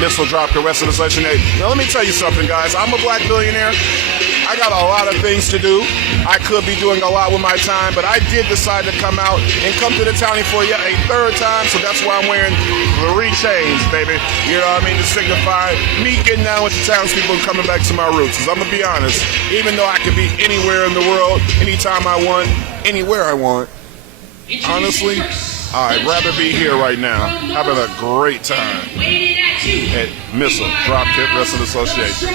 Missile Dropkick Wrestling Association. Now, let me tell you something, guys. I'm a black billionaire. I got a lot of things to do. I could be doing a lot with my time, but I did decide to come out and come to the townie for yet a third time, so that's why I'm wearing 3 chains, baby. You know what I mean? To signify me getting down with the townspeople and coming back to my roots. Because I'm going to be honest, even though I could be anywhere in the world, anytime I want, anywhere I want, honestly, I'd rather be here right now, having a great time at Missile Dropkick Wrestling Association.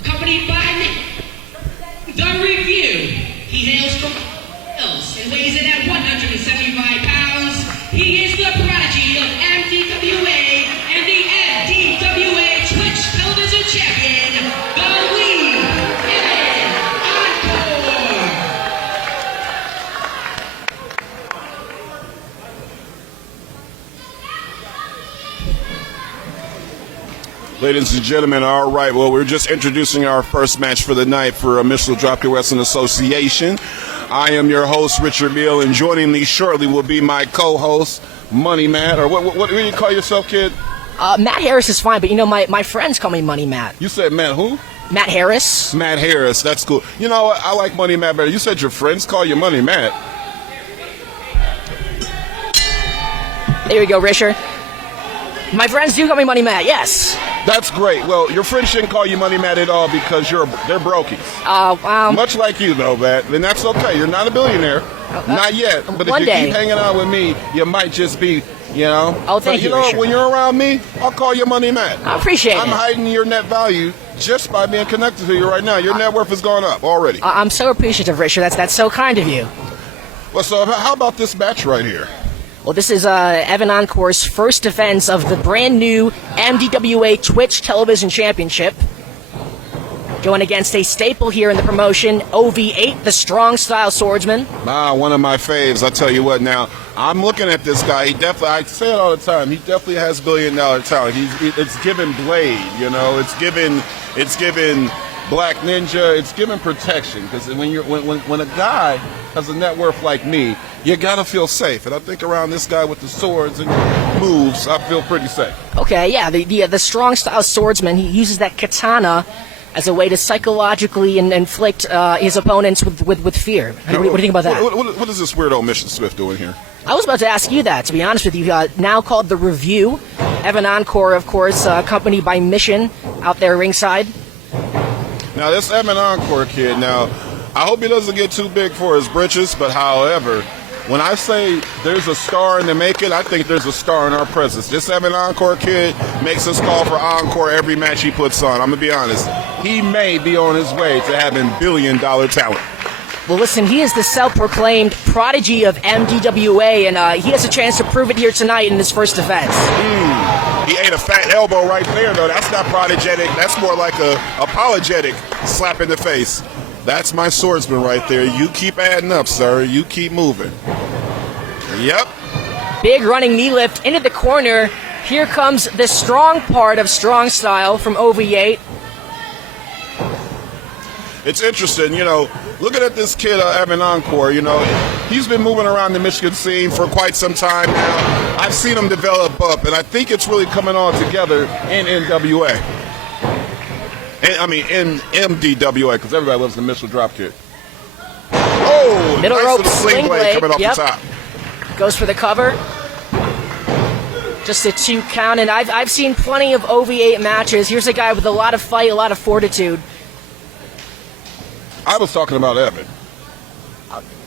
Accompanied by the Review. He hails from Hills and weighs in at 175 pounds. He is the prodigy of MDWA and the MDWA Twitch Television Champion, the Lead Evan Encore. Ladies and gentlemen, all right, well, we're just introducing our first match for the night for Missile Dropkick Wrestling Association. I am your host, Richard Beal, and joining me shortly will be my co-host, Money Matt, or what do you call yourself, kid? Matt Harris is fine, but you know, my friends call me Money Matt. You said Matt who? Matt Harris. Matt Harris, that's cool. You know what, I like Money Matt better. You said your friends call you Money Matt. There you go, Richard. My friends do call me Money Matt, yes. That's great. Well, your friends shouldn't call you Money Matt at all because they're brokies. Much like you, though, Matt. And that's okay. You're not a billionaire. Not yet. But if you keep hanging out with me, you might just be, you know. Oh, thank you, You know, Richard. when you're around me, I'll call you Money Matt. I appreciate it. I'm hiding your net value just by being connected to you right now. Your net worth has gone up already. I'm so appreciative, Richard. That's so kind of you. Well, so how about this match right here? Well, this is Evan Encore's first defense of the brand new MDWA Twitch Television Championship. Going against a staple here in the promotion, OV8, the strong style swordsman. One of my faves. I tell you what now, I'm looking at this guy. He definitely, I say it all the time, he definitely has $1 billion talent. It's given Blade, you know, it's given Black Ninja, it's given protection. Because when a guy has a net worth like me, you gotta feel safe. And I think around this guy with the swords and moves, I feel pretty safe. Okay, yeah, the strong style swordsman, he uses that katana as a way to psychologically inflict his opponents with fear. What do you think about that? What is this weirdo Mission Smith doing here? I was about to ask you that, to be honest with you. Now called The Review. Evan Encore, of course, accompanied by Mission out there ringside. Now, this Evan Encore kid, now, I hope he doesn't get too big for his britches, but however, when I say there's a star in the making, I think there's a star in our presence. This Evan Encore kid makes us call for encore every match he puts on. I'm going to be honest. He may be on his way to having $1 billion talent. Well, listen, he is the self-proclaimed prodigy of MDWA, and he has a chance to prove it here tonight in his first defense. He ate a fat elbow right there, though. That's not prodigetic. That's more like a apologetic slap in the face. That's my swordsman right there. You keep adding up, sir. You keep moving. Yep. Big running knee lift into the corner. Here comes the strong part of strong style from OV8. It's interesting, you know, looking at this kid, Evan Encore, you know, he's been moving around the Michigan scene for quite some time now. I've seen him develop up, and I think it's really coming all together in NWA. In MDWA, because everybody loves the Missile Dropkick. Oh, middle nice rope little sling blade coming off the top. Goes for the cover. Just a 2 count, and I've seen plenty of OV8 matches. Here's a guy with a lot of fight, a lot of fortitude. I was talking about Evan.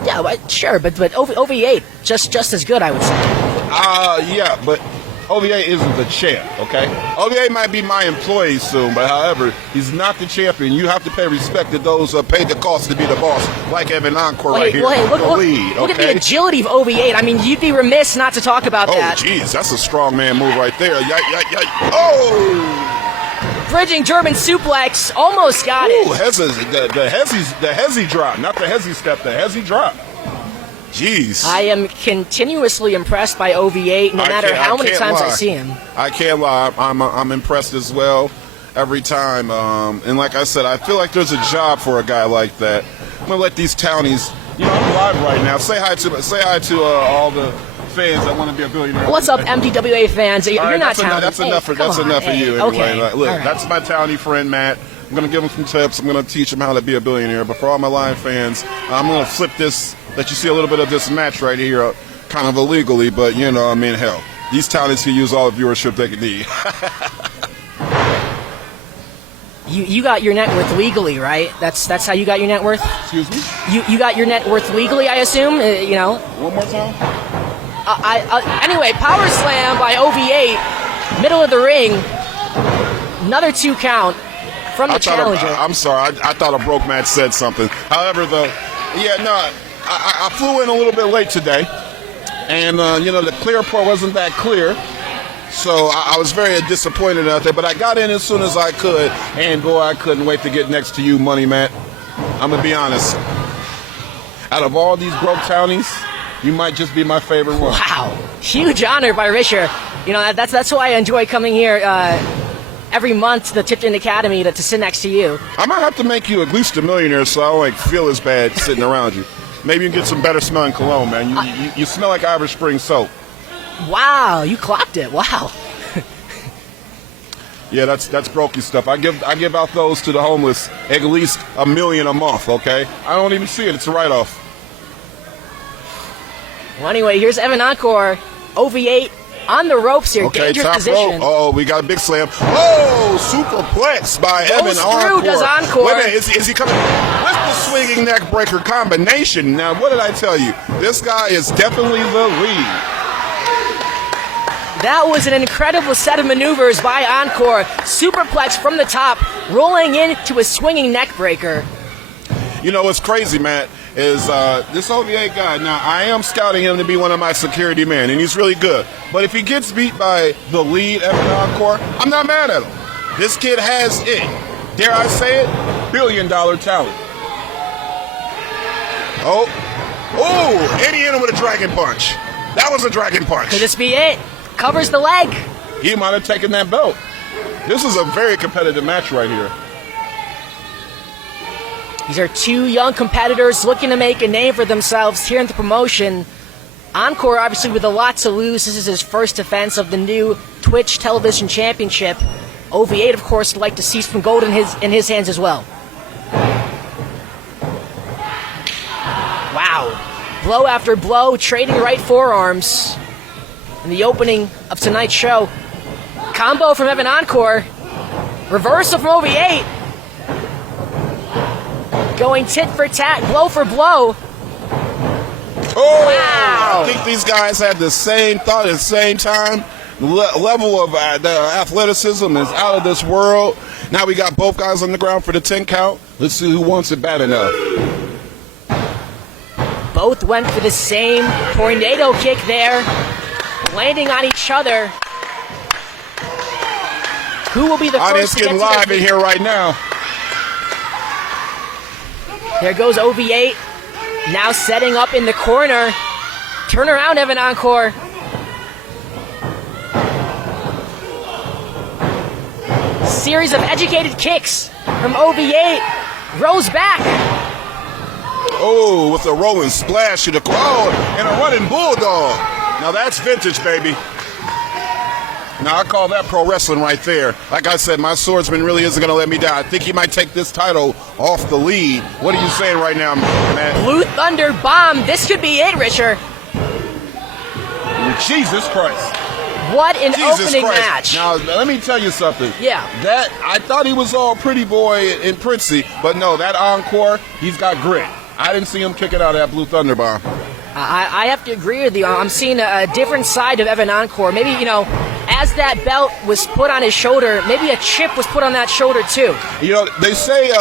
Yeah, sure, but OV8 just as good, I would say. Yeah, but OVA isn't the champ, okay? OVA might be my employee soon, but however, he's not the champion. You have to pay respect to those who paid the cost to be the boss, like Evan Encore right here. Look at the agility of OV8. I mean, you'd be remiss not to talk about that. Oh, jeez, that's a strong man move right there. Oh! Bridging German suplex, almost got it. Ooh, the Hezzy drop, not the Hezzy step, the Hezzy drop. Jeez. I am continuously impressed by OV8, no matter how many times I see him. I can't lie. I'm impressed as well. every time. And like I said, I feel like there's a job for a guy like that. I'm gonna let these townies. You know, I'm live right now. Say hi to all the fans that want to be a billionaire. What's up, MDWA fans? You're right, not townie. That's enough for you. Anyway. Okay. Like, look, all right. that's my townie friend Matt. I'm gonna give him some tips. I'm gonna teach him how to be a billionaire. But for all my live fans, I'm gonna flip this. Let you see a little bit of this match right here, kind of illegally. But you know, I mean, hell, these townies can use all the viewership they can need. You got your net worth legally, right? That's how you got your net worth? Excuse me? You got your net worth legally, I assume? You know? One more time? Anyway, power slam by OV8, middle of the ring. Another 2 count from the challenger. I'm sorry, I thought a broke match said something. However, though, yeah, no, I flew in a little bit late today. And, you know, the clear part wasn't that clear. So I was very disappointed out there, but I got in as soon as I could, and boy, I couldn't wait to get next to you, Money Matt. I'm gonna be honest. Out of all these broke townies, you might just be my favorite one. Wow, huge honor by Richard. You know, that's why I enjoy coming here every month to the Tipton Academy to sit next to you. I might have to make you at least a millionaire, so I don't like feel as bad sitting around you. Maybe you can get some better smelling cologne, man. You smell like Irish Spring soap. Wow, you clocked it. Wow. Yeah, that's brokey stuff. I give out those to the homeless at least $1 million a month, okay? I don't even see it. It's a write-off. Well, anyway, here's Evan Encore, OV8 on the ropes here. Okay, Dangerous top position. rope. Oh, we got a big slam. Oh, superplex by Evan Encore. Does Encore. Wait a minute, is he coming? What's the swinging neck breaker combination? Now, what did I tell you? This guy is definitely the lead. That was an incredible set of maneuvers by Encore. Superplex from the top, rolling into a swinging neck breaker. You know what's crazy, Matt, is this OVA guy. Now, I am scouting him to be one of my security men, and he's really good. But if he gets beat by the lead Evan Encore, I'm not mad at him. This kid has it. Dare I say it? $1 billion talent. Oh, and he hit him with a dragon punch. That was a dragon punch. Could this be it? Covers the leg. He might have taken that belt. This is a very competitive match right here. These are 2 young competitors looking to make a name for themselves here in the promotion. Encore, obviously, with a lot to lose. This is his first defense of the new Twitch Television Championship. OV8, of course, would like to see some gold in his hands as well. Wow. Blow after blow, trading right forearms. In the opening of tonight's show. Combo from Evan Encore. Reversal from OV8. Going tit for tat, blow for blow. Oh, wow. I think these guys had the same thought at the same time. The level of the athleticism is out of this world. Now we got both guys on the ground for the 10 count. Let's see who wants it bad enough. Both went for the same tornado kick there. Landing on each other. Who will be the Audience first to get getting to live their in here right now. There goes OV8. Now setting up in the corner. Turn around, Evan Encore. Series of educated kicks from OV8. Rose back. Oh, with a rolling splash to the crowd and a running bulldog. Now that's vintage, baby. Now I call that pro wrestling right there. Like I said, my swordsman really isn't going to let me down. I think he might take this title off the lead. What are you saying right now, man? Blue Thunder bomb. This could be it, Richard. Jesus Christ. What an Jesus opening Christ. match. Now, let me tell you something. Yeah. That, I thought he was all pretty boy and princey, but no, that Encore, he's got grit. I didn't see him kicking out that Blue Thunder bomb. I have to agree with you. I'm seeing a different side of Evan Encore. Maybe, you know, as that belt was put on his shoulder, maybe a chip was put on that shoulder too. You know, they say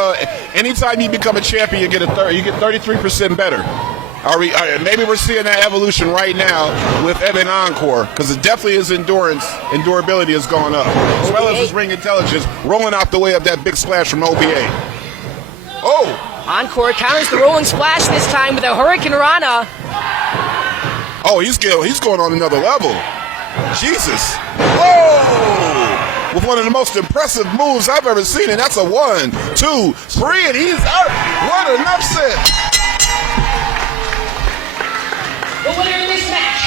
anytime you become a champion, you get 33% better. Maybe we're seeing that evolution right now with Evan Encore, because it definitely his endurability is going up, as well as his ring intelligence, rolling out the way of that big splash from OBA. Oh! Encore counters the rolling splash this time with a Hurricane Rana. Oh, he's going on another level. Jesus. Whoa! with one of the most impressive moves I've ever seen, and that's a 1, 2, 3, and he's out. What an upset. The winner of this match,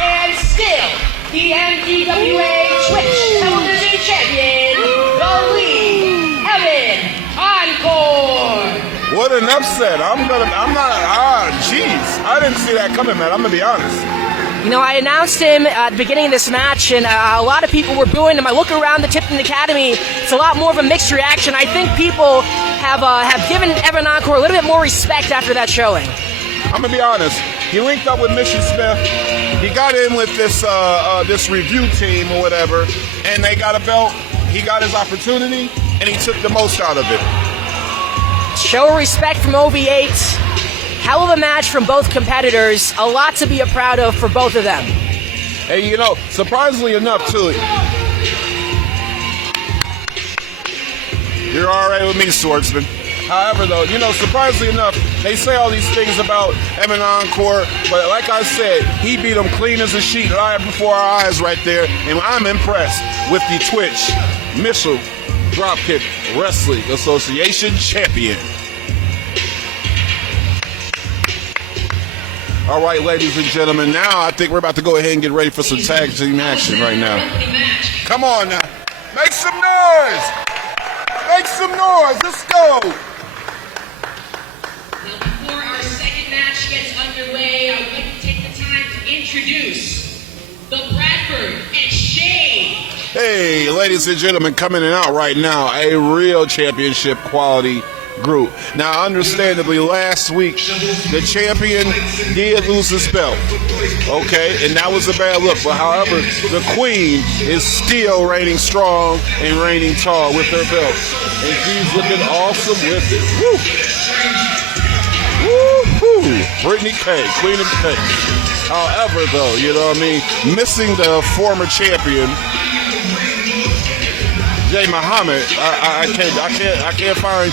and still the MDWA Twitch Television Champion, the Lee Evan Encore. What an upset. Jeez. I didn't see that coming, man. I'm going to be honest. You know, I announced him at the beginning of this match, and a lot of people were booing him. I look around the Tipton Academy, it's a lot more of a mixed reaction. I think people have given Evan Encore a little bit more respect after that showing. I'm going to be honest. He linked up with Mission Smith. He got in with this review team or whatever, and they got a belt. He got his opportunity, and he took the most out of it. Show of respect from OV8. Hell of a match from both competitors. A lot to be proud of for both of them. Hey, you know, surprisingly enough, too, you're all right with me, Swordsman. However, though, you know, surprisingly enough, they say all these things about Evan Encore, but like I said, he beat him clean as a sheet right before our eyes right there, and I'm impressed with the Twitch Missile Dropkick Wrestling Association champion. All right, ladies and gentlemen, now I think we're about to go ahead and get ready for some tag team action right now. Come on now. Make some noise. Make some noise. Let's go. Now, before our second match gets underway, I would like to take the time to introduce the Bradford Exchange. Hey, ladies and gentlemen, coming in out right now, a real championship quality group. Now, understandably, last week, the champion did lose his belt. Okay, and that was a bad look. But however, the queen is still reigning strong and reigning tall with her belt. And she's looking awesome with it. Woo! Woo-hoo! Brittany K, Queen of K. However, though, you know what I mean, missing the former champion, Jay Muhammad, I can't find.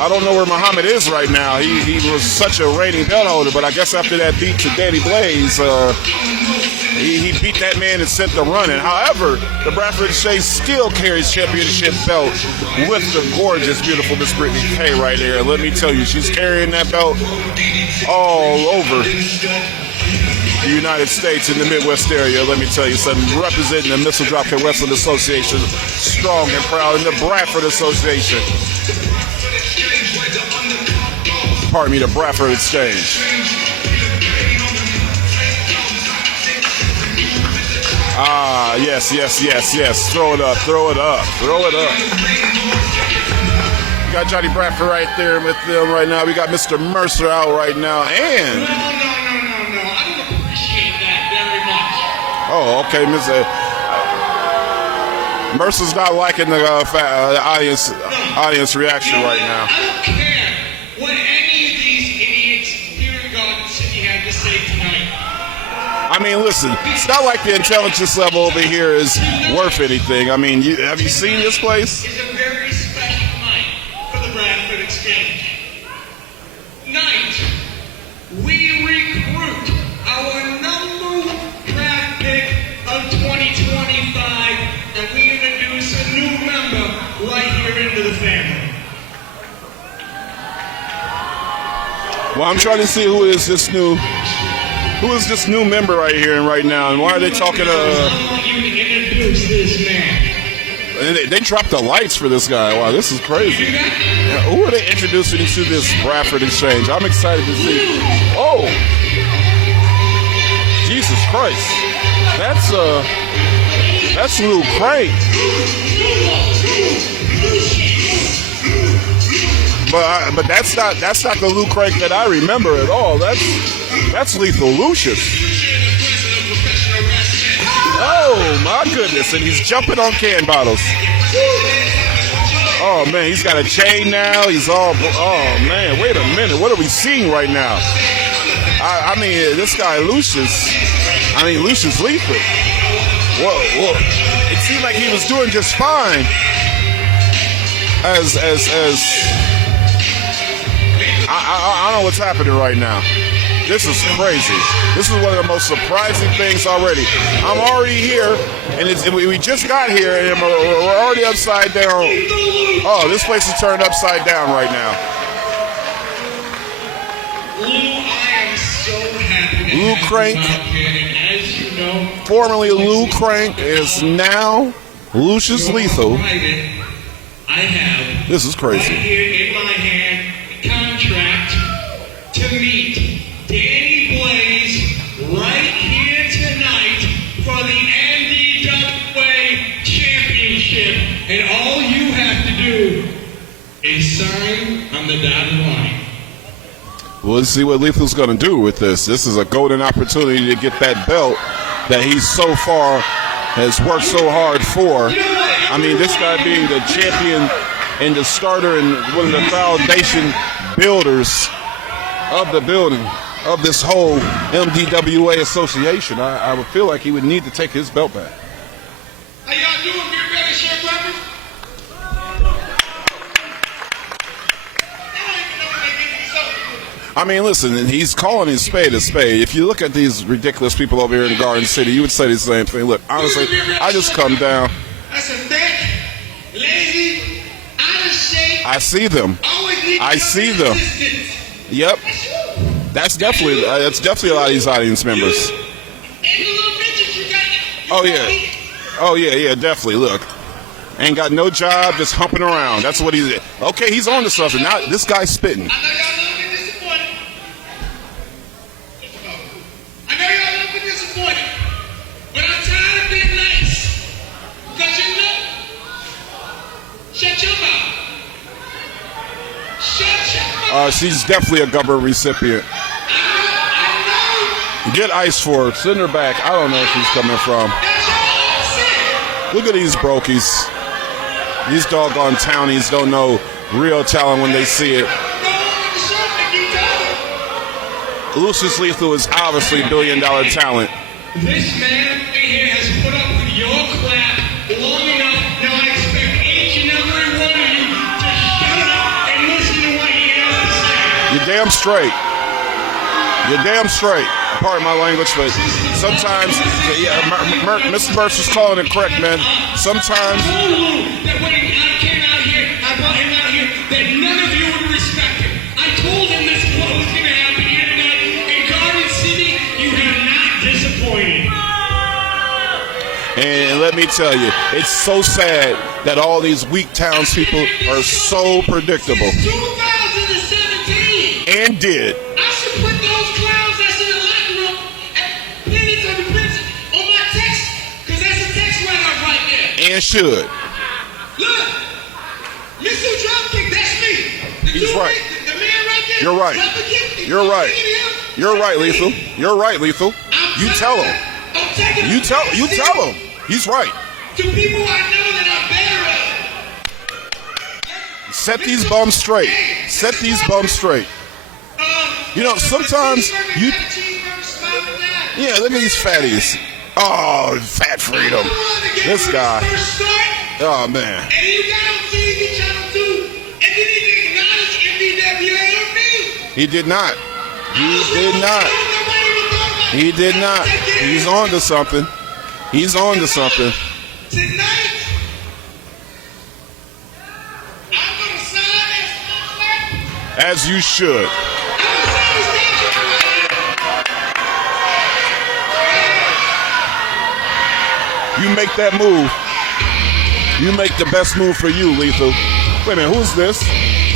I don't know where Muhammad is right now. He was such a reigning belt holder, but I guess after that beat to Danny Blaze, he beat that man and sent the running. However, the Bradford Exchange still carries championship belt with the gorgeous, beautiful Miss Brittany K right there. Let me tell you, she's carrying that belt all over the United States in the Midwest area. Let me tell you something. Representing the Missile Dropkick Wrestling Association, strong and proud, and the Bradford Association. Pardon me, the Bradford Exchange. Ah, yes. Throw it up. We got Johnny Bradford right there with them right now. We got Mr. Mercer out right now, and No. I don't appreciate that very much. oh, okay, Mr. Mercer's not liking the audience reaction right now. I don't care what any of these idiots here in Garden City have to say tonight. I mean, listen, it's not like the intelligence level over here is worth anything. I mean, have you seen this place? It's a very special night for the Bradford Exchange. Night, we recruit our number one draft pick of 2025, and we introduce a new member right here into the family. Well, I'm trying to see who is this new member right here and right now, and why are they talking? I want you to introduce this man. And they dropped the lights for this guy. Wow, this is crazy. Yeah, who are they introducing to this Bradford Exchange? I'm excited to see. Oh, Jesus Christ, that's Lou Crank. But that's not the Lou Crank that I remember at all. That's Lethal Lucius. Oh my goodness, and he's jumping on can bottles. Oh man, he's got a chain now. He's all, oh man, wait a minute, what are we seeing right now? I mean, this guy Lucius Lethal. Whoa. It seemed like he was doing just fine. I don't know what's happening right now. This is crazy. This is one of the most surprising things already. I'm already here, and we just got here, and we're already upside down. Oh, this place is turned upside down right now. Lou, I am so happy to Lou have Crank, you out here, and as you know, formerly Lou Crank, is now Lucius Lethal. I have This is right crazy. here in my hand a contract to meet Danny Blaze right here tonight for the NDWA Championship, and all you have to do is sign on the dotted line. Well, let's see what Lethal's going to do with this. This is a golden opportunity to get that belt that he so far has worked so hard for. I mean, this guy being the champion and the starter and one of the foundation builders of the building of this whole MDWA association. I would feel like he would need to take his belt back. How y'all doing, Beer Belly Sharecroppers? I mean, listen, he's calling his spade a spade. If you look at these ridiculous people over here in Garden City, you would say the same thing. Look, honestly, I just come down. That's a thick, lazy, out of shape. I see them. I see them. Yep. That's definitely a lot of these audience members. And the little bitches you got. Oh yeah. Oh yeah, definitely. Look, ain't got no job, just humping around. That's what he's. Okay, he's on to something. Now this guy's spitting. I know y'all a little bit disappointed. I know y'all a little bit disappointed. But I'm tired of being nice. Because you know, shut your mouth. Shut your mouth. She's definitely a government recipient. Get ice for her. Send her back. I don't know where she's coming from. Look at these brokies. These doggone townies don't know real talent when they see it. Lucius Lethal is obviously billion-dollar talent. This man right here has put up with your crap long enough. Now I expect each and every one of you to shut up and listen to what he has to say. You're damn straight. You're damn straight. Pardon my language, but sometimes, yeah, Mr. Mercer's calling it correct, man. Sometimes. I told Lou that when I came out here, I brought him out here, that none of you would respect him. I told him this is what was going to happen here tonight. In Garden City, you have not disappointed. And let me tell you, it's so sad that all these weak townspeople are so predictable. 2017. And did. I should put those clowns that's in the locker room and pennies on the prints on my text, because that's a text write-off right there. And should. Look, Mr. Dropkick, that's me. He's right. The man right there. You're right. You're right. You're right, Lethal. You're right, Lethal. You tell him. You tell him. He's right. To people I know that are better at. Set these bums straight. Set these bums straight. You know, sometimes you. Yeah, look at these fatties. Oh, fat freedom. This guy. Oh, man. And you got on TV Channel 2, and then he didn't acknowledge MDWA or me. He did not. He did not. He did not. He's on to something. He's on to something. Tonight, I'm going to sign this contract. As you should. You make that move. You make the best move for you, Lethal. Wait a minute, who's this?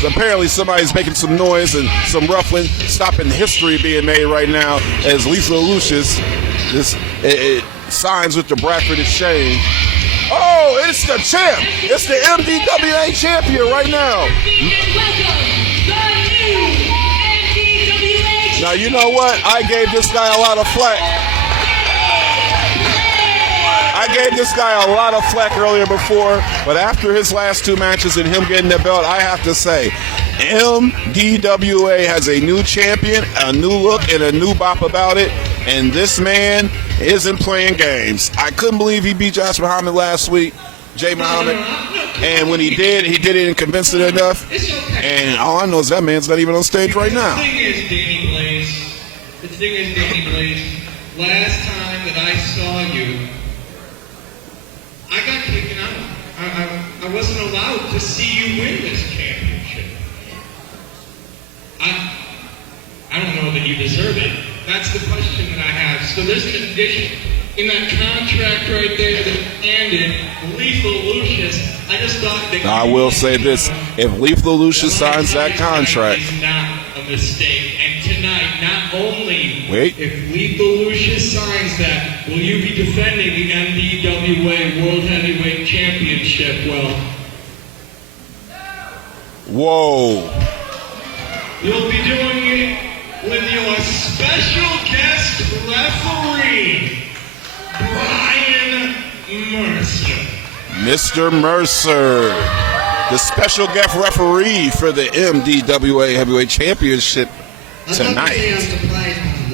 So apparently somebody's making some noise and some ruffling, stopping history being made right now as Lethal Lucius it signs with the Bradford Exchange. Oh, it's the champ. It's the MDWA champion right now. Now, you know what? I gave this guy a lot of flack. I gave this guy a lot of flack earlier before, but after his last two matches and him getting the belt, I have to say, MDWA has a new champion, a new look, and a new bop about it, and this man isn't playing games. I couldn't believe he beat Josh Muhammad last week, Jay Muhammad, and when he did it convincing enough, and all I know is that man's not even on stage right now. The thing is, Danny Blaze, the thing is, Danny Blaze, last time that I saw you, I got taken out. I wasn't allowed to see you win this championship. I don't know that you deserve it. That's the question that I have. So there's an addition in that contract right there that ended, Lethal Lucius. I just thought that. Now, I will say this: if Lethal Lucius signs that contract, is not a mistake. And tonight, not only if Lethal Lucius signs that, will you be defending the MDWA World Heavyweight Championship? Well, whoa. You'll be doing it with your special guest referee, Brian Mercer. Mr. Mercer, the special guest referee for the MDWA Heavyweight Championship tonight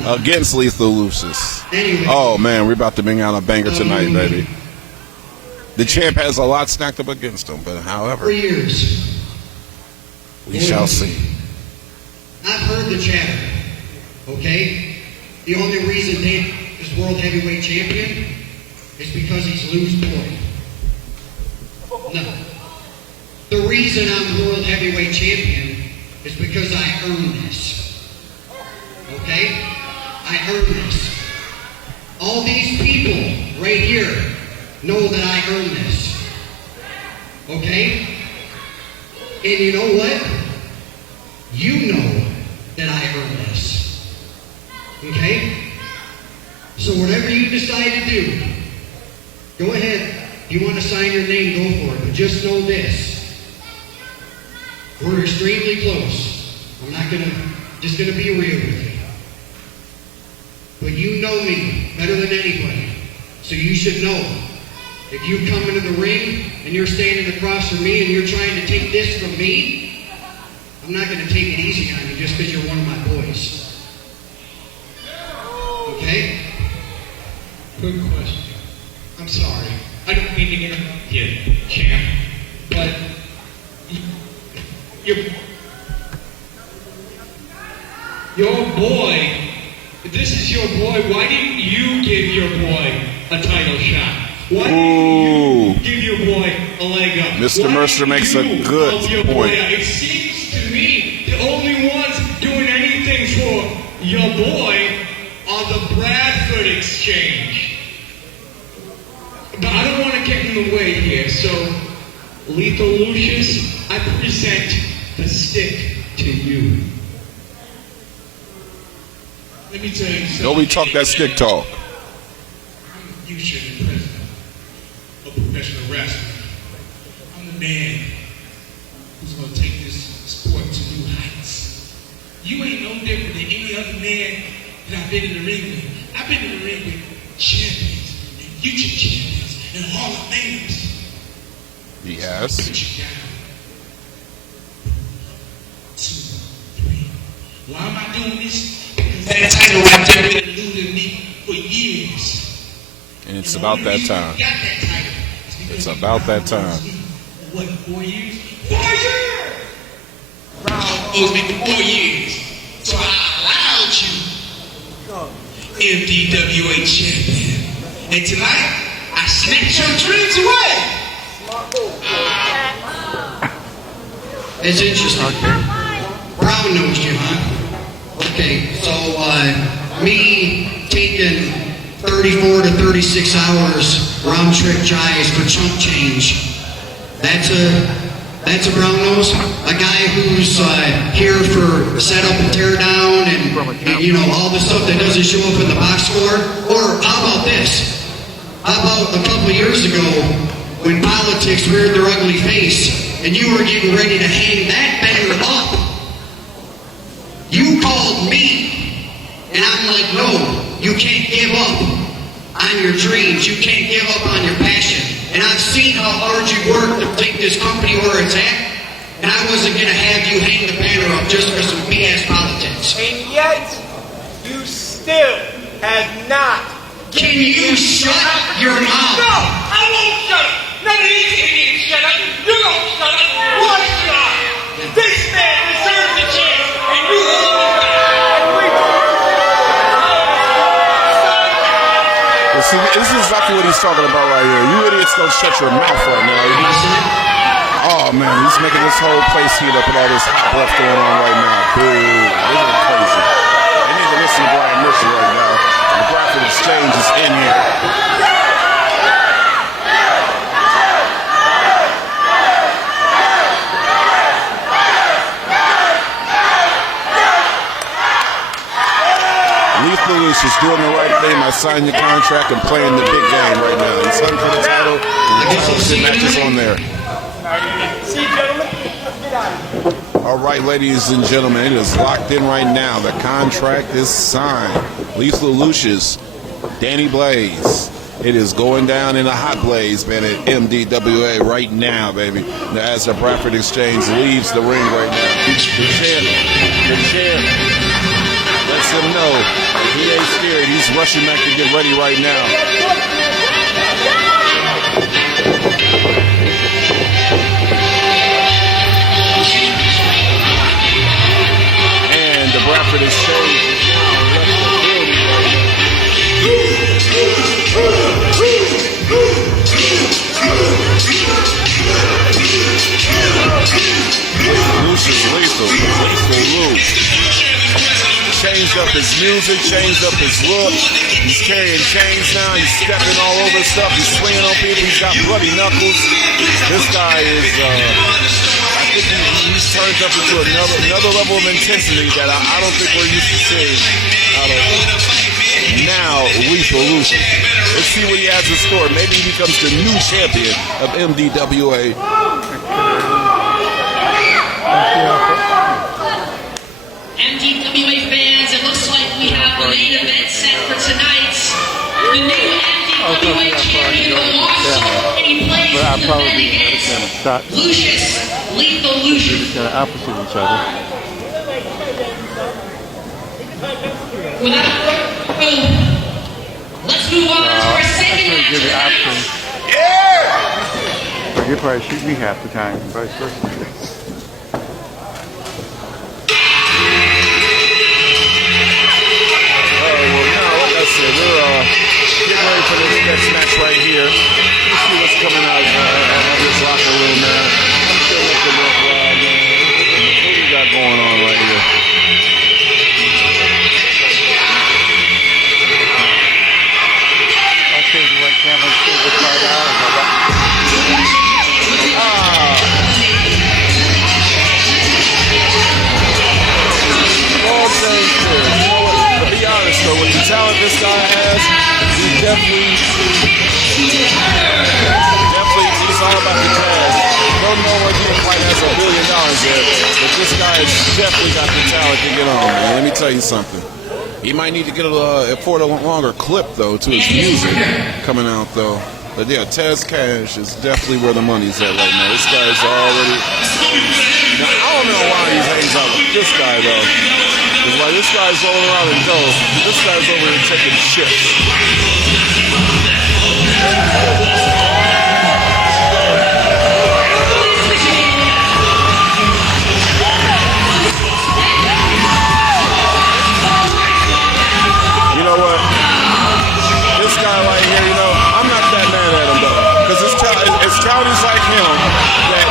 against Lethal Lucius. Oh man, we're about to bring out a banger tonight, baby. The champ has a lot stacked up against him, but however, for years, we shall see. I've heard the chatter, okay? The only reason Dave is World Heavyweight Champion is because he's Lou's boy. No. The reason I'm World Heavyweight Champion is because I earned this. Okay? I earned this. All these people right here know that I earned this. Okay? And you know what? You know that I earned this. Okay? So whatever you decide to do, go ahead. If you want to sign your name, go for it. But just know this. We're extremely close. I'm not just gonna be real with you. But you know me better than anybody. So you should know. If you come into the ring and you're standing across from me and you're trying to take this from me, I'm not going to take it easy on you just because you're one of my boys. Okay? Quick question. I'm sorry. I don't mean to interrupt you, champ, but your boy, if this is your boy, why didn't you give your boy a title shot? Why didn't you give your boy a leg up? Mr. Mercer makes a good point. It seems to me the only ones doing anything for your boy are the Bradford Exchange. But I don't want to get in the way here, so Lethal Lucius, I present the stick to you. Let me tell you something. Nobody talk that stick talk. I'm the future and president of professional wrestling. I'm the man who's going to take this sport to new heights. You ain't no different than any other man that I've been in the ring with. I've been in the ring with champions and future champions and Hall of Famers. He has. Put you down. 2, 3. Why am I doing this? Because that title right there been eluding me for years. And it's about that time. It's about that time. What, 4 years? 4 years! Owes me for 4 years. So I allowed you, MDWA champion. And tonight, I snatched your dreams away. It's interesting. Brown nosed you, huh? Okay, so me taking 34 to 36 hours round trip drives for chump change. That's a brown nose. A guy who's here for setup and tear down and you know all the stuff that doesn't show up in the box score. Or how about this? How about a couple years ago when politics reared their ugly face and you were getting ready to hang that banner up? You called me and I'm like, no, you can't give up on your dreams. You can't give up on your passion. And I've seen how hard you work to take this company where it's at. And I wasn't going to have you hang the banner up just for some BS politics. And yet, you still have not. Can you shut your mouth? No, I won't shut up. None of these idiots shut up. You don't shut up. One shot. This man deserves a chance, and you hold it back. See, this is exactly what he's talking about right here. You idiots don't shut your mouth right now. Oh man, he's making this whole place heat up with all this hot breath going on right now. Boo. This is crazy. They need to listen to Brian Mitchell right now. The Graphic Exchange is in here. Lethal Lucius doing the right thing by signing your contract and playing the big game right now. He's hunting for the title, and the championship match is on there. All right, ladies and gentlemen, it is locked in right now. The contract is signed. Lethal Lucius, Danny Blaze. It is going down in a hot blaze, man, at MDWA right now, baby. As the Bradford Exchange leaves the ring right now. The champ lets him know he ain't scared. He's rushing back to get ready right now. And the Bradford Exchange is now left the building right now. Lucius Lethal Lou. Changed up his music, changed up his look. He's carrying chains now. He's stepping all over stuff. He's swinging on people. He's got bloody knuckles. This guy is, I think he's turned up into another level of intensity that I don't think we're used to seeing out of now Lethal Lucius. Let's see what he has in store. Maybe he becomes the new champion of MDWA. MDWA fans, it looks like we have the main event set for tonight. The new MDWA champion will also be placed to defend against Lucius, Lethal Lucius. Opposite each other. Without further ado, let's move on to our second match of the night. You probably shoot me half the time, and vice versa. We're getting ready for this next match right here. Let's see what's coming out of this locker room, man. I'm still looking up, man. What we got going on right here? I think you went Cameron Steve to find out. All things good. You know what? To be honest though, with the talent this guy has, he definitely he's all about the cash. Don't know whether he quite has $1 billion yet, but this guy has definitely got the talent to get on, man. Let me tell you something. He might need to get afford a longer clip though to his music coming out though. But yeah, Tez Cash is definitely where the money's at right now. This guy's already. Now, I don't know why he hangs out with this guy though. It's like this guy's rolling around in dough. This guy's over here taking shifts. You know what? This guy right here, you know, I'm not that mad at him though, because it's townies like him that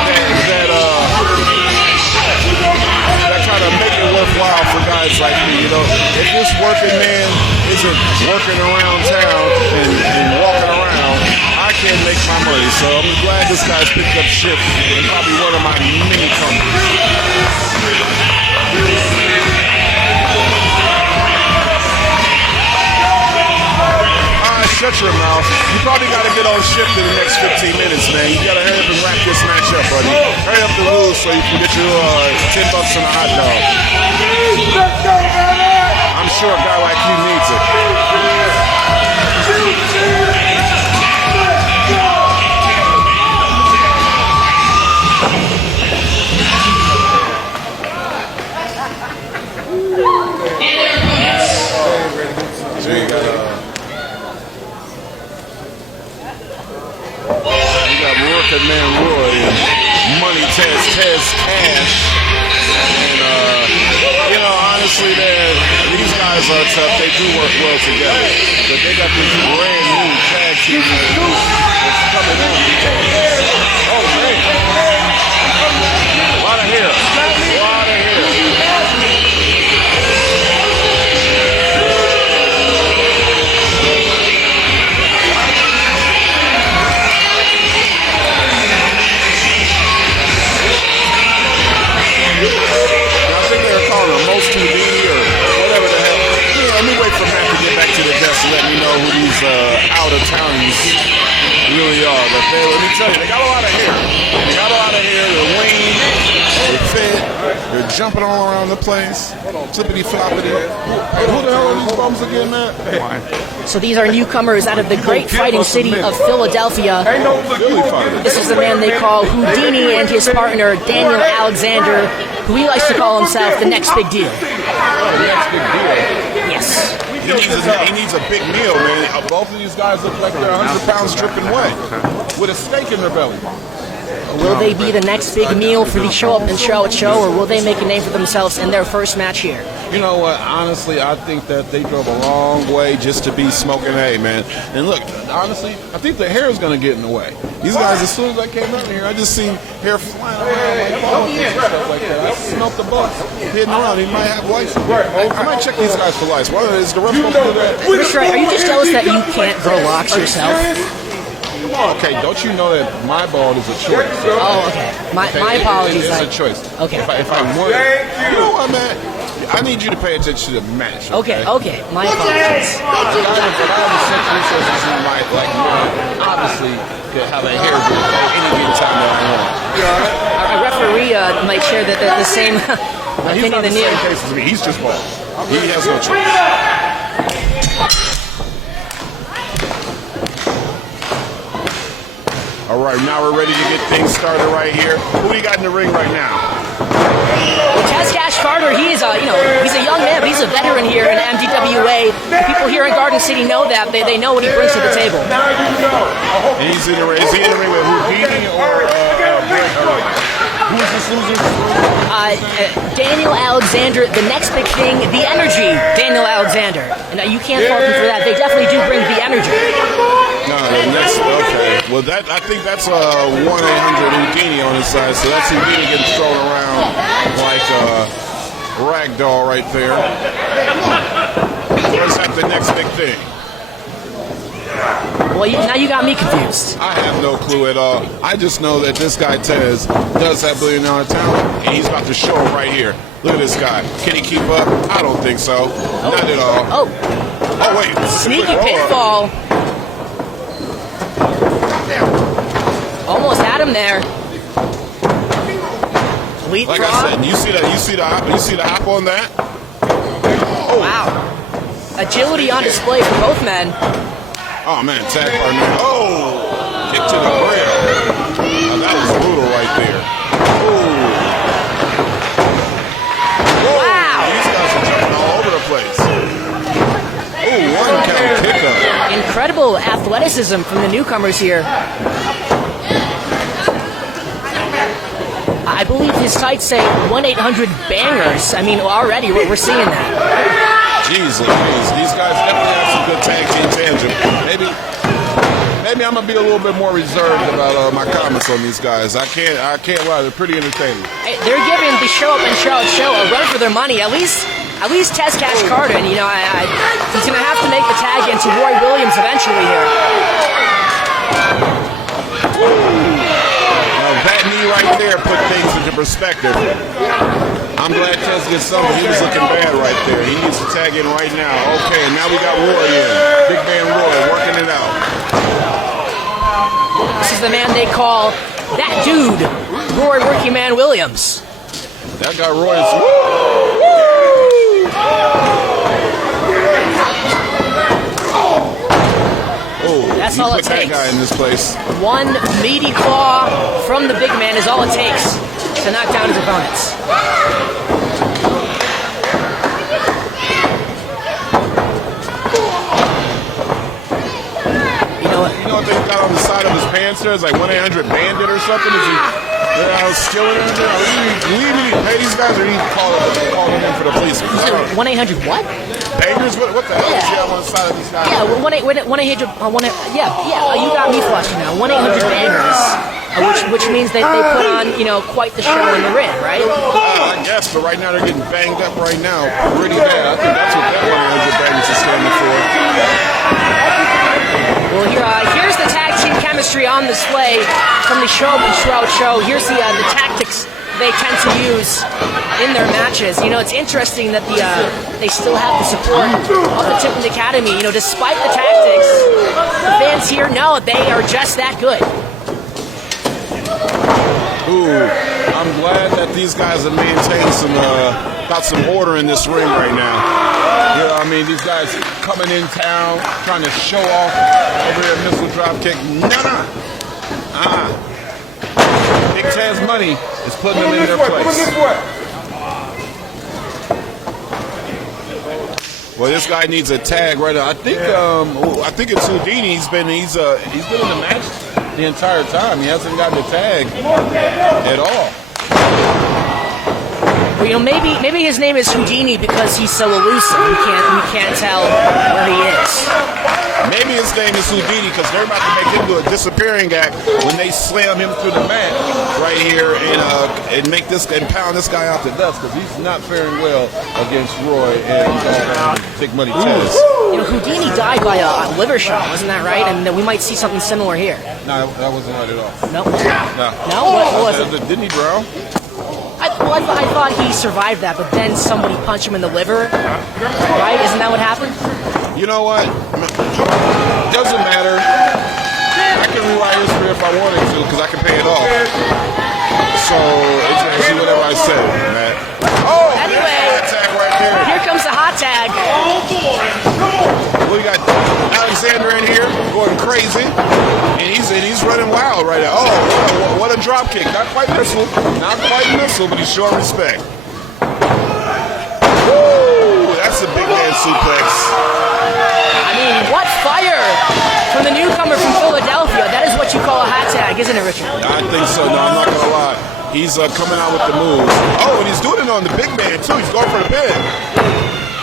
kind of make it worthwhile for guys like me. You know, if this working man isn't working around town and walking around, I can't make my money. So I'm glad this guy's picked up shift in probably one of my many companies. Shut your mouth. You probably got to get on shift in the next 15 minutes, man. You got to hurry up and wrap this match up, buddy. Hurry up to lose so you can get your $10 and a hot dog. I'm sure a guy like you needs it. So you got Working Man Roy and Money Tez Cash. And, you know, honestly, these guys are tough. They do work well together. But they got this brand new out of townies really are. But let me tell you, they got a lot of hair. They got a lot of hair. They're lean. They're fit. They're jumping all around the place. Flippity floppity. Who the hell are these bums again, man? So these are newcomers out of the great fighting city of Philadelphia. This is the man they call Houdini and his partner Daniel Alexander, who he likes to call himself the next big deal. The next big deal. Yes. He needs a big meal, man. Both of these guys look like they're 100 pounds dripping wet with a steak in their belly. Will they be the next big meal for the show up and show out show, or will they make a name for themselves in their first match here? You know what? Honestly, I think that they drove a long way just to be smoking hay, man. And look, honestly, I think the hair is going to get in the way. These guys, as soon as I came out here, I just seen hair flying around like that. I smelled the bus hitting around. He might have lice. I might check these guys for lice. Why is the ref going to do that? Richard, are you just jealous that you can't grow locks yourself? Okay, don't you know that my bald is a choice? Oh, okay. My apologies. It's a choice. Okay. If I want, you know what, man? I need you to pay attention to the match. Okay. My apologies. Obviously, could have a hairdo at any given time that I want. A referee might share that the same He's opinion not the than you. same case as me. He's just bald. He has no choice. All right, now we're ready to get things started right here. Who we got in the ring right now? Well, Cash Carter, he is he's a young man, but he's a veteran here in MDWA. The people here in Garden City know that. They know what he brings to the table. And he's in the ring. Is he in the ring with Houdini or who is this loser? Daniel Alexander, the next big thing, the energy, Daniel Alexander. And you can't fault him for that. They definitely do bring the energy. No, that's okay. Well, I think that's 1-800 Houdini on his side, so that's Houdini getting thrown around like a rag doll right there. Where's that the next big thing? Well, now you got me confused. I have no clue at all. I just know that this guy Tez does have billion-dollar talent, and he's about to show him right here. Look at this guy. Can he keep up? I don't think so. Not at all. Oh, wait. Sneaky pitfall. Almost had him there. Like I said, you see the hop on that? Oh. Wow. Agility on display for both men. Oh man, tag partner. Oh, kick to the grill. Now, that was brutal right there. Oh. Wow. These guys are jumping all over the place. Oh, one count kick up. Incredible athleticism from the newcomers here. I believe his tights say 1-800 bangers. I mean, already we're seeing that. Jeez Louise, these guys definitely have some good tag team tangent. Maybe I'm gonna be a little bit more reserved about my comments on these guys. I can't lie, they're pretty entertaining. Hey, they're giving the show up and show a run for their money. At least Tez Cash Carter, and he's gonna have to make the tag into Roy Williams eventually here. That knee right there put things into perspective. I'm glad Tez gets something. He was looking bad right there. He needs to tag in right now. Okay, and now we got Roy in. Big man Roy working it out. This is the man they call that dude, Roy Working Man Williams. That guy Roy is... That's all it takes. takes. That guy in this place. One meaty claw from the big man is all it takes to knock down his opponents. You know what they got on the side of his pants there? It's like 1-800 Bandit or something. Is he stealing anything? Do we even pay these guys, or do you call them in for the police? 1-800 what? Bangers? What the hell is he on the side of these guys? Yeah, 1-800. You got me flushed now. 1-800 bangers, which means that they put on quite the show in the ring, right? I guess, but right now they're getting banged up right now, pretty bad. I think that's what that 1-800 bangers is standing for. Well, here's the tag team chemistry on display from the Show and Shroud show. Here's the tactics they tend to use in their matches. You know, it's interesting that they still have the support of the Tipton Academy. You know, despite the tactics, the fans here know they are just that good. Ooh, I'm glad that these guys have maintained got some order in this ring right now. You know, I mean, these guys coming in town, trying to show off over here, missile drop kick. No. Big Taz Money is putting them in their place. Well, this guy needs a tag right now. I think it's Houdini. He's been in the match the entire time. He hasn't gotten a tag at all. Well, you know, maybe his name is Houdini because he's so elusive. We can't tell where he is. Maybe his name is Houdini because they're about to make him do a disappearing act when they slam him through the mat right here and pound this guy out to dust because he's not faring well against Roy and Big Money Taz. You know, Houdini died by a liver shot, wasn't that right? And we might see something similar here. No, that wasn't right at all. No. No. What was it? Didn't he drown? I thought he survived that, but then somebody punched him in the liver. Right? Isn't that what happened? You know what? Doesn't matter. I can rewrite history if I wanted to because I can pay it off. So it's actually whatever I say, Matt. Oh, anyway, tag right there. Here comes the hot tag. We got Alexander in here going crazy, and he's running wild right now. Oh, what a drop kick! Not quite missile, but he's showing respect. Woo! That's a big man suplex. I mean, what fire from the newcomer from Philadelphia. That is what you call a hot tag, isn't it, Richard? I think so. No, I'm not gonna lie. He's coming out with the moves. Oh, and he's doing it on the big man too. He's going for the pin.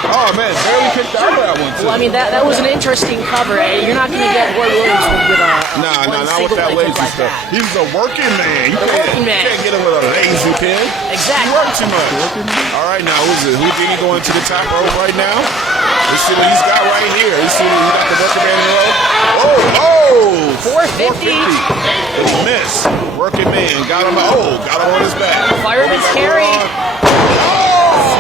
Oh man, barely kicked out of that one too. Well, I mean that was an interesting cover. You're not going to get Roy Williams with not with that lazy like stuff. That. He's a working man. You working man. can't get him with a lazy pin. Exactly. He worked too much. All right, now who's it? Houdini going to the top rope right now? Let's see what he's got right here. Let's see what he got the working man in the rope. 450. It's a miss. Working man got him on his back. Fireman's carry.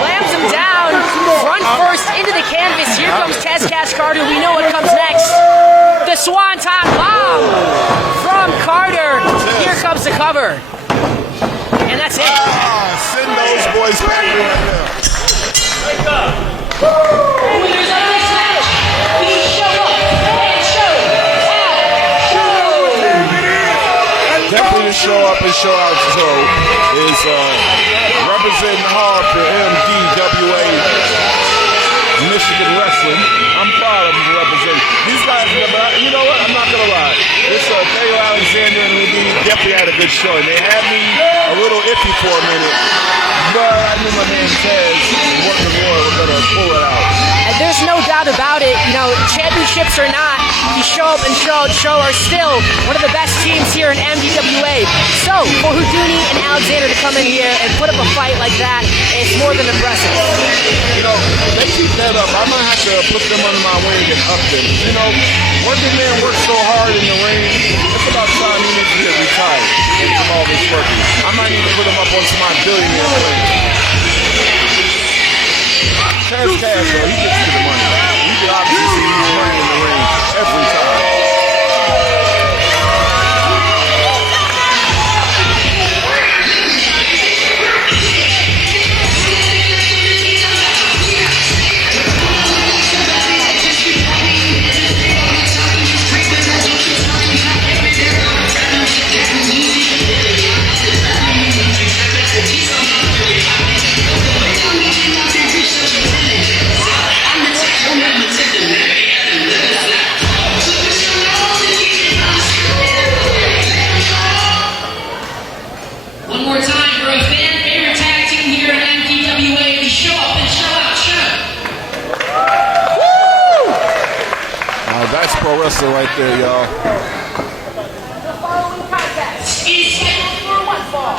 Slams him down. Front first into the canvas. Here comes Tez Carter. We know what comes next. The Swanton Bomb from Carter. Here comes the cover. And that's it. Send those boys back right now. Winners of this match, we show up and show out. Definitely to show up and show out is representing hard for MDWA Michigan Wrestling. I'm proud of him for representing. These guys, you know what? I'm not going to lie. This Taylor Alexander and Houdini definitely had a good show. They had me a little iffy for a minute, but I knew my man Taz working Roy was going to pull it out. And there's no doubt about it. You know, championships or not, you show up and show are still one of the best teams here in MDWA. So, for Houdini and Alexander to come in here and put up a fight like that, it's more than impressive. You know, they keep that up. I might have to put them under my wing and up them. You know, working man works so hard in the ring, it's about time he needs to get retired from all this working. I might need to put him up on some of my billionaire wing. Taz Cash, though, he gets to the money. You can obviously see he's money in the ring every time. One more time for a fan favorite tag team here at MDWA. We show up and show out. That's pro wrestling right there, y'all. The following contest is scheduled for one fall.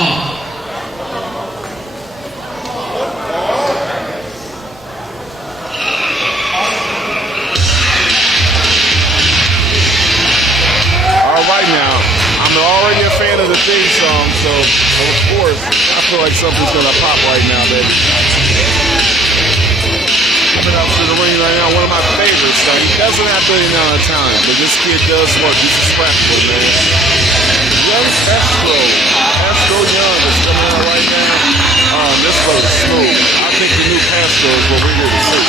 All right now, I'm already a fan of the theme song, so of course I feel like something's gonna pop right now, baby. Coming out to the ring right now, one of my favorites. He doesn't have $1 billion time, but this kid does work. He's a scrapper, man. Young Castro Young is coming out right now. This brother's smooth. I think the new Castro is what we're here to see.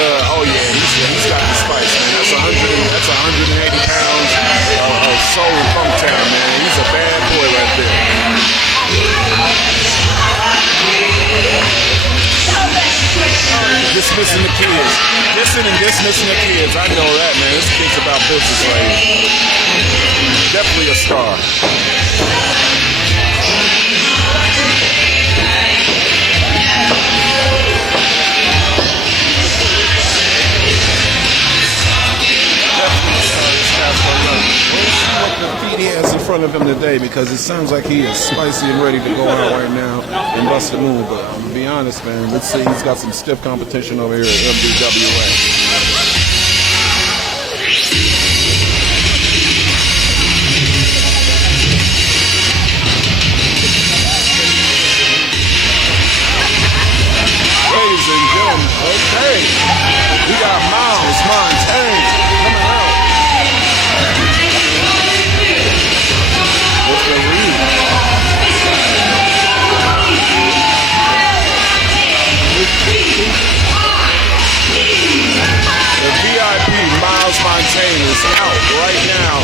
Oh yeah, he's got the spice, man. That's 180 pounds of soul and funk town, man. He's a bad boy right there. Dismissing the kids. Dissing and dismissing the kids. I know that, man. This kid's about business right here. Definitely a star. What he has in front of him today, because it sounds like he is spicy and ready to go out right now and bust a move. But I'm gonna be honest, man. Let's see, he's got some stiff competition over here at MDWA. Ladies and gentlemen, okay, we got Miles Montaigne coming out. What's the read? The VIP Miles Montaigne is out right now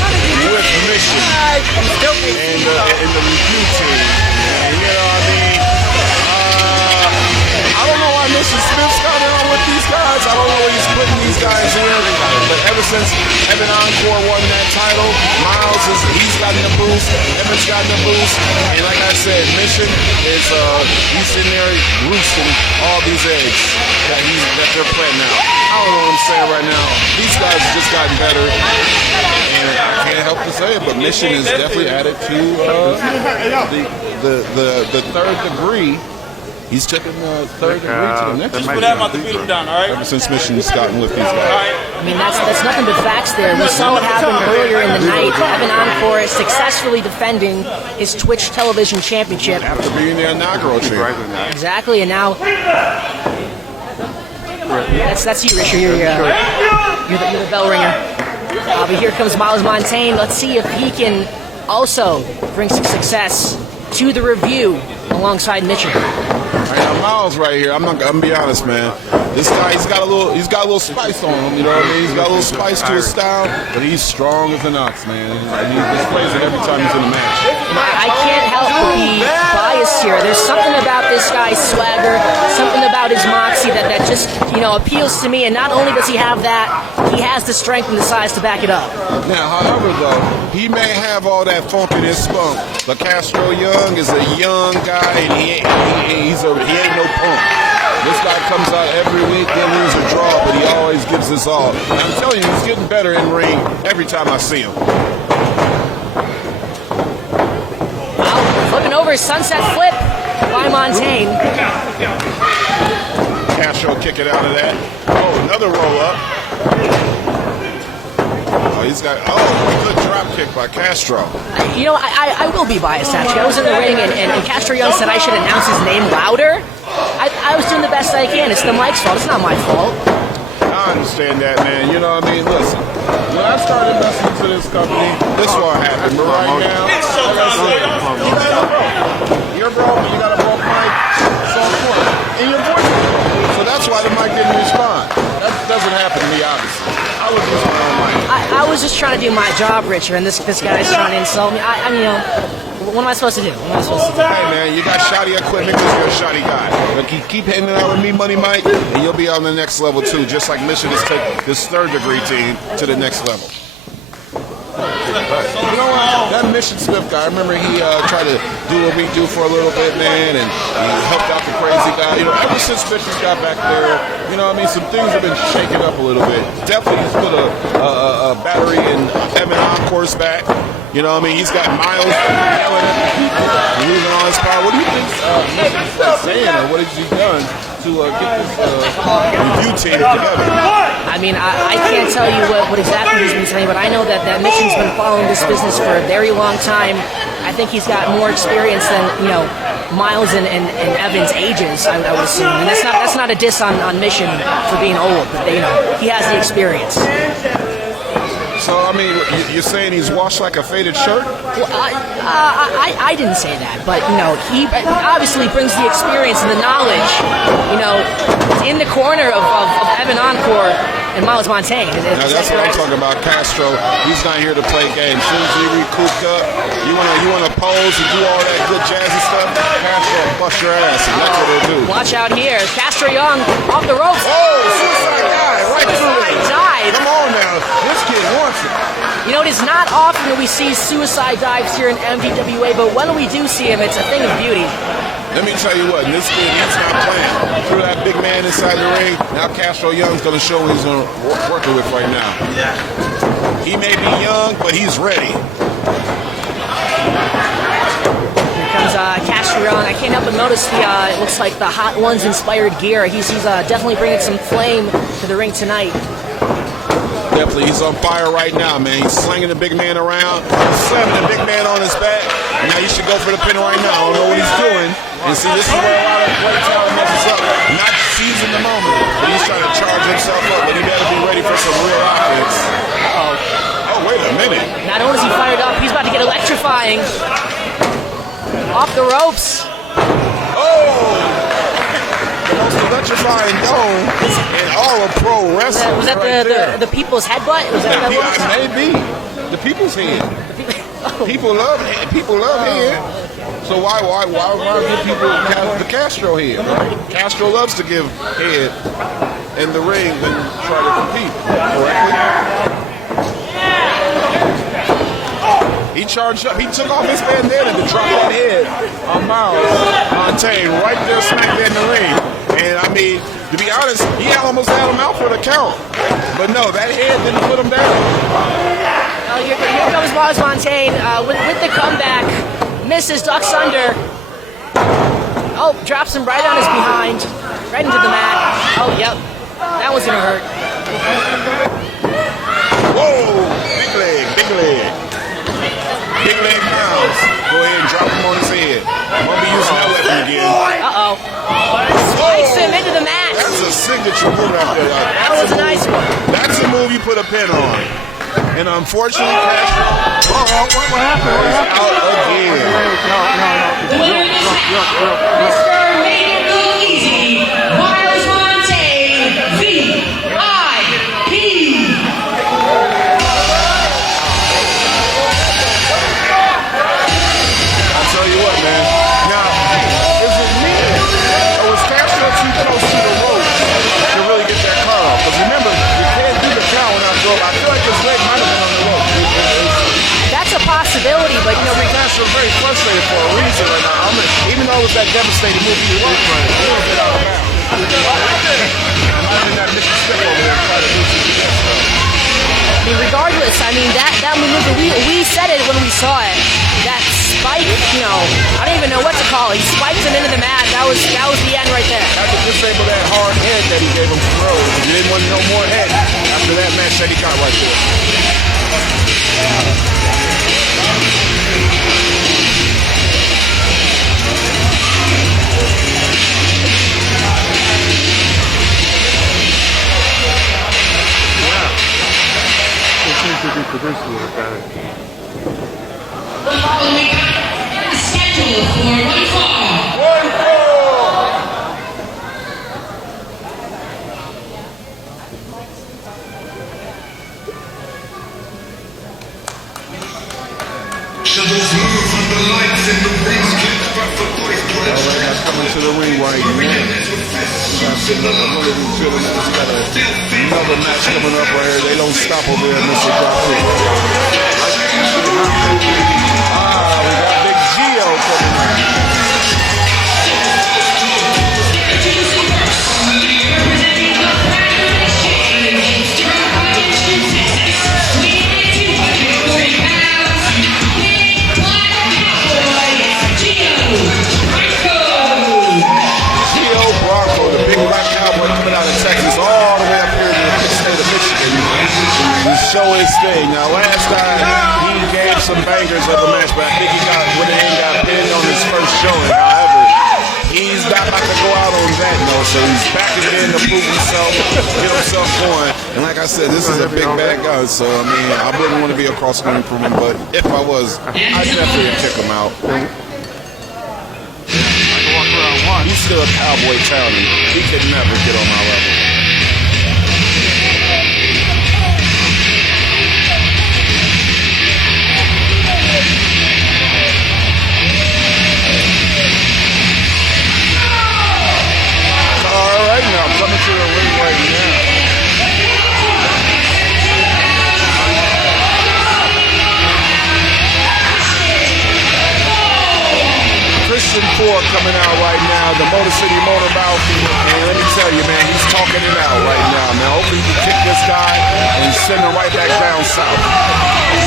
with Mission and the review team. And you know what I mean? I don't know why Mr. Smith's coming on with these guys. I don't know what he's putting these guys in. But ever since Evan Encore won that title, Miles he's gotten the boost. Evan's gotten the boost. And like I said, Mission is he's in there roosting all these eggs that they're planting out. I don't know what I'm saying right now. These guys have just gotten better. And I can't help to say it, but Mission is definitely added to the third degree. He's taking the third degree to the next. Just put that about to beat him down, all right? Ever since Mission's gotten with these guys. I mean, that's nothing but facts there. We saw what happened earlier in the night. Evan Encore is successfully defending his Twitch television championship. After being the inaugural champion. Exactly, and now that's you, Richard. You're the bell ringer. But here comes Miles Montaigne. Let's see if he can also bring some success to the review alongside Mitchell. Right now, Miles right here. I'm gonna be honest, man. This guy, he's got a little spice on him. You know what I mean? He's got a little spice to his style, but he's strong as an ox, man. And he displays it every time he's in a match. I can't help but be biased here. There's something about this guy's swagger, something about his moxie that just appeals to me. And not only does he have that, he has the strength and the size to back it up. Now, however, though, he may have all that funk in his spunk, but Castro Young is a young guy, and he ain't no punk. This guy comes out every week, they lose or draw, but he always gives his all. And I'm telling you, he's getting better in ring every time I see him. Wow, flipping over his sunset flip by Montaigne. Castro kick it out of that. Oh, another roll up. Oh, he's got, a good drop kick by Castro. I will be biased, actually. I was in the ring, and Castro Young said I should announce his name louder. I was doing the best I can. It's the mic's fault. It's not my fault. I understand that, man. You know what I mean? Listen, when I started listening to this company, this is what happened. But right now, you're broke, you got a broke mic, so forth. And your voice is broke. So that's why the mic didn't respond. That doesn't happen to me, obviously. I was using my own mic. I was just trying to do my job, Richard, and this guy's trying to insult me. What am I supposed to do? Hey, man, you got shoddy equipment because you're a shoddy guy. But keep hitting it out with me, Money Mike, and you'll be on the next level, too, just like Mission has taken this third-degree team to the next level. You know what? That Mission Smith guy, I remember he tried to do what we do for a little bit, man, and he helped out the crazy guy. Ever since Mission's got back there, some things have been shaken up a little bit. Definitely he's put a battery in Evan Encore's back. You know what I mean? He's got Miles yelling at people, losing all his power. What do you think Mission's saying, or what has he done to get this review team together? I mean, I can't tell you what exactly he's been saying, but I know that Mission's been following this business for a very long time. I think he's got more experience than, Miles and Evans' ages, I would assume. And that's not a diss on Mission for being old, but he has the experience. So, I mean, you're saying he's washed like a faded shirt? Well, I didn't say that, but, he obviously brings the experience and the knowledge, in the corner of Evan Encore and Miles Montaigne. Now, that's what I'm talking about, Castro. He's not here to play games. As soon as you recouped up, you wanna pose and do all that good jazzy stuff, Castro will bust your ass, and that's what he'll do. Watch out here. Castro Young off the ropes. Oh, suicide dive right through it. Dive. Come on now. This kid wants it. It is not often that we see suicide dives here in MDWA, but when we do see him, it's a thing of beauty. Let me tell you what, this kid, he's not playing. Threw that big man inside the ring. Now Castro Young's going to show what he's working with right now. Yeah. He may be young, but he's ready. Here comes Castro Young. I can't help but notice it looks like the Hot Ones inspired gear. He's definitely bringing some flame to the ring tonight. Definitely, he's on fire right now, man. He's slinging the big man around, slamming the big man on his back. Now you should go for the pin right now. I don't know what he's doing. And see, this is where a lot of great talent messes up. Not seizing the moment, but he's trying to charge himself up. But he better be ready for some real offense. Oh, wait a minute. Not only is he fired up, he's about to get electrifying. Off the ropes. Oh! The most electrifying dome in all of pro wrestling. Was that the people's headbutt? Was that what that was? Maybe. The people's head. People love head. So why give people the Castro head? Right? Castro loves to give head in the ring and try to compete. Correctly? He charged up. He took off his bandana to drop that head on Miles Montaigne right there, smack there in the ring. And I mean, to be honest, he almost had him out for the count. But no, that head didn't put him down. Here comes Miles Montaigne with the comeback. Misses, ducks under. Oh, drops him right on his behind. Right into the mat. Oh, yep. That was going to hurt. Whoa! Big leg, big leg. Big leg Miles. Go ahead and drop him on his head. I'm going to be using that weapon again. Uh-oh. Spikes him into the mat. That's a signature move out there. That was a nice one. That's a move you put a pin on. And unfortunately, Castro What happened? is out again. The winner of this match, Mr. Made It Look Easy, Miles Montaigne, VIP. I'll tell you what, man. Now, is it me, or was Castro too close to the rope to really get that cut off? Because remember, you can't do the count without the rope. I feel like his leg might have been on the rope. That's a possibility, but Castro's very frustrated for a reason right now. Even though it was that devastating move he was running, he was a bit out of bounds. I might have that Mr. Stick over there trying to do some regardless, I mean, that maneuver, we said it when we saw it. That spike, I don't even know what to call it. He spiked him into the mat. That was the end right there. had to disable that hard head that he gave him from Rose. He didn't want no more head after that match that he got right there. It seems to be produced a little better. The following is scheduled for one fall. One, four! Shadows move and the lights in the breeze catch but the voice All right, now coming to the ring right now. We got another match coming up right here. They don't stop over there, Mr. Dropkick. We got Big Gio coming in. Introducing first, representing the Platinum Exchange from Houston, Texas, weighing in at 240 pounds, bangers of the match, but I think he went ahead and got pinned on his first showing. However, he's not about to go out on that note, so he's backing it in to prove himself, get himself going. And like I said, this is a big bad guy, so I mean, I wouldn't want to be across the ring from him, but if I was, I'd definitely check him out. He's still a cowboy town. He could never get on my level. All right, now coming to the ring right now. Christian Ford coming out right now, the Motor City Motorbout, and let me tell you, man, he's talking it out right now, man. Hopefully he can kick this guy and send him right back down south.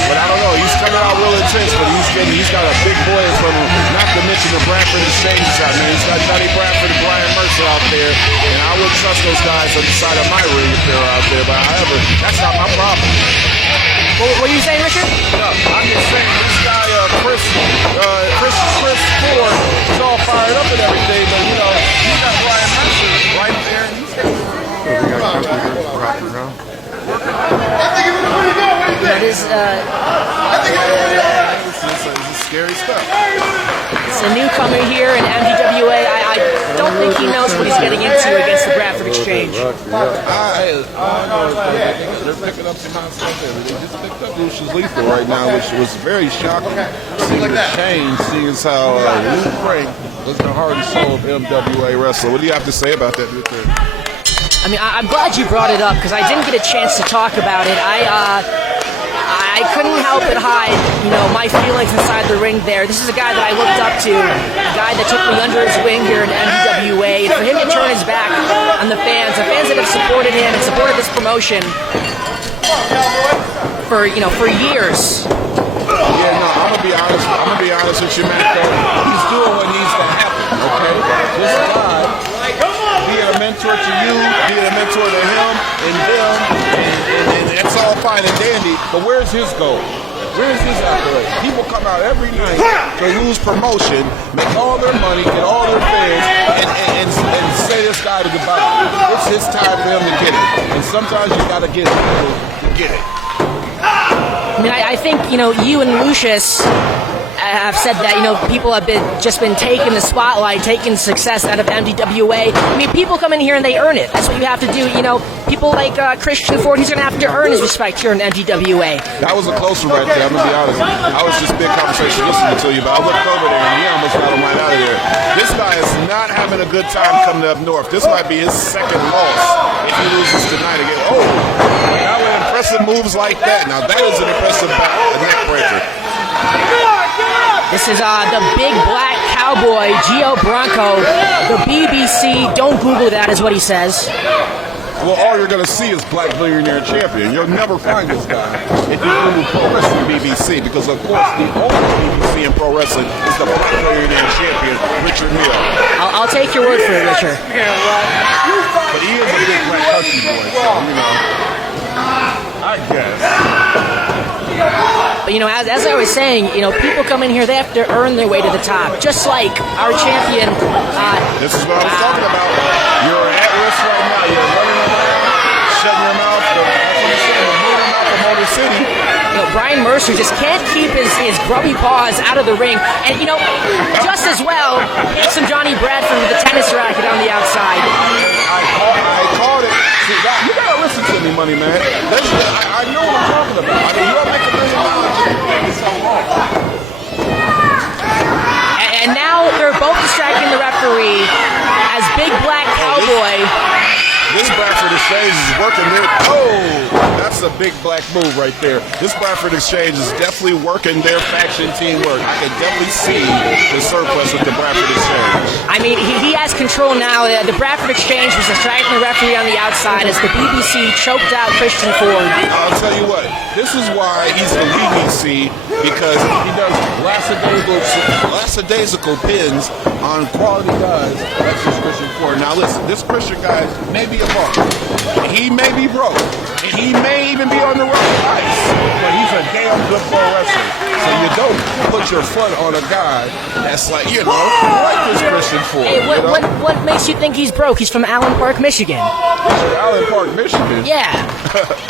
But I don't know, he's coming out real intense, but he's got a big boy in front of him, not to mention the Bradford Exchange out, man. He's got Johnny Bradford and Brian Mercer out there, and I wouldn't trust those guys on the side of my ring if they're out there, but however, that's not my problem. What are you saying, Richard? No, I'm just saying this guy, Chris Ford, is all fired up and everything, but you know, he's got Brian Mercer right there, and he's this is scary stuff. It's a newcomer here in MDWA. I don't think he knows what he's getting into against the Bradford Exchange. I know they're picking up some hot stuff there. They just picked up Lucius Lethal right now, which was very shocking. Seeing the change, seeing as how Lou Frank was the heart and soul of MWA wrestler. What do you have to say about that, Luke? I mean, I'm glad you brought it up because I didn't get a chance to talk about it. I couldn't help but hide, you know, my feelings inside the ring there. This is a guy that I looked up to, a guy that took me under his wing here in MDWA. And for him to turn his back on the fans that have supported him and supported this promotion for years. Yeah, no, I'm gonna be honest with you, Matt. He's doing what needs to happen. Okay, this guy, being a mentor to you, being a mentor to him and them, and it's all fine and dandy. But where's his goal? Where's his accolade? People come out every night to lose promotion, make all their money, get all their fans, and say this guy to goodbye. It's his time for him to get it, and sometimes you gotta get people to get it. I mean, I think, you know, you and Lucius have said that, you know, people have been taking the spotlight, taking success out of MDWA. I mean, people come in here and they earn it. That's what you have to do. You know, people like Christian Ford, he's going to have to earn his respect here in MDWA. That was a close one right there, I'm going to be honest. I was just big conversation listening to you, but I looked over there and he almost got him right out of there. This guy is not having a good time coming up north. This might be his second loss if he loses tonight again. Oh, now with impressive moves like that. Now that is an impressive neck breaker. This is the big black cowboy, Gio Bronco, the BBC. Don't Google that is what he says. Well, all you're going to see is Black Billionaire Champion. You'll never find this guy if you Google Pro Wrestling BBC, because, of course, the only BBC in pro wrestling is the Black Billionaire Champion, Richard Hill. I'll take your word for it, Richard. But he is a big black country boy, so, you know, I guess. But, you know, as I was saying, you know, people come in here, they have to earn their way to the top. Just like our champion. This is what I was talking about. You're at risk right now. You're running around, shutting your mouth. That's what I'm saying. You're moving out from Motor City. You know, Brian Mercer just can't keep his grubby paws out of the ring. And, you know, just as well, hit some Johnny Bradford with the tennis racket on the outside. I called it. See, you gotta listen to me, Money Man. I know what I'm talking about. I mean, you don't make $1 million so long. And now they're both distracting the referee as Big Black Cowboy. This Bradford Exchange is working there. Oh, that's a big black move right there. This Bradford Exchange is definitely working their faction teamwork. I can definitely see the surplus with the Bradford Exchange. I mean, he has control now. The Bradford Exchange was distracting the referee on the outside as the BBC choked out Christian Ford. I'll tell you what, this is why he's the BBC, because he does lackadaisical lackadaisical pins on quality guys. That's just Christian Ford. Now listen, this Christian guy may be a bum. He may be broke. And he may even be on the road ice. But he's a damn good pro wrestler. So you don't put your foot on a guy that's like, like this Christian Ford. Hey, what makes you think he's broke? He's from Allen Park, Michigan. Allen Park, Michigan? Yeah.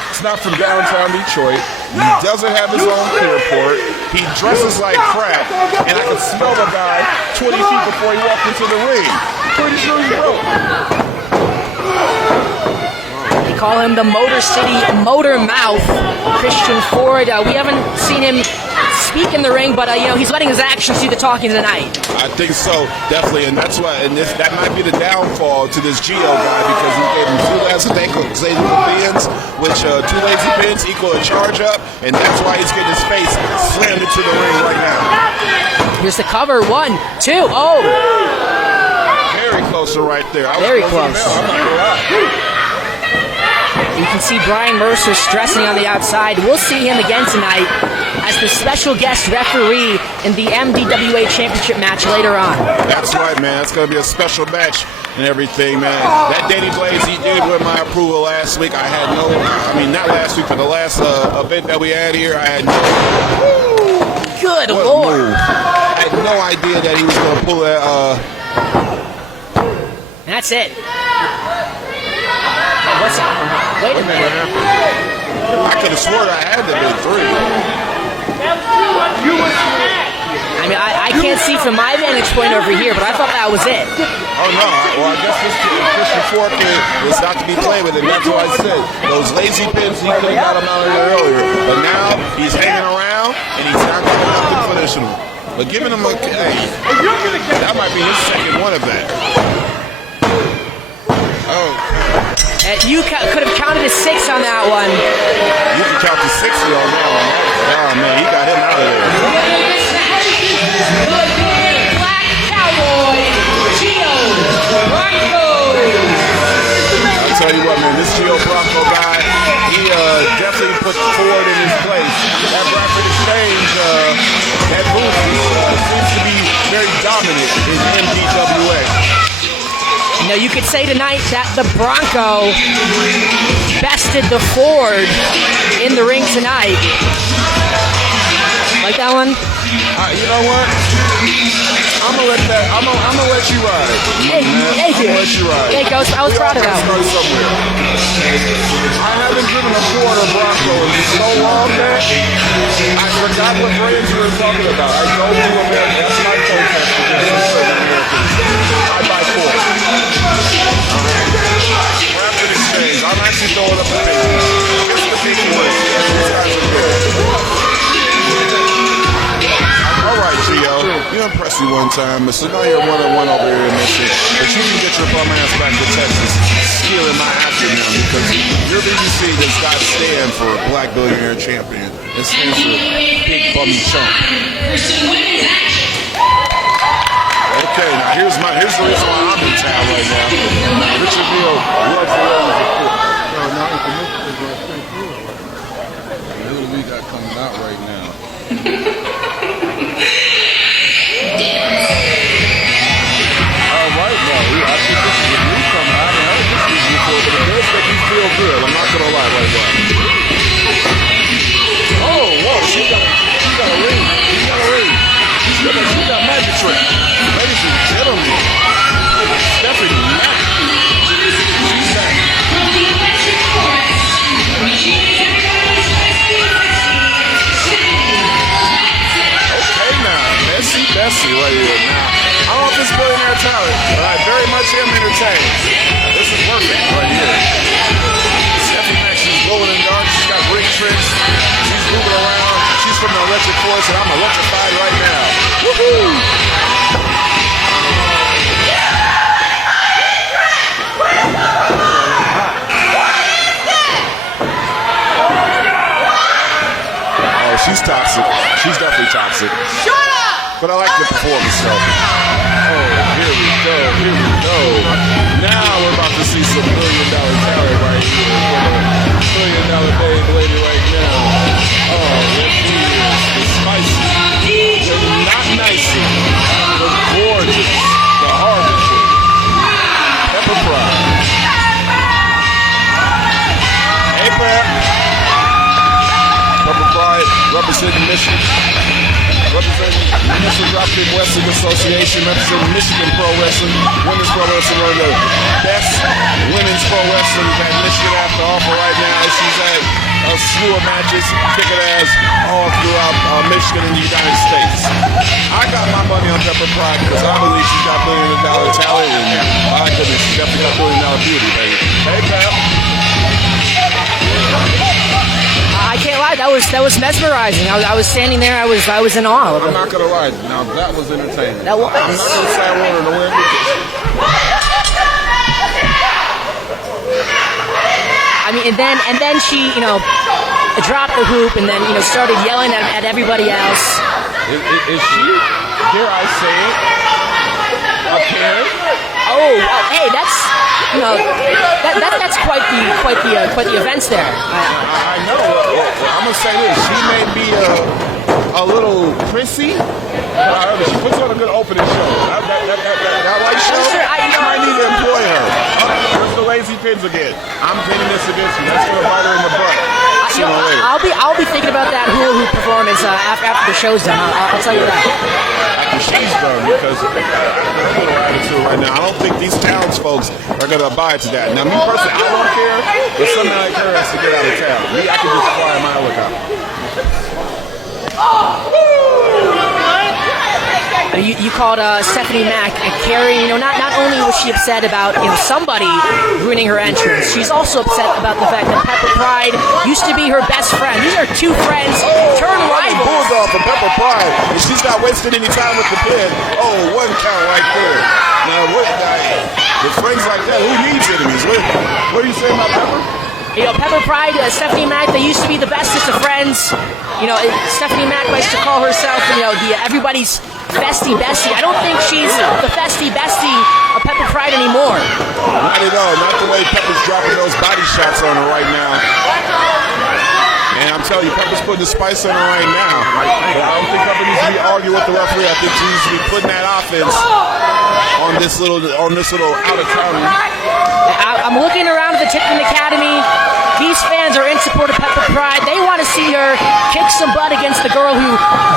It's not from downtown Detroit. He doesn't have his own airport. He dresses like crap. And I can smell the guy 20 feet before he walked into the ring. Pretty sure he's broke. They call him the Motor City Motor Mouth, Christian Ford. We haven't seen him speak in the ring, but he's letting his actions do the talking tonight. I think so, definitely, and that's why, that might be the downfall to this Gio guy, because he gave him 2 lazy pins, which 2 lazy pins equal a charge up, and that's why he's getting his face slammed into the ring right now. Here's the cover. 1, 2. Oh, very close right there. Very close. I'm not gonna lie. you can see Brian Mercer stressing on the outside. We'll see him again tonight as the special guest referee in the MDWA Championship match later on. That's right, man. It's going to be a special match and everything, man. That Danny Blaze, he did win my approval last week. I had not last week, but the last event that we had here, I had no... Good What Lord. move. I had no idea that he was going to pull that... That's it. What's up? Wait a minute. I could have sworn I had to be 3. I mean, I can't see from my vantage point over here, but I thought that was it. Oh, no. Well, I guess this Christian Ford was not to be played with, and that's what I said. Those lazy pins, he could have got him out of there earlier. But now he's hanging around, and he's not going to have to finish him. But giving him a... Hey, that might be his second one of that. Oh. You could have counted a 6 on that one. You can count to 60 on that one. Oh, man, he got him out of there. The big black cowboy, Gio Bronco. I'll tell you what, man, this Gio Bronco guy, he definitely put Ford in his place. That Bradford Exchange, that move seems to be very dominant in MDWA. You know, you could say tonight that the Bronco bested the Ford in the ring tonight. Like that one? You know what? I'm gonna let you ride. Hey, thank you. I'm gonna let you ride. Hey, Ghost, I was proud of that one. I haven't driven a Ford or Bronco in so long that I forgot what brands you were talking about. I don't do American. That's my protest against certain Americans. I buy Ford. Rapid Exchange. I'm actually throwing up the picture. Just the picture with it. These guys are good. All right, Gio. You impressed me one time, but so now you're 1-1 over here in Michigan. But you can get your bum ass back to Texas, stealing my afternoon, because your BBC does not stand for Black Billionaire Champion. It stands for Big Bummy Chump. Okay, now here's the reason why I'm in town right now. Richard Neal loves the role of the court. No, not if the mission is going to stay through. That's what we got coming out right now. All right, now, I think this is a newcomer. I haven't heard this music before, but it does make me feel good. I'm not going to lie right now. Oh, whoa, she got a ring. She got magic trick. Ladies and gentlemen, Stephanie Mack. She's back. Okay, now, Bessie right here. Now, I don't know if it's billionaire talent, but I very much am entertained. This is perfect right here. Stephanie Mack, she's glowing in the dark. She's got ring tricks. She's moving around. She's from the electric force, and I'm electrified right now. Woohoo! Oh, she's toxic. She's definitely toxic. Shut up! But I like the performance, though. Oh, here we go. Now we're about to see some $1 million talent right here. $1 million babe lady right now. Oh, yes, she is. The spicy. The not nicey. Michigan. Representing National Dropkick Wrestling Association, representing Michigan Pro Wrestling, Women's Pro Wrestling, one of the best women's pro wrestling that Michigan has to offer right now. She's had a slew of matches, kicking ass all throughout Michigan and the United States. I got my money on Pepper Pride because I believe she's got $1 billion talent, and my goodness, she's definitely got $1 billion beauty, baby. Hey, Pep. I can't lie, that was mesmerizing. I was standing there, I was in awe of I'm it. not gonna lie. Now that was entertaining. That was. I'm not gonna say I wanted to win. I mean, and then she, dropped the hoop and then, started yelling at everybody else. Is she? Dare I say it? A Karen? Oh, hey, that's that's quite the events there. I know. I'm gonna say this. She may be a little prissy, but she puts on a good opening show. That like show. Sure, You might need to employ her. There's the lazy pins again. I'm pinning this against you. That's gonna bite her in the butt. Sooner or later. I'll be thinking about that hula hoop performance after the show's done. I'll tell you that. After she's done, because her little attitude right now, I don't think these Towns folks are going to abide to that. Now, me personally, I don't care if somebody like her has to get out of town. Me, I can just fly my helicopter. You called Stephanie Mack a Carrie. Not only was she upset about somebody ruining her entrance, she's also upset about the fact that Pepper Pride used to be her best friend. These are two friends turned rivals. Bulldog from Pepper Pride, and she's not wasting any time with the pin. Oh, one count right there. Now, with friends like that, who needs enemies? What are you saying about Pepper? Pepper Pride, Stephanie Mack, they used to be the bestest of friends. Stephanie Mack likes to call herself, everybody's bestie. I don't think she's the bestie of Pepper Pride anymore. Not at all. Not the way Pepper's dropping those body shots on her right now. And I'm telling you, Pepper's putting the spice on her right now. But I don't think Pepper needs to be arguing with the referee. I think she needs to be putting that offense on this little out of town. I'm looking around at the Tipton Academy. These fans are in support of Pepper Pride. They want to see her kick some butt against the girl who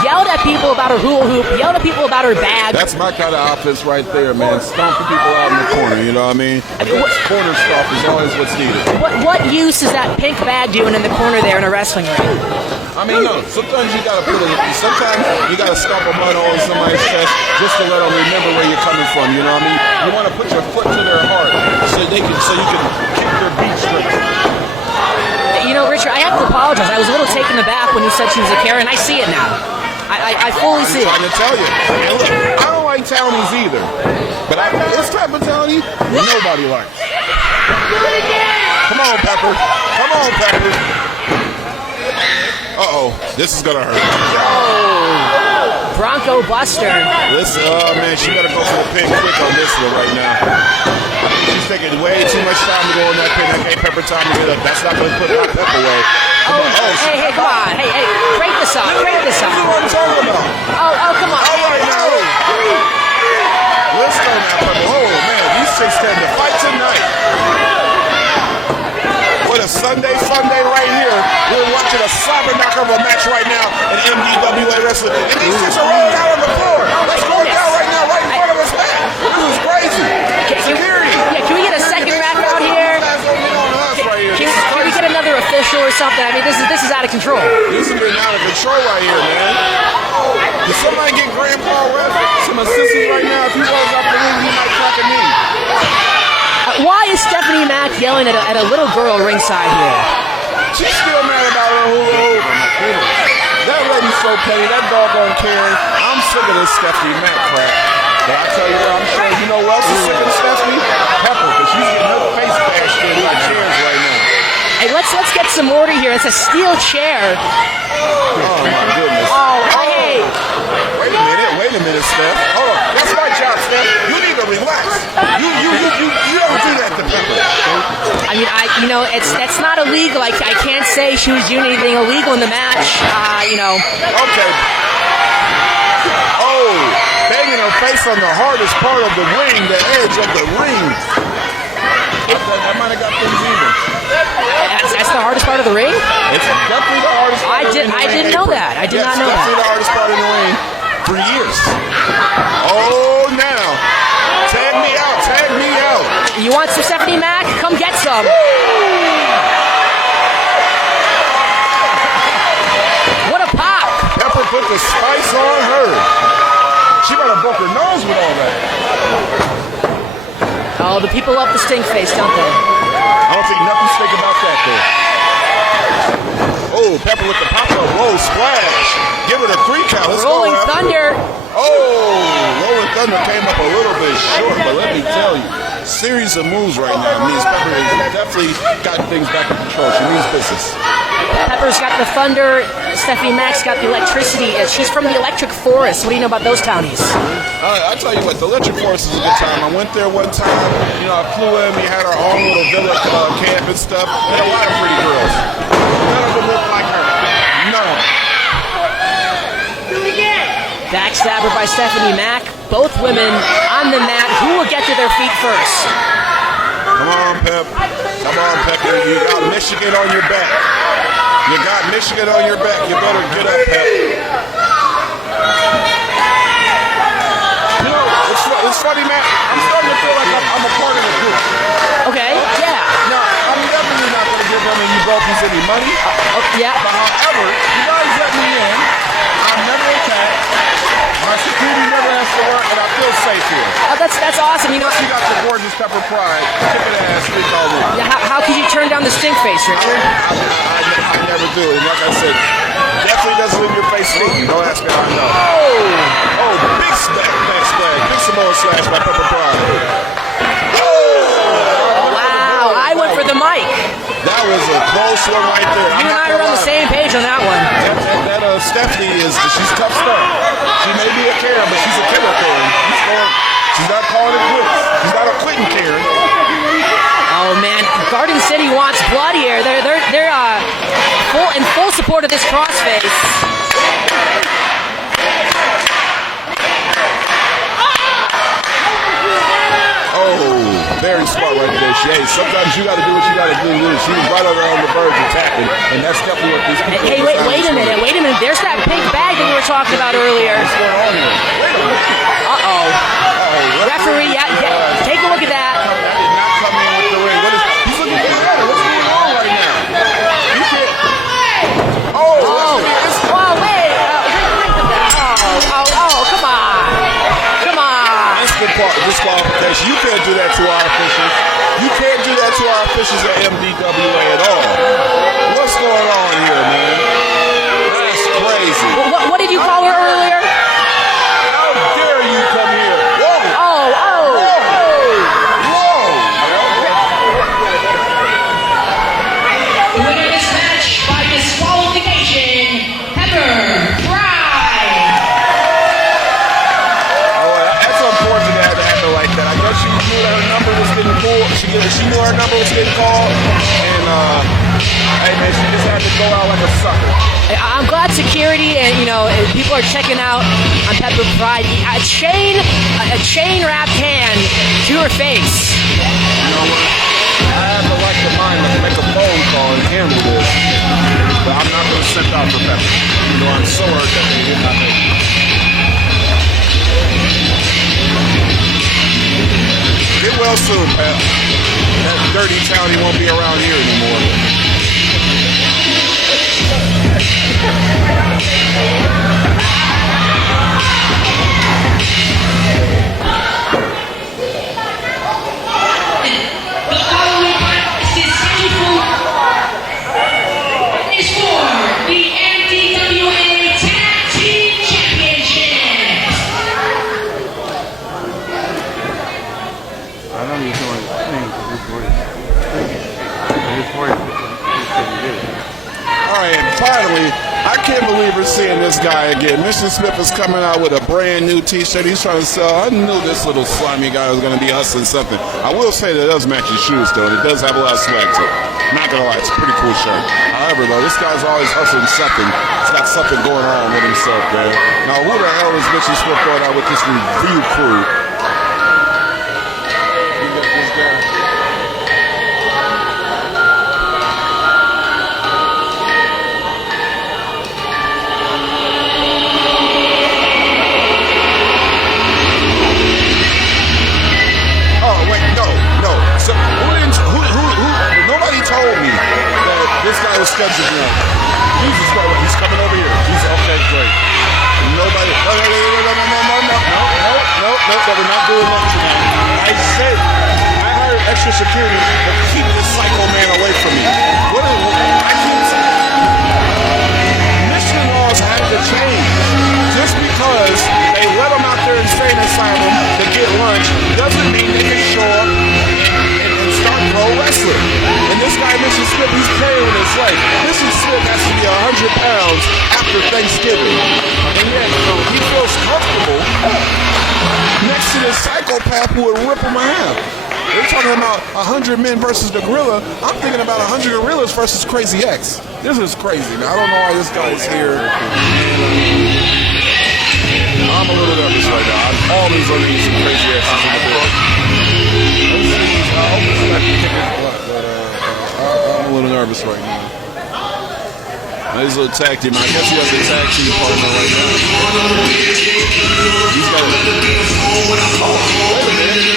yelled at people about her hula hoop, yelled at people about her bag. That's my kind of offense right there, man. Stomping people out in the corner, you know what I mean? Corner stomp is always what's needed. What use is that pink bag doing in the corner there in a wrestling ring? I mean, no. Sometimes you gotta stomp a mud on somebody's chest just to let them remember where you're coming from. You know what I mean? You want to put your foot to their heart so you can kick their beat straight. Richard, I have to apologize. I was a little taken aback when you said she was a Karen. I see it now. I fully see it. I'm trying to tell you. And look, I don't like townies either. But this type of townie, nobody likes. Come on, Pepper. Come on, Pepper. Uh-oh. This is going to hurt. Bronco Buster. This, man, she better go for the pin quick on this one right now. She's taking way too much time to go in that pin. That gave Pepper time to get up. That's not going to put my Pepper away. Hey, come on. Hey, break this up. This is what I'm talking about. Oh, come on. All right, now. Let's go now, Pepper. Oh, man, these chicks came to fight tonight. What a Sunday right here. We're watching a cyber knockout of a match right now in MDWA Wrestling. And these chicks are rolling out on the floor. That's going down right now, right in front of us, man. This is crazy. Security. Yeah, can we get a second ref out here? Can we get another official or something? I mean, this is out of control. This is getting out of control right here, man. Did somebody get Grandpa Ref some assistance right now? If he rolls off the ring, he might crack a knee. Why is Stephanie Mack yelling at a little girl ringside here? She's still mad about her hula hoop. That lady's so petty. That doggone Karen. I'm sick of this Stephanie Mack crap. But I tell you what, I'm sure you know who else is sick of Stephanie? Pepper, because she's getting her face bashed in by chairs right now. Hey, let's get some order here. It's a steel chair. Oh my goodness. Oh, hey. Wait a minute, Steph. Hold on. That's my job, Steph. You need to relax. You don't do that to Pepper. I mean, that's not illegal. I can't say she was doing anything illegal in the match. Okay. Oh, banging her face on the hardest part of the ring, the edge of the ring. That might have got things even. That's the hardest part of the ring? It's definitely the hardest part of the ring. I didn't know that. I did not know definitely that. the hardest part of the ring for years. Oh, now. Tag me out. Tag me out. You want some Stephanie Mac? Come get some. What a pop. Pepper put the spice on her. She might have broke her nose with all that. Oh, the people love the stink face, don't they? I don't think nothing stink about that, though. Oh, Pepper with the pop-up. Whoa, splash. Give her the 3 count. Let's Rolling go, Thunder. Oh, Rolling Thunder came up a little bit short, but let me tell you, series of moves right now means Pepper has definitely got things back in control. She means business. Pepper's got the thunder. Stephanie Mac's got the electricity. She's from the Electric Forest. What do you know about those townies? I tell you what, the Electric Forest is a good time. I went there one time. You know, I flew in. We had our own little villa camp and stuff. And a lot of pretty girls. None of them look like her. None of them. Backstabber by Stephanie Mac. Both women on the mat. Who will get to their feet first? Come on, Pep. Come on, Pepper. You got Michigan on your back. You got Michigan on your back. You better get up, Pep. You know, it's funny, man. I'm starting to feel like I'm a part of the group. Okay, yeah. Now, I'm definitely not going to give them any brokers any money. Yeah. But however, you guys let me in. I'm never attacked. My security never has to work, and I feel safe here. Oh, that's awesome. You know, You got the gorgeous Pepper Pride, kicking ass, street all over. yeah, how could you turn down the stink face, Richard? I never do. And like I said, definitely doesn't leave your face stinking. Don't ask me how I know. Oh, big backsplash. Big Samoa slash by Pepper Pride. Wow, I went for the mic. That was a close one right there. You and I are on the same page on that one. That Stephanie she's tough stuff. She may be a Karen, but she's a killer Karen. She's not calling it quits. She's not a quitting Karen. Oh man, Garden City wants blood here. They're full support of this crossface. Oh, very smart right there. Sometimes you got to do what you got to do. She was right over on the verge of tapping, and that's definitely what these people. Hey, wait a minute. There's that pink bag that we were talking about earlier. What's going on here? Wait a minute. Uh-oh. Referee, yeah, take a look at that. That did not come in with the ring. He's looking for water. What's going on right now? You can't. Oh, wait. Come on. Instant disqualification. You can't do that to our officials. You can't do that to our officials at MDWA at all. What's going on here, man? That's crazy. What did you call her earlier? How dare you come here? Whoa! Oh! Whoa! The winner of this match by disqualification, Pepper Pride. Oh, that's unfortunate to have to happen like that. I guess she knew that her number was getting pulled. She knew her number was getting called, and hey man, she just had to go out like a sucker. I'm glad security and people are checking out on Pepper Pride. A chain wrapped hand to her face. You know what? I have the right to mind to make a phone call and handle this, but I'm not going to send out for Pepper. You know, I'm so hurt that they did not make it. Get well soon, Pep. That dirty townie won't be around here anymore. The following contest is scheduled for the MDWA Tag Team Championship. I know you're doing the thing because it's working. It's working. All right, and finally, I can't believe we're seeing this guy again. Mission Smith is coming out with a brand new T-shirt. He's trying to sell. I knew this little slimy guy was going to be hustling something. I will say that it does match his shoes, though, and it does have a lot of swag to it. Not going to lie, it's a pretty cool shirt. However, though, this guy's always hustling something. He's got something going on with himself, man. Now, who the hell is Mission Smith going out with this review crew? You got this guy. This guy was scheduled to be he's coming over here. He's okay, great. Nobody. No, we're not doing that tonight. I said I hired extra security to keep this psycho man away from me. I keep saying Michigan laws have to change. Just because they let them out there insane asylum to get lunch doesn't mean they can show up and start pro wrestling. And this guy, Mr. Smith, he's carrying his life. Mr. Smith has to be 100 pounds after Thanksgiving. And yet, he feels comfortable next to this psychopath who would rip him in half. They're talking about 100 men versus the gorilla. I'm thinking about 100 gorillas versus Crazy X. This is crazy. Now, I don't know why this guy's here. I'm a little nervous right now. I'm always on these Crazy X's. I'm a little nervous right now. He's a little tag team. I guess he has a tag team partner right now. He's got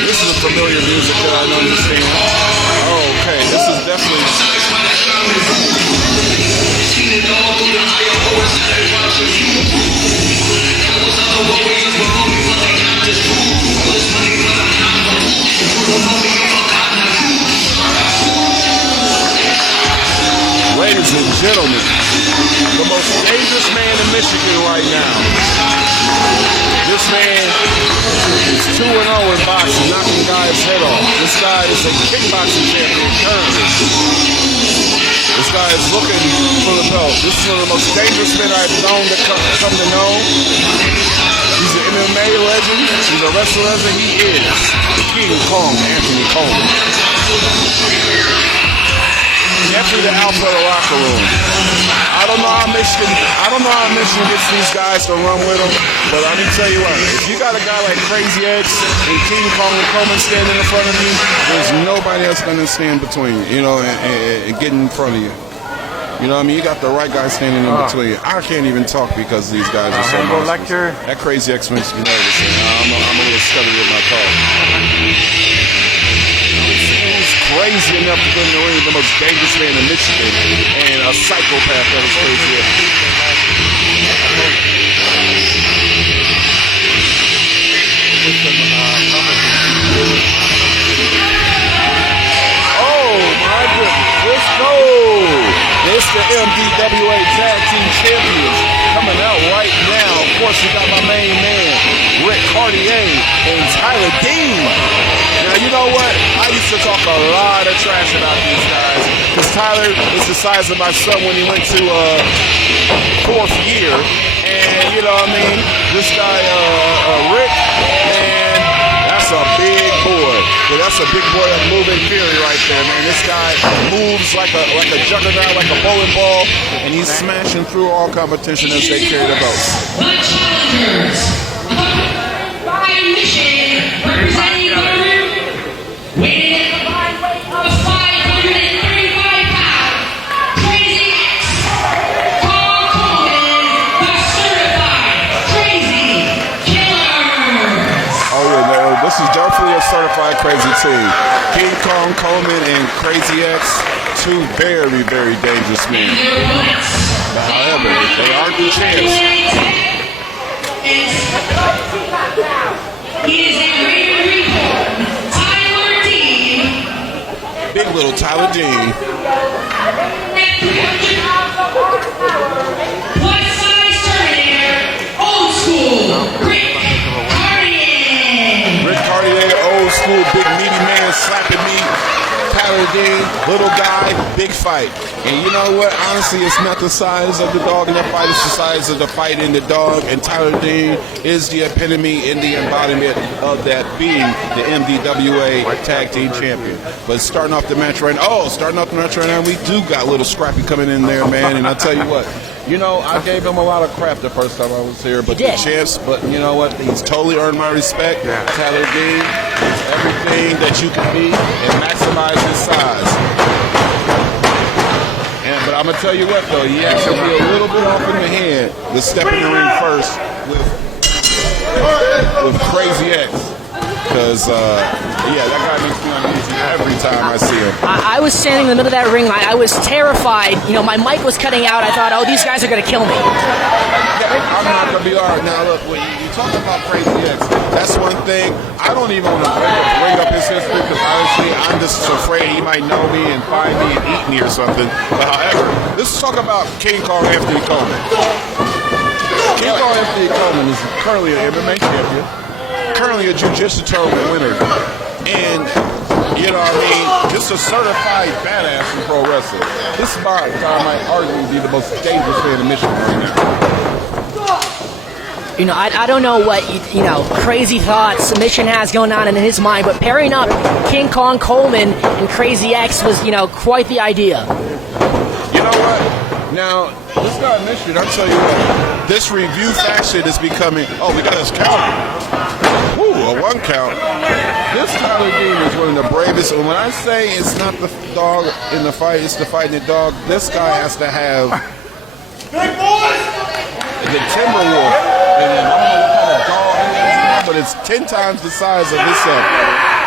this is a familiar music that I don't understand. Oh, okay. This is definitely. Ladies and gentlemen, the most dangerous man in Michigan right now. This man is 2-0 in boxing, knocking guys' head off. This guy is a kickboxing champion currently. This guy is looking for the belt. This is one of the most dangerous men I've known to come to know. He's an MMA legend. He's a wrestler legend. He is the King Kong, Anthony Coleman. Definitely the alpha of the locker room. I don't know how Michigan gets these guys to run with them, but let me tell you what, if you got a guy like Crazy X and King Kong and Coleman standing in front of you, there's nobody else going to stand between, and get in front of you. You know what I mean? You got the right guy standing in between you. I can't even talk because these guys are so monsters. That Crazy X makes me nervous. I'm a little stuttery in my talk. Crazy enough to go in the ring, the most dangerous man in Michigan, and a psychopath that is crazy. Oh my goodness, let's go! It's the MDWA Tag Team Champions coming out right now. Of course, we got my main man, Rick Cartier and Tyler Dean. Now, you know what? I used to talk a lot of trash about these guys because Tyler is the size of my son when he went to fourth year. And, you know what I mean? This guy, Rick, man, that's a big boy. Yeah, that's a big boy of moving fury right there, man. This guy moves like a juggernaut, like a bowling ball, and he's smashing through all competition as they carry the belts. The challengers, by Michigan, representing weighted at a combined weight of 535 pounds, Crazy X, Paul Coleman, the certified Crazy Killers. Oh yeah, no, this is definitely a certified crazy team. King Kong, Coleman, and Crazy X, two very, very dangerous men. However, they aren't the champs. He is a greater reborn. Big little Tyler Dean. Plus size Terminator, old school, Rick Cartier. Rick Cartier, old school, big meaty man slapping me. Tyler Dean, little guy, big fight. And you know what? Honestly, it's not the size of the dog in the fight, it's the size of the fight in the dog. And Tyler Dean is the epitome and the embodiment of that being the MDWA Tag Team Champion. But starting off the match right now, we do got little Scrappy coming in there, man. And I tell you what, I gave him a lot of crap the first time I was here, but the champs, but you know what? He's totally earned my respect. Tyler Dean is everything that you can be and maximize his size. But I'm going to tell you what, though, he has to be a little bit off in the head to step in the ring first with Crazy X. Because because, yeah, that guy makes me uneasy every time I see him. I was standing in the middle of that ring. I was terrified. You know, my mic was cutting out. I thought, oh, these guys are going to kill me. Yeah, I'm not going to be all right. Now, look, when you talk about Crazy X, that's one thing. I don't even want to bring up his history because honestly, I'm just afraid he might know me and find me and eat me or something. But however, let's talk about King Kong Anthony Coleman. King Kong Anthony Coleman is currently an MMA champion, currently a jiu-jitsu tournament winner, and you know what I mean, just a certified badass in pro wrestling. This spot, I might argue, be the most dangerous thing in the Michigan right now. You know, I don't know what, you know, crazy thoughts Submission has going on in his mind, but pairing up King Kong Coleman and Crazy X was, you know, quite the idea. You know what? Now, this guy Michigan, I'll tell you what, this review faction is becoming, oh, we got his count. Woo, a one count. This Tyler Dean is one of the bravest, and when I say it's not the dog in the fight, it's the fighting the dog, this guy has to have the Timberwolf. And then, I don't know what kind of dog he is now, but it's 10 times the size of his son.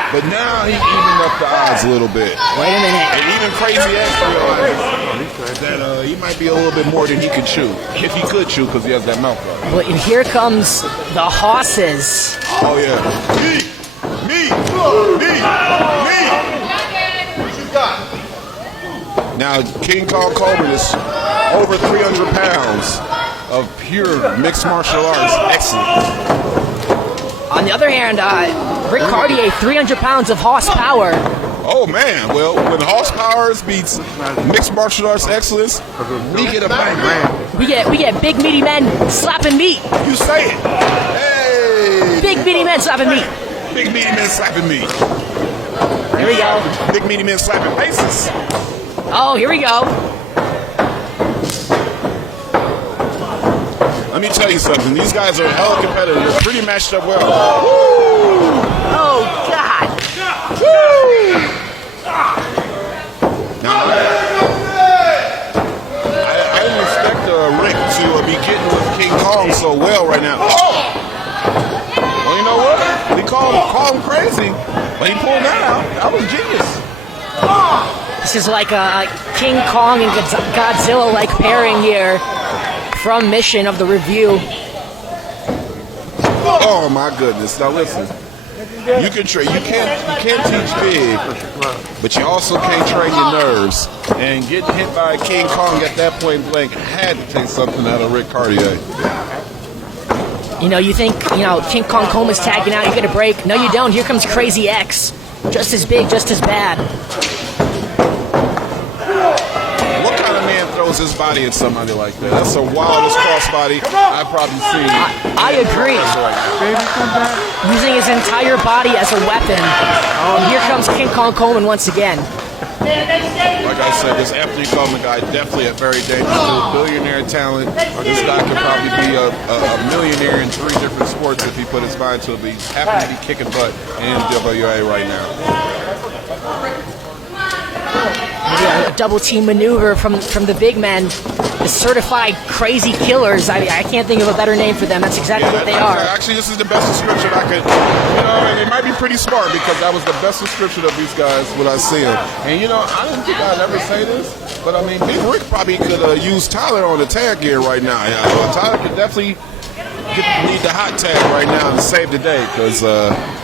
But now he evened up the odds a little bit. Wait a minute. And even Crazy X realized that he might be a little bit more than he could chew. If he could chew, because he has that mouth guard. But here comes the horses. Oh, yeah. Me. What you got? Now, King Kong Coleman is over 300 pounds of pure mixed martial arts excellence. On the other hand, Rick Cartier, 300 pounds of horsepower. Oh man, well, when horsepower beats mixed martial arts excellence, we get a bang, man. We get big meaty men slapping meat. You say it. Hey. Big meaty men slapping meat. Big meaty men slapping meat. Here we go. Big meaty men slapping faces. Oh, here we go. Let me tell you something. These guys are hella competitive. They're pretty matched up well. Woo! Oh, God. Woo! Now, I didn't expect Rick to be getting with King Kong so well right now. Oh! Well, you know what? We call him crazy, but he pulled that out. That was genius. This is like a King Kong and Godzilla-like pairing here from Mission of the review. Oh my goodness! Now listen, you can you can't teach big, but you also can't train your nerves. And getting hit by King Kong at that point blank had to take something out of Rick Cartier. You know, you think, you know, King Kong Coleman's tagging out, you get a break. No, you don't. Here comes Crazy X. Just as big, just as bad. What kind of man throws his body at somebody like that? That's the wildest crossbody I've probably seen. I agree. Using his entire body as a weapon. And here comes King Kong Coleman once again. Like I said, this Anthony Coleman guy definitely a very dangerous dude, billionaire talent. This guy could probably be a millionaire in 3 different sports if he put his mind to it, but he's happy to be kicking butt in NWA right now. Maybe a double team maneuver from the big men, the certified crazy killers. I can't think of a better name for them. That's exactly what they are. Actually, this is the best description I could. You know, and they might be pretty smart because that was the best description of these guys when I see them. And you know, I didn't think I'd ever say this, but I mean, Big Rick probably could use Tyler on the tag gear right now. Yeah, Tyler could definitely need the hot tag right now to save the day because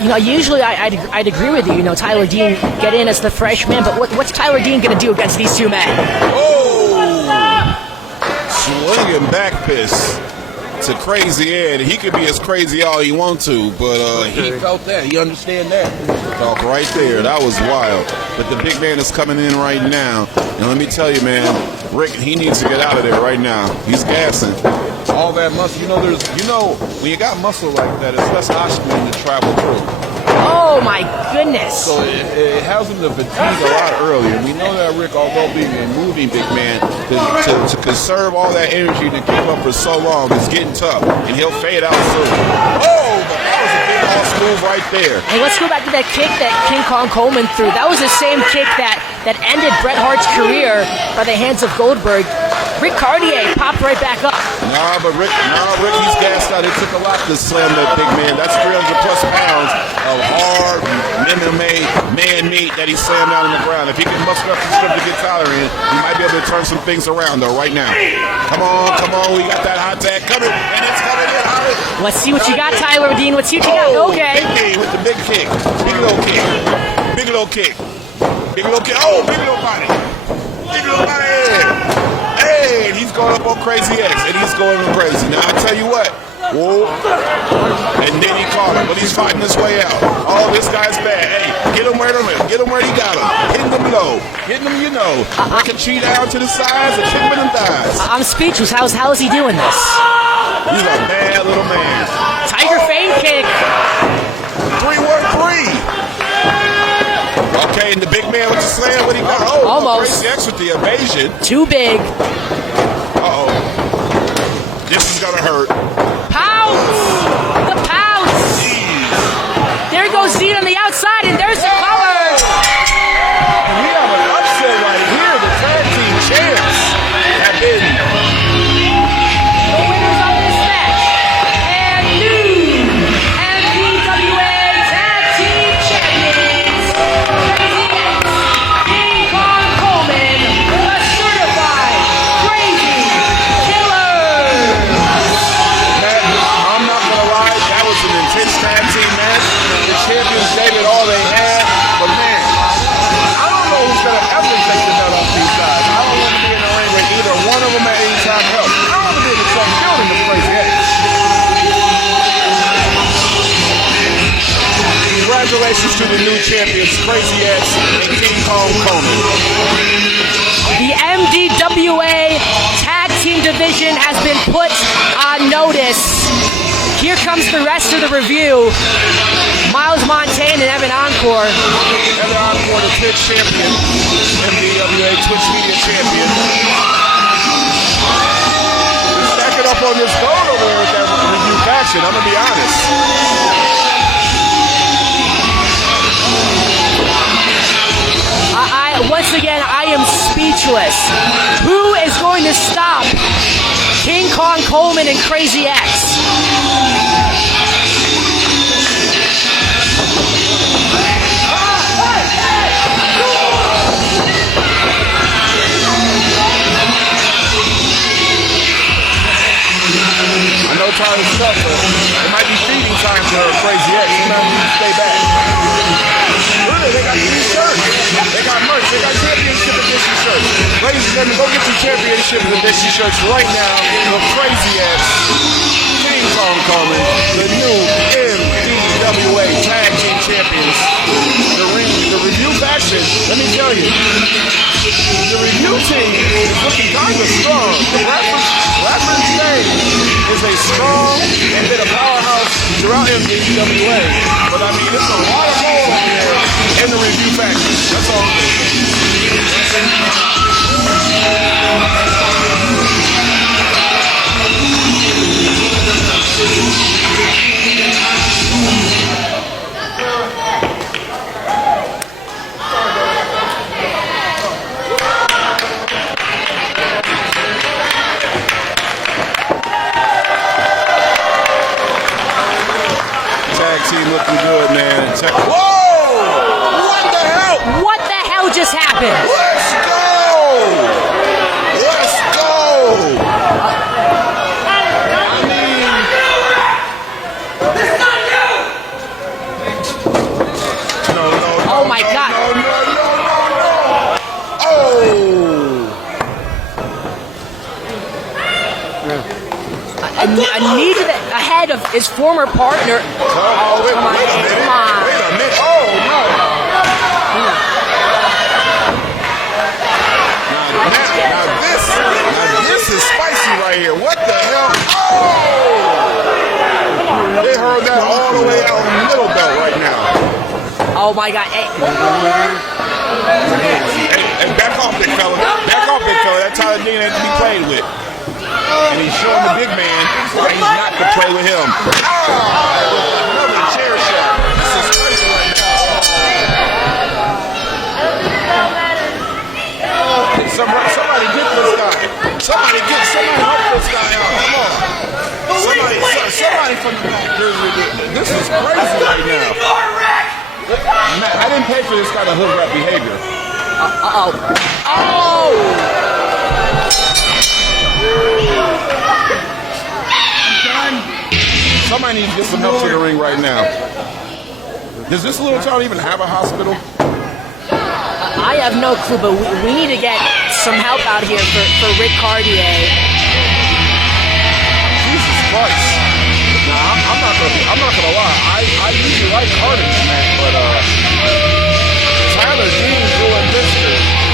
you know, usually I'd agree with you. You know, Tyler Dean get in as the freshman, but what's Tyler Dean going to do against these two men? Oh, swinging back piss to Crazy Ed. He could be as crazy all he wants to, but he felt that. He understand that. Talk right there. That was wild. But the big man is coming in right now, and let me tell you, man, Rick, he needs to get out of there right now. He's gassing. All that muscle, when you got muscle like that, it's less oxygen to travel through. Oh my goodness! So it has him to fatigue a lot earlier. We know that Rick, although being a moving big man, to conserve all that energy to keep up for so long is getting tough, and he'll fade out soon. Oh, but that was a big off move right there. Hey, let's go back to that kick that King Kong Coleman threw. That was the same kick that ended Bret Hart's career by the hands of Goldberg. Rick Cartier popped right back up. Nah, Rick, he's gassed out. It took a lot to slam that big man. That's 300 plus pounds of hard that he slammed down on the ground. If he can muster up the strength to get Tyler in, he might be able to turn some things around, though, right now. Come on. We got that hot tag coming, and it's coming in hard. Let's see what you got, Tyler Dean. Let's see what you got. Okay. Big D with the big kick. Big little kick. Big little kick. Big little kick. Oh, big little body. Big little body. Hey, and he's going up on Crazy X, and he's going crazy. Now, I'll tell you what. Whoa. And then he caught him, but he's fighting his way out. Oh, this guy's bad. Hey, get him where he got him. Hitting him low. Hitting him, like a cheat down to the sides and chipping them thighs. I'm speechless. How is he doing this? He's a bad little man. Tiger feint kick. 3-1-3. Okay, and the big man with the slam, what he got? Oh, almost. Crazy X with the evasion. Too big. Uh-oh. This is gonna hurt. Pounce! The pounce! There goes Dean on the outside, and there's the cover! We have an upset right here. The tag team champs have been The winners of this match, and new MDWA Tag Team Champions, Crazy X, King Kong Coleman, the certified Crazy Killer! I'm not gonna lie, that was an intense tag team match. The champions gave it all they had, but man, I don't know who's gonna ever take the nut off these guys. I don't want to be in the ring with either one of them at any time help. I don't want to be in the same building with Crazy X. Congratulations to the new champions, Crazy X and King Kong Coleman. The MDWA Tag Team Division has been put on notice. Here comes the rest of the review. Miles Montaigne and Evan Encore. Evan Encore, the Twitch champion, MDWA Twitch Media champion. We're stacking up on this gold over there with that review faction, I'm gonna be honest. Once again, I am speechless. Who is going to stop King Kong Coleman and Crazy X? I know Tyler's tough, but it might be feeding time for Crazy X. He might need to stay back. Really, they got these shirts. They got merch. They got championship edition shirts. Ladies and gentlemen, go get your championship edition shirts right now for Crazy X, King Kong Coleman, the new MDWA Tag Team Champions. The review faction, let me tell you, the review team is looking kind of strong. The Rapper's name is a strong and been a powerhouse throughout MDWA. But I mean, it's a lot of gold on there in the review faction. That's all. Team looking good, man. Whoa! What the hell? What the hell just happened? Let's go! Let's go! I mean, This is not you! no. Oh my God. No. A knee to the head of his former partner. Oh, wait a minute. Come on. Wait a minute. Oh, no. Now this is spicy right here. What the hell? Oh! They heard that all the way out in the middle belt right now. Oh my God. Hey. Hey, back off, big fella. Back off, big fella. That Tyler Dean ain't to be played with. And he's showing the big man that he's not to play with him. Another chair shot. This is crazy right now. Somebody get this guy. Somebody help this guy out. Come on. Somebody from the back. This is crazy right now. Matt, I didn't pay for this kind of hood rat behavior. Somebody needs to get some help to the ring right now. Does this little town even have a hospital? I have no clue, but we need to get some help out here for Rick Cartier. Jesus Christ. Nah, I'm not gonna lie. I usually like Carnage, man, but Tyler Dean doing this to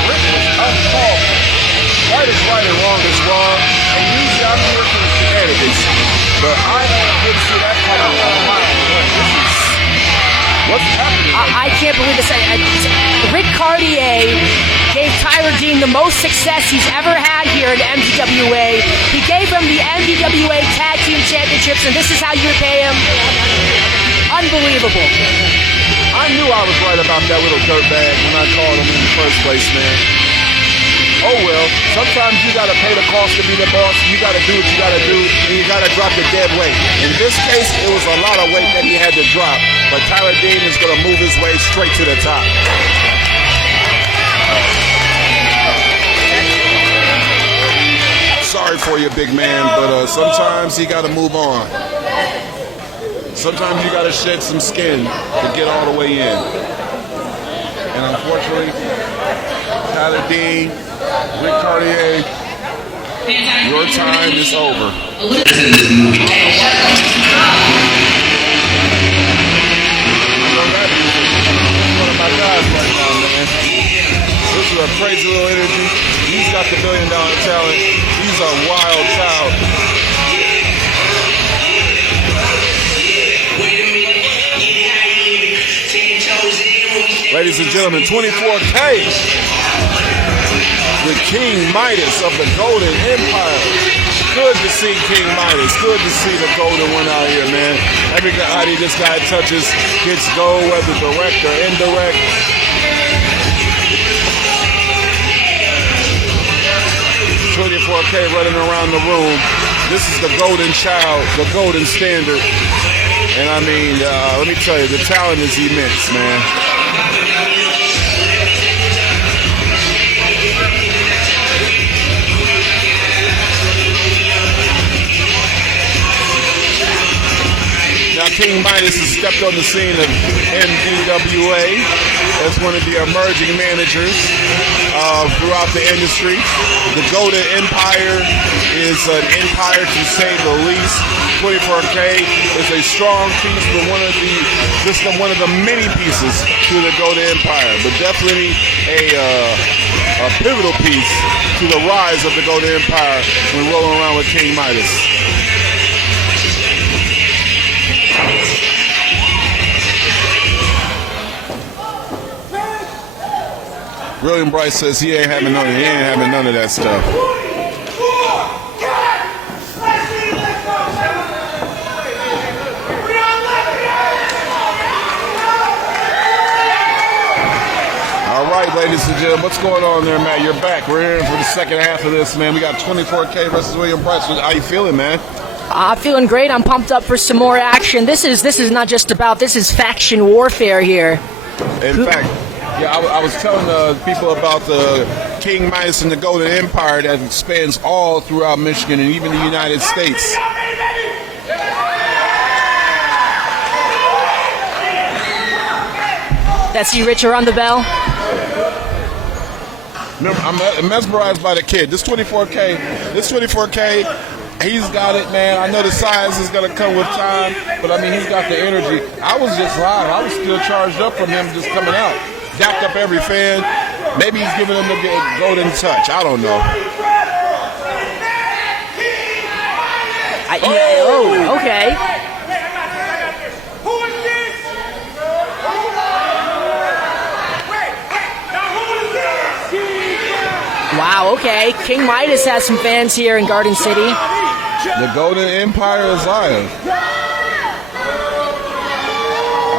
Rick was uncalled. Right is right and wrong is wrong. And usually I'm here for the shenanigans. But I didn't see that coming from a mile away. What's happening? I can't believe this. Rick Cartier gave Tyler Dean the most success he's ever had here in MDWA. He gave him the MDWA Tag Team Championships, and this is how you repay him? Unbelievable. I knew I was right about that little dirtbag when I called him in the first place, man. Oh well, sometimes you gotta pay the cost to be the boss. You gotta do what you gotta do, and you gotta drop the dead weight. In this case, it was a lot of weight that he had to drop, but Tyler Dean is gonna move his way straight to the top. Sorry for you, big man, but sometimes you gotta move on. Sometimes you gotta shed some skin to get all the way in. And unfortunately, Tyler Dean, Rick Cartier, your time is over. This is this movie. One of my guys right now, man. This is a crazy little energy. He's got the $1 billion talent. He's a wild child. Ladies and gentlemen, 24K. The King Midas of the Golden Empire. Good to see King Midas. Good to see the Golden one out here, man. Everybody this guy touches gets gold, whether direct or indirect. $24K running around the room. This is the golden child, the golden standard. And I mean, let me tell you, the talent is immense, man. Now, King Midas has stepped on the scene of MDWA as one of the emerging managers throughout the industry. The Golden Empire is an empire, to say the least. 24K is a strong piece, but one of the many pieces to the Golden Empire, but definitely a pivotal piece to the rise of the Golden Empire when rolling around with King Midas. William Bryce says he ain't having none of that stuff. All right, ladies and gentlemen, what's going on there, Matt? You're back. We're here for the second half of this, man. We got 24K versus William Bryce. How you feeling, man? I'm feeling great. I'm pumped up for some more action. This is not just about, this is faction warfare here. In fact, yeah, I was telling people about the King Midas and the Golden Empire that spans all throughout Michigan and even the United States. That's you, Richard, on the bell? Remember, I'm mesmerized by the kid. This 24K, he's got it, man. I know the size is going to come with time, but I mean, he's got the energy. I was just live. I was still charged up from him just coming out. Dapped up every fan. Maybe he's giving them the golden touch. I don't know. Okay. Wow, okay. King Midas has some fans here in Garden City. The Golden Empire is live.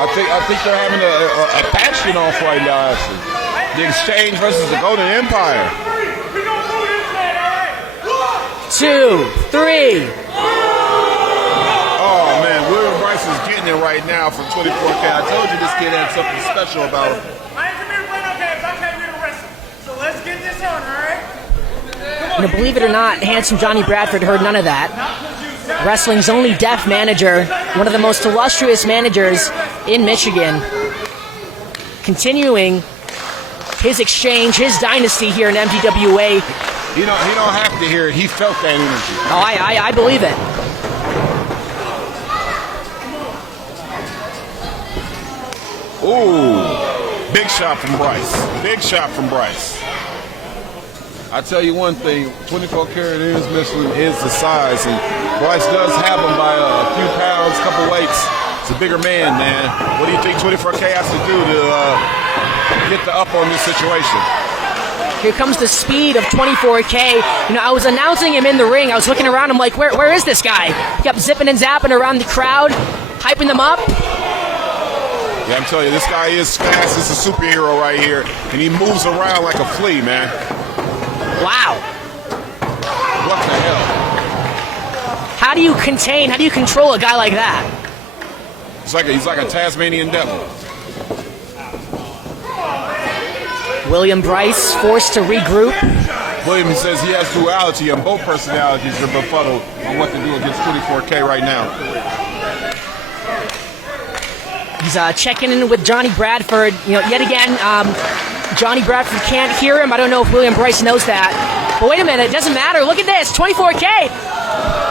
I think they're having a passion off right now, actually. The Exchange versus the Golden Empire. 2, 3. Oh, man, William Bryce is getting getting it right now from 24K. I told you this kid had something special about him. I ain't come here to play no games. I came here to wrestle. So let's get this on, all right? Believe it or not, handsome Johnny Bradford heard none of that. Wrestling's only deaf manager, one of the most illustrious managers in Michigan. Continuing his exchange, his dynasty here in MDWA. He don't have to hear it. He felt that energy. Oh, I believe it. Ooh, big shot from Bryce. Big shot from Bryce. I tell you one thing, 24 karat is Michelin is the size, and Bryce does have him by a few pounds, couple weights. It's a bigger man, man. What do you think 24K has to do to get the up on this situation? Here comes the speed of 24K. You know, I was announcing him in the ring. I was looking around. I'm like, where is this guy? He kept zipping and zapping around the crowd, hyping them up. Yeah, I'm telling you, this guy is fast. This is a superhero right here, and he moves around like a flea, man. Wow. What the hell? How do you control a guy like that? He's like a Tasmanian devil. William Bryce forced to regroup. William says he has duality, and both personalities are befuddled on what to do against 24K right now. He's checking in with Johnny Bradford. You know, yet again, Johnny Bradford can't hear him. I don't know if William Bryce knows that. But wait a minute, it doesn't matter. Look at this, 24K.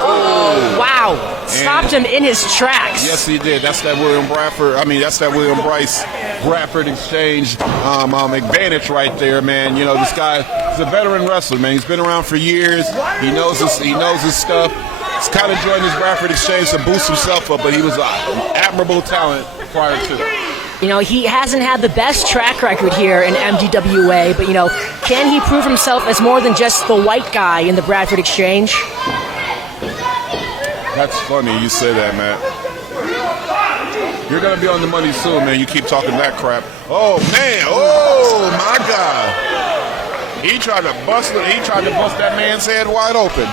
Oh, wow. Stopped him in his tracks. Yes, he did. That's that William Bradford. That's that William Bryce Bradford exchange advantage right there, man. You know, this guy is a veteran wrestler, man. He's been around for years. He knows his stuff. He's kind of joined this Bradford exchange to boost himself up, but he was an admirable talent prior to it. You know, he hasn't had the best track record here in MDWA, but, you know, can he prove himself as more than just the white guy in the Bradford exchange? That's funny you say that, man. You're going to be on the money soon, man. You keep talking that crap. Oh, man. Oh, my God. He tried to bust that man's head wide open.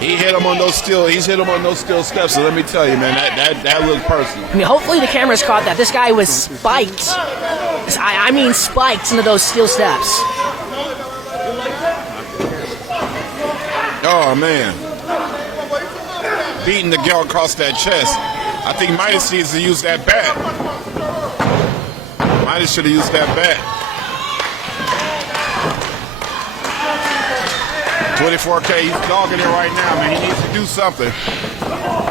He hit him on those steel steps. So let me tell you, man, that looked personal. I mean, hopefully the cameras caught that. This guy was spiked. I mean spiked into those steel steps. Oh, man. Beating the girl across that chest. I think Midas needs to use that bat. Midas should have used that bat. 24K, he's dogging it right now, man. He needs to do something.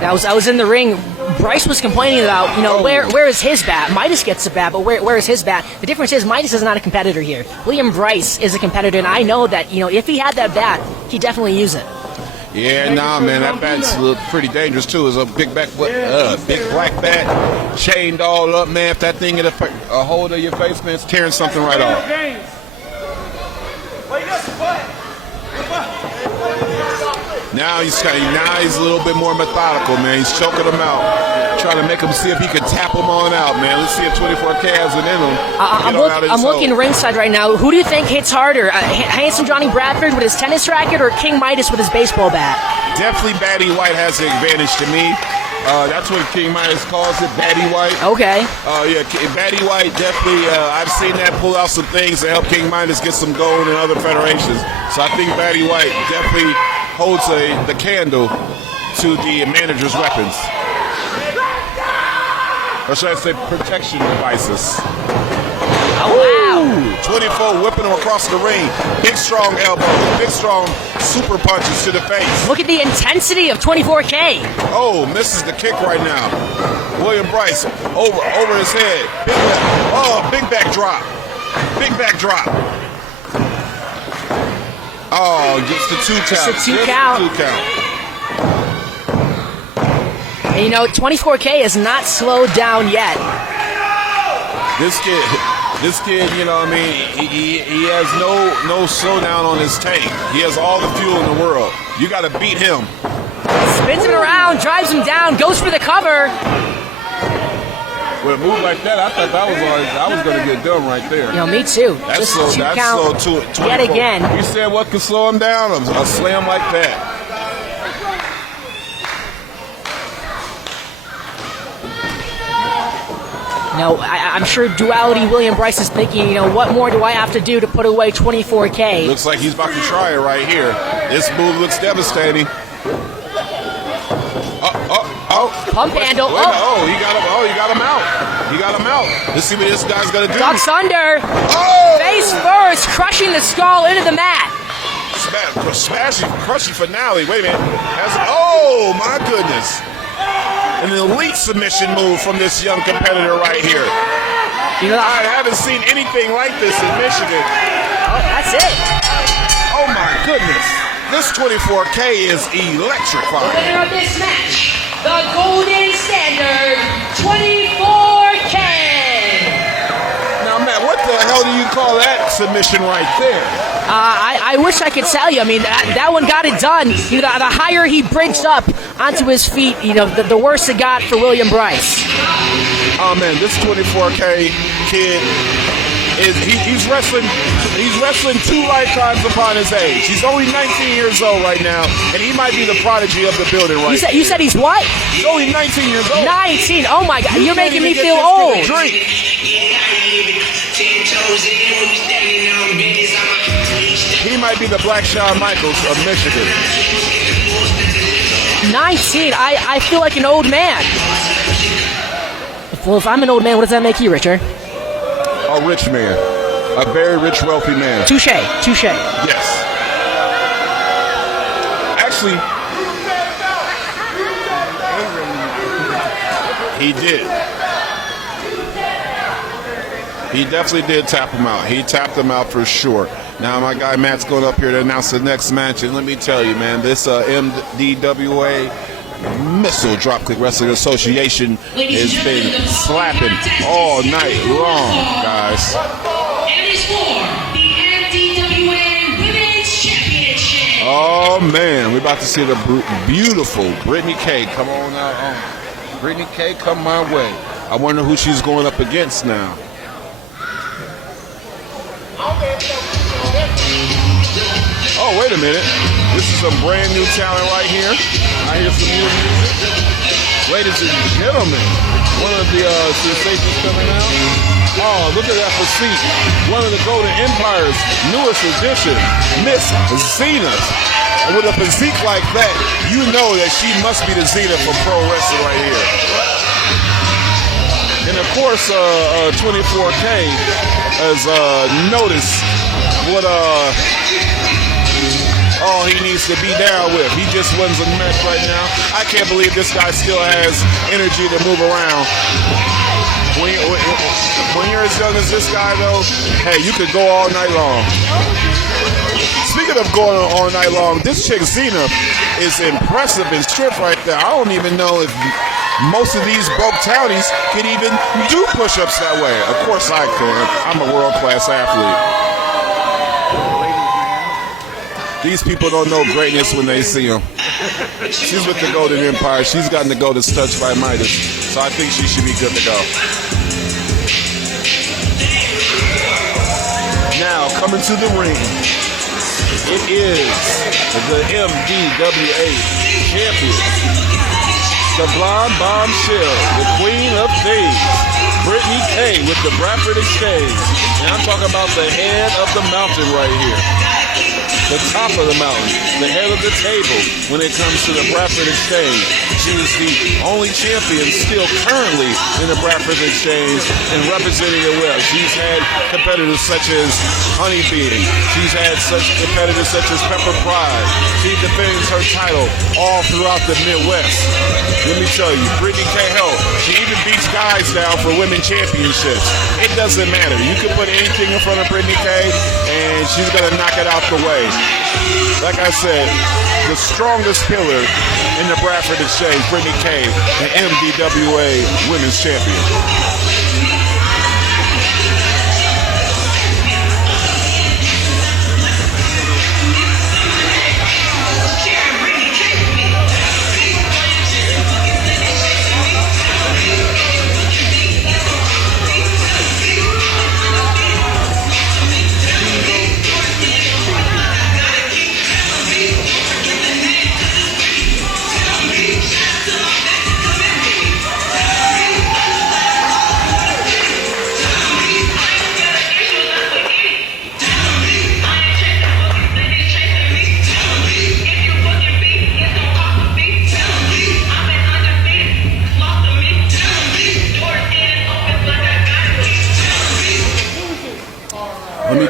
I was in the ring. Bryce was complaining about, you know, where is his bat? Midas gets the bat, but where is his bat? The difference is Midas is not a competitor here. William Bryce is a competitor, and I know that, you know, if he had that bat, he'd definitely use it. Yeah, nah, man, that bat's pretty dangerous too. It's a big black bat, chained all up, man. If that thing get a hold of your face, man, it's tearing something right off. Now he's a little bit more methodical, man. He's choking him out, trying to make him see if he can tap him on out, man. Let's see if 24K has it in him. I'm looking ringside right now. Who do you think hits harder? Handsome Johnny Bradford with his tennis racket or King Midas with his baseball bat? Definitely Batty White has the advantage to me. That's what King Midas calls it, Batty White. Okay. Yeah, Batty White definitely, I've seen that pull out some things to help King Midas get some gold in other federations. So I think Batty White definitely holds the candle to the manager's weapons. Or should I say protection devices. Oh, wow. 24 whipping him across the ring. Big strong elbows, big strong super punches to the face. Look at the intensity of 24K. Oh, misses the kick right now. William Bryce over his head. Big back drop. Big back drop. Oh, gets the 2 count. It's a 2 count. And you know, 24K is not slowed down yet. This kid, you know what I mean, he has no slowdown on his tank. He has all the fuel in the world. You got to beat him. Spins him around, drives him down, goes for the cover. With a move like that, I thought that was going to get done right there. You know, me too. That's Just slow. 2 That's count slow too. yet again. You said what could slow him down? A slam like that. No, I'm sure Duality William Bryce is thinking, what more do I have to do to put away 24K? Looks like he's about to try it right here. This move looks devastating. Pump handle. He got him out. He got him out. Let's see what this guy's gonna do. Ducks under. Oh! Face first, crushing the skull into the mat. Crushing finale. Wait a minute. Oh my goodness. An elite submission move from this young competitor right here. I haven't seen anything like this in Michigan. Oh, that's it. Oh my goodness. This 24K is electrifying. The winner of this match, the Golden Standard 24K. Now, Matt, what the hell do you call that submission right there? I wish I could tell you. I mean, that one got it done. The higher he breaks up onto his feet, the worse it got for William Bryce. Oh man, this 24K kid he's wrestling 2 lifetimes upon his age. He's only 19 years old right now, and he might be the prodigy of the building right now. You said he's what? He's only 19 years old. 19. Oh my God, you're making me feel This old. kid a drink. He might be the Black Shawn Michaels of Michigan. 19. I feel like an old man. Well, if I'm an old man, what does that make you, Richard? A rich man. A very rich, wealthy man. Touche. Yes. Actually, he did. He definitely did tap him out. He tapped him out for sure. Now, my guy Matt's going up here to announce the next match, and let me tell you, man, this MDWA Missile Dropkick Wrestling Association has been slapping all night long, guys. And it's for the MDWA Women's Championship. Oh man, we're about to see the beautiful Brittany K come on out. Brittany K, come my way. I wonder who she's going up against now. Oh, wait a minute. This is some brand new talent right here. I hear some new music. Ladies and gentlemen, one of the sensations coming out. Oh, look at that physique. One of the Golden Empire's newest addition, Miss Xena. And with a physique like that, you know that she must be the Xena from pro wrestling right here. And of course, 24K has noticed what all he needs to be down with. He just wins a match right now. I can't believe this guy still has energy to move around. When you're as young as this guy, though, hey, you could go all night long. Speaking of going all night long, this chick Xena is impressive in strength right there. I don't even know if most of these broke townies can even do push-ups that way. Of course I can. I'm a world-class athlete. These people don't know greatness when they see them. She's with the Golden Empire. She's gotten the Golden touch by Midas. So I think she should be good to go. Now, coming to the ring, it is the MDWA champion, the blonde bombshell, the queen of thieves, Brittany K with the Bradford Exchange. And I'm talking about the head of the mountain right here. The top of the mountain, the head of the table when it comes to the Bradford Exchange. She is the only champion still currently in the Bradford Exchange and representing it well. She's had competitors such as Honeybee. She's had such competitors such as Pepper Pride. She defends her title all throughout the Midwest. Let me tell you, Brittany K. Hill, she even beats guys down for women championships. It doesn't matter. You can put anything in front of Brittany K. and she's going to knock it out the way. Like I said, the strongest pillar in the Bradford Exchange, Brittany K., the MDWA Women's Champion.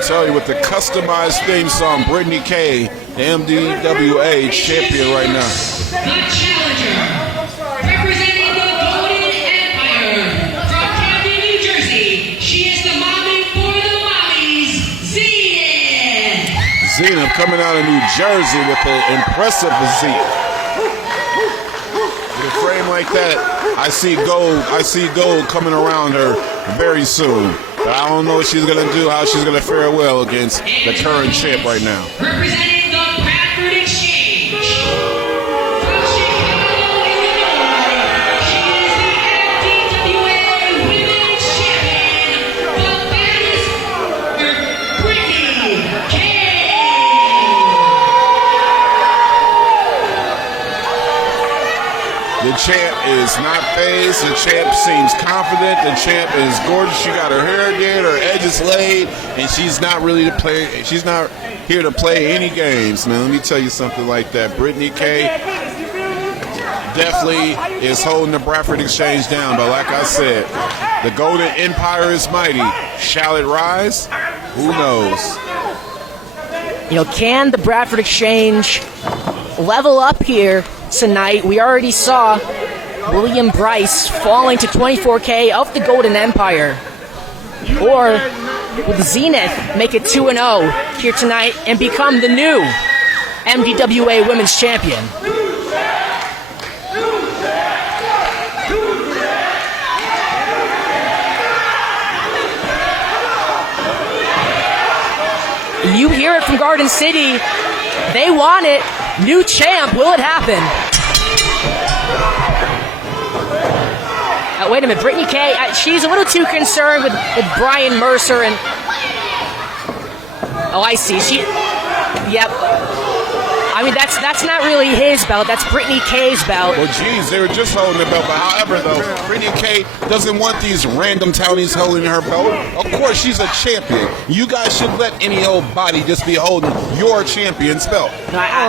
tell you, with the customized theme song, Brittany K, the MDWA champion right now. The challenger, representing the Golden Empire from Camden, New Jersey. She is the mommy for the mommies, Zenith. Zenith coming out of New Jersey with an impressive physique. With a frame like that, I see gold coming around her very soon. But I don't know what she's going to do, how she's going to fare well against the current champ right now. Representing the Bradford Exchange. From Chicago, Illinois, she is the MDWA Women's Champion, the baddest, Brittany K. The champ is not phased. The champ seems confident. The champ is gorgeous. She got her hair did, her edges laid, and she's not really to play. She's not here to play any games, man. Let me tell you something like that. Brittany K definitely is holding the Bradford Exchange down. But like I said, the Golden Empire is mighty. Shall it rise? Who knows? You know, can the Bradford Exchange level up here tonight? We already saw William Bryce falling to 24K of the Golden Empire. Or will Zenith make it 2-0 here tonight and become the new MDWA Women's Champion? You hear it from Garden City. They want it. New champ. Will it happen? Wait a minute. Brittany K, she's a little too concerned with Brian Mercer and... Oh, I see. Yep. I mean, that's not really his belt. That's Brittany K's belt. Well, geez, they were just holding the belt. But however, though, Brittany K doesn't want these random townies holding her belt. Of course, she's a champion. You guys should let any old body just be holding your champion's belt.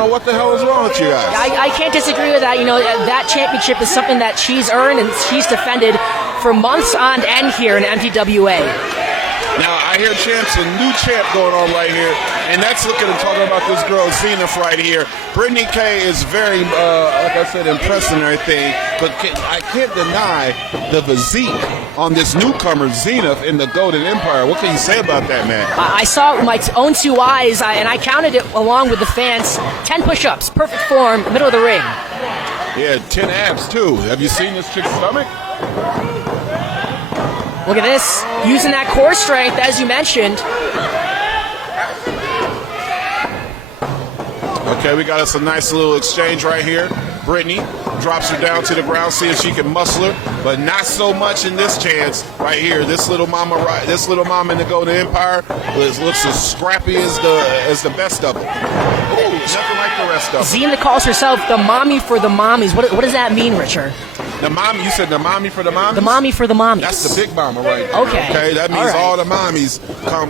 What the hell is wrong with you guys? I can't disagree with that. You know, that championship is something that she's earned and she's defended for months on end here in MDWA. Now, I hear champs, a new champ going on right here, and that's looking and talking about this girl, Zenith, right here. Brittany K is very, like I said, impressive and everything, but I can't deny the physique on this newcomer, Zenith, in the Golden Empire. What can you say about that, man? I saw it with my own two eyes, and I counted it along with the fans. 10 push-ups, perfect form, middle of the ring. Yeah, 10 abs, too. Have you seen this chick's stomach? Look at this, using that core strength, as you mentioned. Okay, we got us a nice little exchange right here. Brittany drops her down to the ground, see if she can muscle her, but not so much in this chance right here. This little mama in the Golden Empire looks as scrappy as the best of them. Ooh, nothing like the rest of them. Zenith calls herself the mommy for the mommies. What does that mean, Richard? The mommy, you said the mommy for the mommies? The mommy for the mommies. That's the big mama right there. Okay. That means all the mommies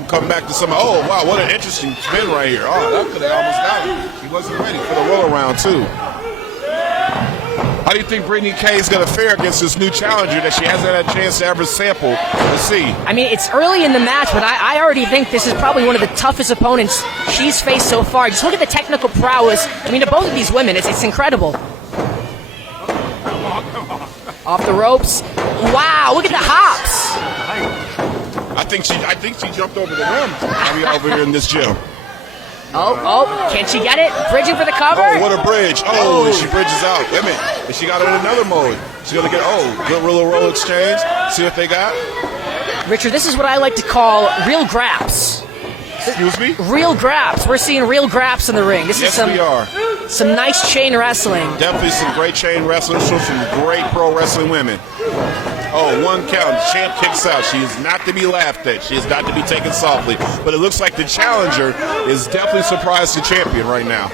come back to some. Oh, wow, what an interesting spin right here. Oh, that could have almost got him. He wasn't ready for the roll around, too. How do you think Brittany K is going to fare against this new challenger that she hasn't had a chance to ever sample? Let's see. I mean, it's early in the match, but I already think this is probably one of the toughest opponents she's faced so far. Just look at the technical prowess. I mean, to both of these women, it's incredible. Off the ropes. Wow, look at the hops. I think she jumped over the rim. Over here in this gym. Oh, can she get it? Bridging for the cover? Oh, what a bridge. Oh, and she bridges out. Wait a minute. And she got it in another mode. She's going to get, good little roll exchange. See what they got. Richard, this is what I like to call real graps. Excuse me? Real graps. We're seeing real graps in the ring. Yes, we are. Some nice chain wrestling. Definitely some great chain wrestling. Some great pro wrestling women. Oh, one count. The champ kicks out. She is not to be laughed at. She is not to be taken softly. But it looks like the challenger is definitely surprised the champion right now.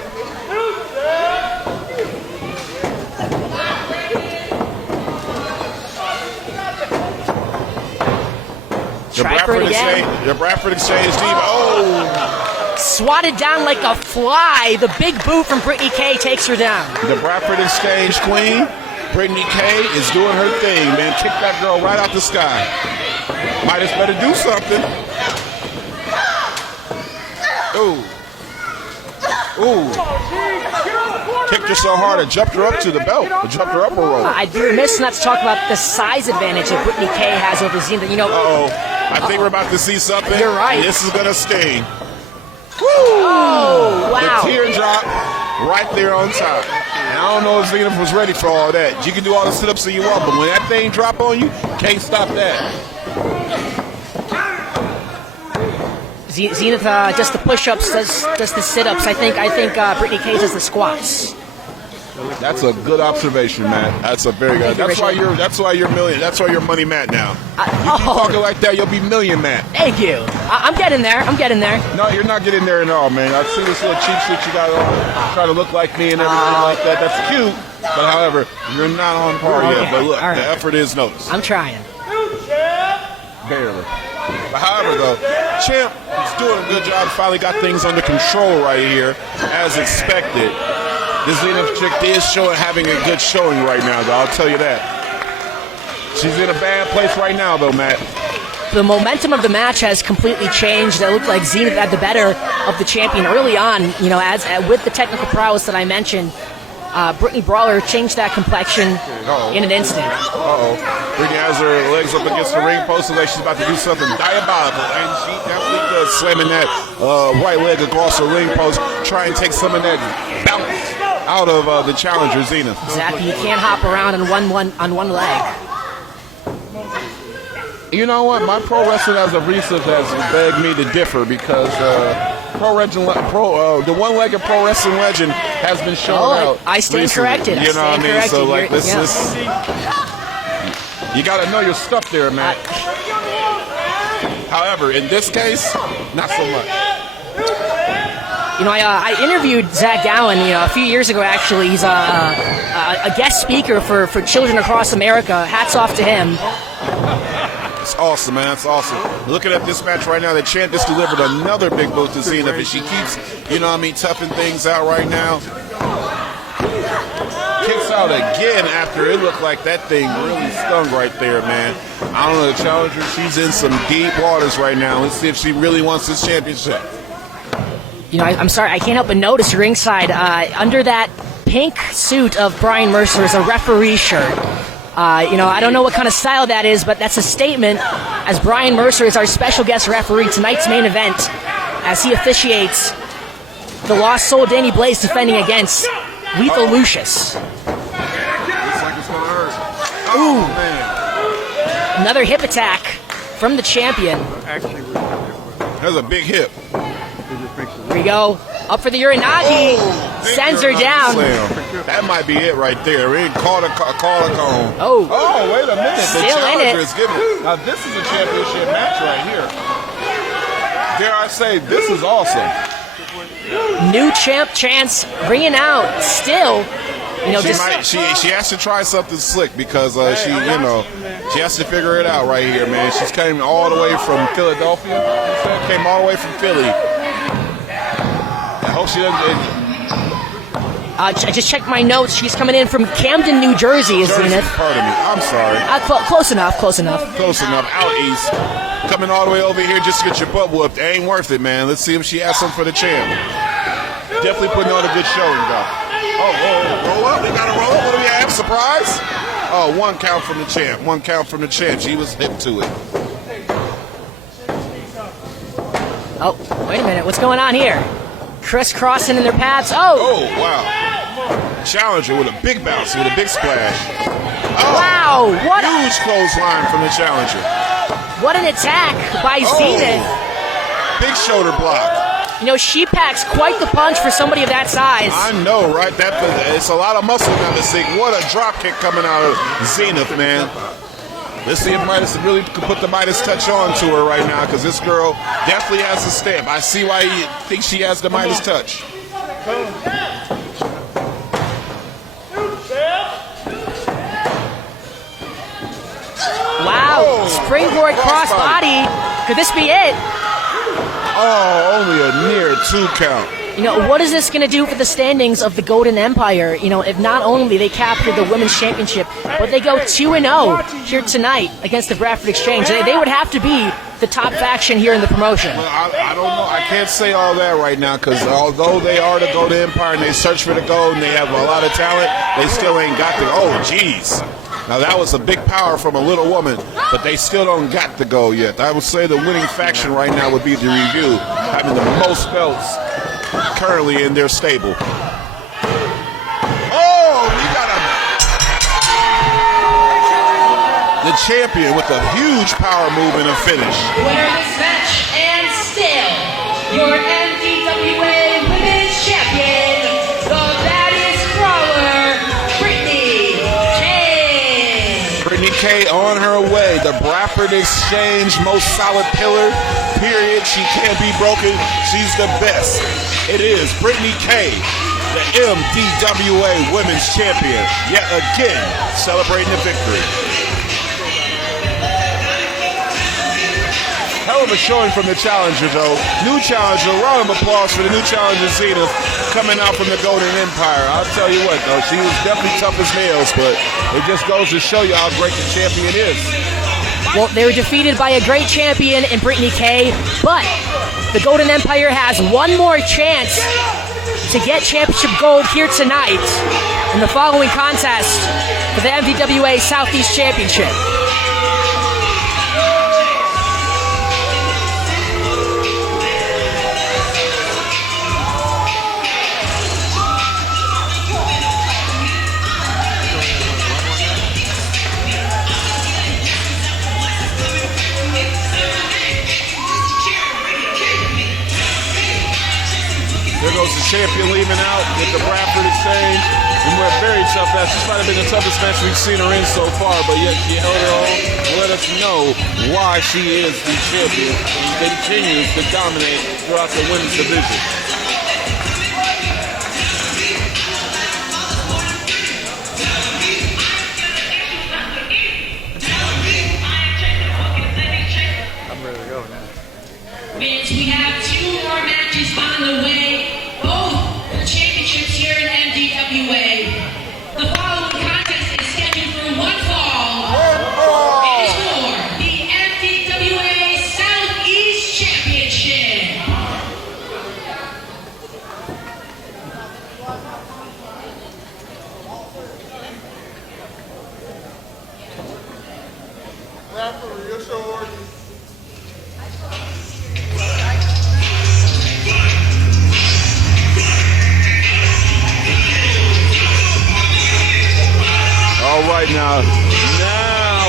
The Bradford Exchange team. Oh! Swatted down like a fly. The big boot from Brittany K takes her down. The Bradford Exchange queen, Brittany K, is doing her thing, man. Kick that girl right out the sky. Might as better do something. Ooh. Ooh. Kicked her so hard it jumped her up to the belt. It jumped her up a rope. I'd be remiss not to talk about the size advantage that Brittany Kay has over Zenith. You know, Uh-oh. I think we're about to see something. You're right. This is going to sting. oh, wow. The teardrop right there on top. And I don't know if Zenith was ready for all that. You can do all the sit-ups that you want, but when that thing drop on you, can't stop that. Zenith does the push-ups, does the sit-ups. I think Brittany Kay does the squats. That's a good observation, Matt. That's a very good. Thank you, That's why you're million. That's why you're money, Matt. Now, you keep talking like that, you'll be million, Matt. Thank you. I'm getting there. No, you're not getting there at all, man. I see this little cheap suit you got on, try to look like me and everything like that. That's cute, but however, you're not on par yet. But look, All right. the effort is noticed. I'm trying. Barely. But however, though, Champ is doing a good job. Finally got things under control right here, as expected. This Zenith chick is having a good showing right now, though. I'll tell you that. She's in a bad place right now, though, Matt. The momentum of the match has completely changed. It looked like Zenith had the better of the champion early on. You know, as with the technical prowess that I mentioned, Brittany Brawler changed that complexion in an instant. Brittany has her legs up against the ring post, like she's about to do something diabolical, and she definitely does, slamming that right leg across the ring post, try and take some of that bounce out of the challenger, Zenith. Exactly. You can't hop around on one leg. You know what? My pro wrestling as a recent has begged me to differ because the one-legged pro wrestling legend has been shown out. I stand recently. corrected. You know what I mean? Corrected. So like this, Yeah. you got to know your stuff there, Matt. However, in this case, not so much. You know, I interviewed Zach Gowen, a few years ago, actually. He's a guest speaker for children across America. Hats off to him. It's awesome, man. It's awesome. Looking at this match right now, the Champ just delivered another big boost to Zenith, and she keeps, toughing things out right now. Kicks out again after it looked like that thing really stung right there, man. I don't know, the challenger, she's in some deep waters right now. Let's see if she really wants this championship. You know, I'm sorry, I can't help but notice ringside, under that pink suit of Brian Mercer is a referee shirt. I don't know what kind of style that is, but that's a statement, as Brian Mercer is our special guest referee tonight's main event, as he officiates the Lost Soul Danny Blaze defending against Lethal Lucius. Looks like it's gonna hurt. Oh, man. Another hip attack from the champion. That's a big hip. Here we go. Up for the Uranagi. Sends her down. Slam. That might be it right there. We ain't call a cone. Oh, wait a minute. The Still in challenger it. is giving. Now, this is a championship match right here. Dare I say, this is awesome. new champ chance ringing out. Still, She has to try something slick because she has to figure it out right here, man. She's came all the way from Philadelphia. Came all the way from Philly. I hope she doesn't. I just checked my notes. She's coming in from Camden, New Jersey, is Zenith. Pardon me. I'm sorry. Close enough. Close enough. Out east. Coming all the way over here just to get your butt whooped. It ain't worth it, man. Let's see if she has something for the champ. Definitely putting on a good showing, though. Roll up. We got to roll up. What do we have? Surprise? Oh, one count from the champ. One count from the champ. She was hip to it. Oh, wait a minute. What's going on here? Crisscrossing in their paths. Oh, wow. Challenger with a big bounce, with a big splash. Oh, wow. What huge clothesline from the challenger. What an attack by Zenith. Big shoulder block. She packs quite the punch for somebody of that size. I know, right? It's a lot of muscle down the sink. What a drop kick coming out of Zenith, man. Let's see if Midas really could put the Midas touch on to her right now, because this girl definitely has a stamp. I see why you think she has the Midas touch. Wow. Springboard crossbody. Could this be it? Oh, only a near 2 count. What is this going to do for the standings of the Golden Empire? If not only they capture the Women's Championship, but they go 2-0 here tonight against the Bradford Exchange. They would have to be the top faction here in the promotion? Well, I don't know. I can't say all that right now because although they are the Golden Empire and they search for the gold and they have a lot of talent, they still ain't got the. Oh, jeez. Now that was a big power from a little woman, but they still don't got the gold yet. I would say the winning faction right now would be the Review, having the most belts currently in their stable. Oh, we got the champion with a huge power move and a finish. Winner of this match and still your MDWA Women's Champion, the baddest brawler, Brittany K. Brittany K on her way. The Bradford Exchange most solid pillar, period. She can't be broken. She's the best. It is Brittany K, the MDWA Women's Champion, yet again celebrating the victory. Hell of a showing from the challenger, though. New challenger, round of applause for the new challenger, Zenith, coming out from the Golden Empire. I'll tell you what, though, she was definitely tough as nails, but it just goes to show you how great the champion is. Well, they were defeated by a great champion in Brittany K, but the Golden Empire has one more chance to get championship gold here tonight in the following contest for the MDWA Southeast Championship. There goes the champion leaving out with the Bradford Exchange. And we're a very tough match. This might have been the toughest match we've seen her in so far, but yet she held her own and let us know why she is the champion and continues to dominate throughout the women's division. I'm ready to go now. Vince, we have two more matches on the way, both for championships here in MDWA. The following contest is scheduled for one fall. It is for the MDWA Southeast Championship. All right, now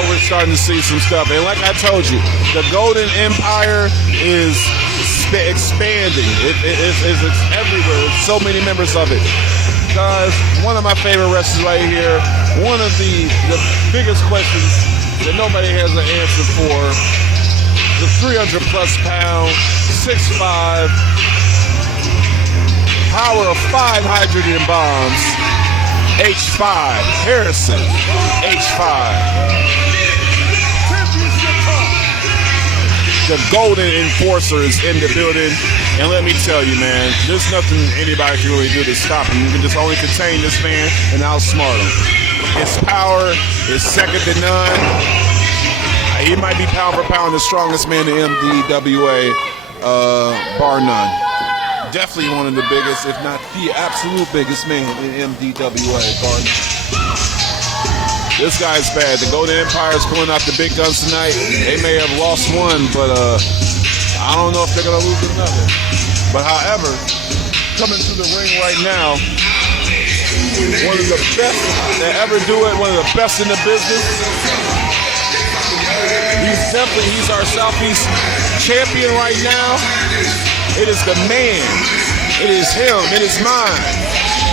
we're starting to see some stuff. And like I told you, the Golden Empire is expanding. It's everywhere. There's so many members of it. Guys, one of my favorite wrestlers right here, one of the biggest questions that nobody has an answer for, the 300 plus pound, 6'5", power of 5 hydrogen bombs, H5, Harrison, H5. The Golden Enforcer is in the building, and let me tell you, man, there's nothing anybody can really do to stop him. You can just only contain this man and outsmart him. His power is second to none. He might be pound for pound the strongest man in MDWA, bar none. Definitely one of the biggest, if not the absolute biggest man in MDWA, bar none. This guy's bad. The Golden Empire's pulling out the big guns tonight. They may have lost one, but I don't know if they're going to lose another. But however, coming to the ring right now, one of the best that ever do it, one of the best in the business. He's our Southeast champion right now. It is the man. It is him. It is mine.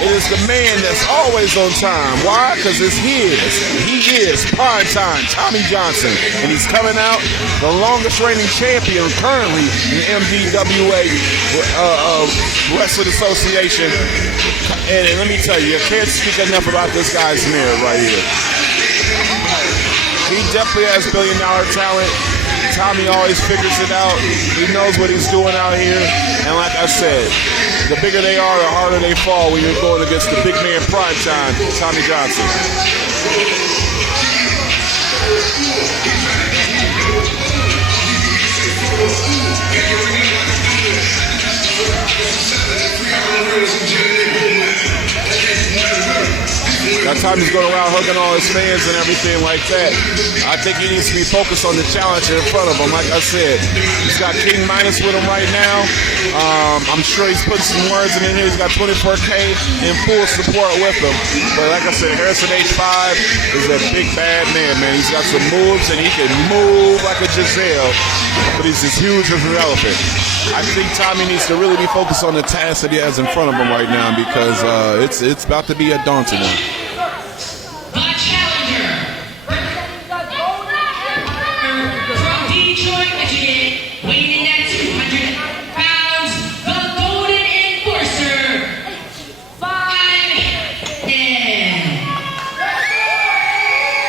It is the man that's always on time. Why? Because it's his. He is prime time, Tommy Johnson. And he's coming out the longest reigning champion currently in the MDWA Wrestling Association. And let me tell you, I can't speak enough about this guy's mirror right here. He definitely has billion-dollar talent. Tommy always figures it out. He knows what he's doing out here. And like I said, the bigger they are, the harder they fall when you're going against the big man prime time, Tommy Johnson. time he's going around hugging all his fans and everything like that. I think he needs to be focused on the challenger in front of him. Like I said, he's got King Midas with him right now. I'm sure he's putting some words in here. He's got 24K in full support with him. But like I said, Harrison H5 is a big bad man, man. He's got some moves and he can move like a Giselle, but he's as huge as an elephant. I think Tommy needs to really be focused on the task that he has in front of him right now because it's about to be a daunting one. The challenger from Detroit, Michigan, weighing in at 200 pounds, the Golden Enforcer, 5'10".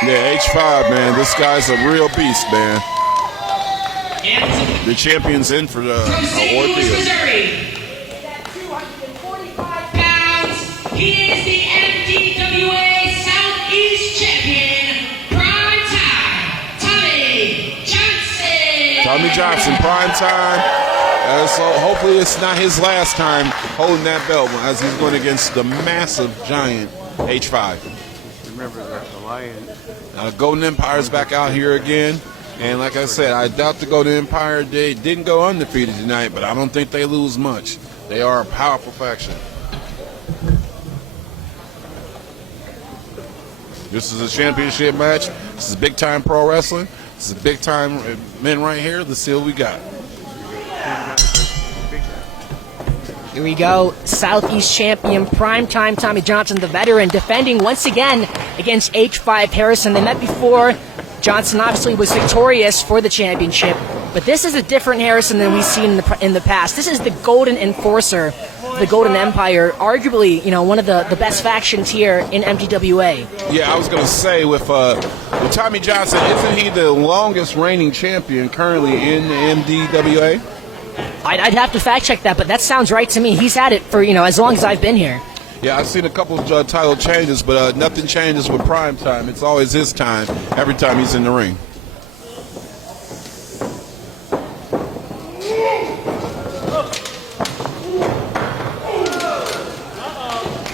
Yeah, H5, man. This guy's a real beast, man. The champion's in for the From St. Louis, ordeal. Missouri, at 245 pounds, he is the MDWA Southeast Champion, prime time, Tommy Johnson. Tommy Johnson, prime time. So hopefully it's not his last time holding that belt as he's going against the massive giant H5. Remember that the Lion. Golden Empire's back out here again. And like I said, I doubt the Golden Empire, they didn't go undefeated tonight, but I don't think they lose much. They are a powerful faction. This is a championship match. This is big time pro wrestling. This is big time men right here. Let's see what we got. Here we go. Southeast champion, primetime Tommy Johnson, the veteran, defending once again against H5 Harrison. They met before. Johnson obviously was victorious for the championship, but this is a different Harrison than we've seen in the past. This is the Golden Enforcer, the Golden Empire, arguably, one of the best factions here in MDWA. Yeah, I was going to say with Tommy Johnson, isn't he the longest reigning champion currently in the MDWA? I'd have to fact check that, but that sounds right to me. He's had it for as long as I've been here. Yeah, I've seen a couple of title changes, but nothing changes with prime time. It's always his time every time he's in the ring.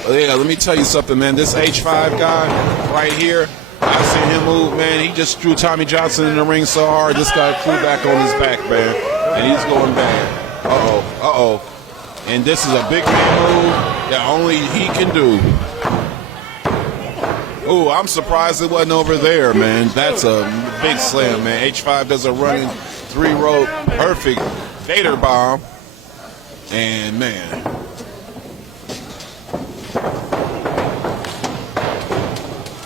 Yeah, let me tell you something, man. This H5 guy right here, I've seen him move, man. He just threw Tommy Johnson in the ring so hard, this guy flew back on his back, man. And he's going bad. Uh-oh. And this is a big man move that only he can do. Oh, I'm surprised it wasn't over there, man. That's a big slam, man. H5 does a running 3-rope perfect Vader bomb. And, man.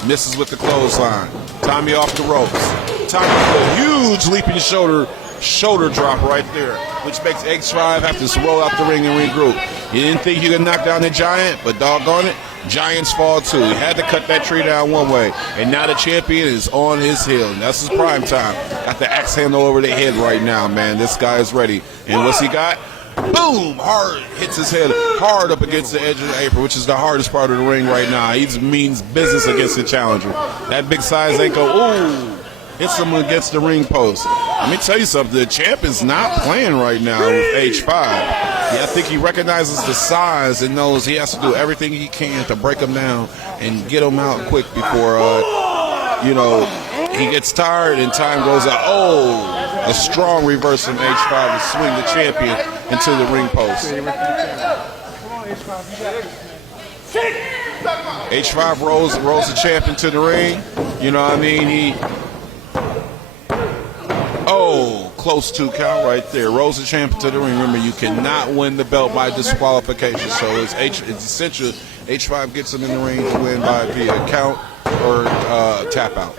Misses with the clothesline. Tommy off the ropes. Tommy with a huge leaping shoulder drop right there, which makes H5 have to roll out the ring and regroup. He didn't think he could knock down the Giant, but doggone it, Giants fall too. He had to cut that tree down one way, and now the champion is on his heel. And that's his prime time. Got the axe handle over the head right now, man. This guy is ready. And what's he got? Boom! Hard hits his head hard up against the edge of the apron, which is the hardest part of the ring right now. He means business against the challenger. That big size ankle, ooh! Hits him against the ring post. Let me tell you something. The champ is not playing right now with H5. Yeah, I think he recognizes the size and knows he has to do everything he can to break him down and get him out quick before, he gets tired and time goes out. Oh, a strong reverse from H5 to swing the champion into the ring post. H5 rolls the champ into the ring. You know what I mean? Close to count right there. Rolls the champ into the ring. Remember, you cannot win the belt by disqualification. So it's essential H5 gets him in the ring to win by via count or tap out.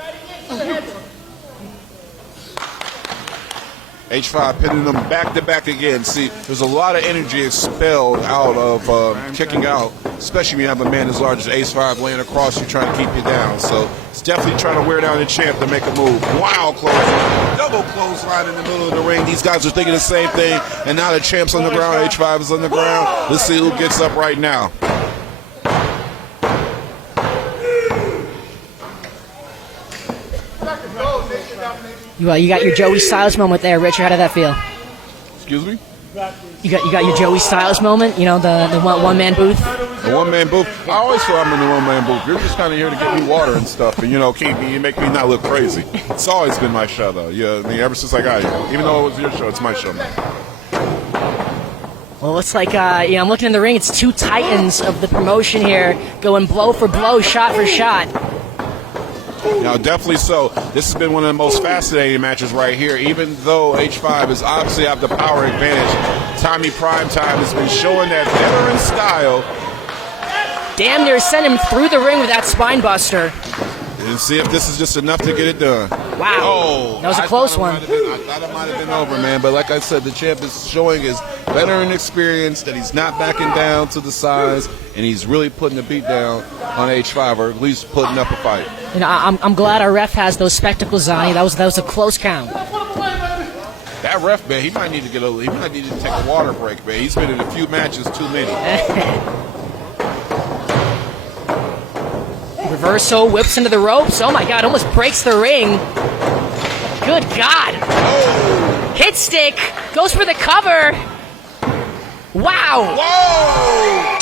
H5 pinning them back to back again. See, there's a lot of energy expelled out of kicking out, especially when you have a man as large as H5 laying across you trying to keep you down. So it's definitely trying to wear down the champ to make a move. Wow, clothesline. Double clothesline in the middle of the ring. These guys are thinking the same thing. And now the champ's on the ground. H5 is on the ground. Let's see who gets up right now. You got your Joey Styles moment there, Richard. How did that feel? Excuse me? You got your Joey Styles moment, the one-man booth. The one-man booth. I always feel I'm in the one-man booth. You're just kind of here to get me water and stuff, and make me not look crazy. It's always been my show, though. Yeah, ever since I got here. Even though it was your show, it's my show now. Well, it looks like I'm looking in the ring. It's two titans of the promotion here, going blow for blow, shot for shot. Definitely so. This has been one of the most fascinating matches right here. Even though H5 is obviously have the power advantage, Tommy Primetime has been showing that veteran style. Damn near sent him through the ring with that spine buster. And see if this is just enough to get it done. Wow. Oh, that was a close one. I thought it might have been over, man. But like I said, the champ is showing his veteran experience, that he's not backing down to the size, and he's really putting the beat down on H5, or at least putting up a fight. I'm glad our ref has those spectacles on. That was a close count. That ref, man, he might need to take a water break, man. He's been in a few matches too many. Reversal, whips into the ropes. Oh my God, almost breaks the ring. Good God. Oh. Hit stick, goes for the cover. Wow. Whoa.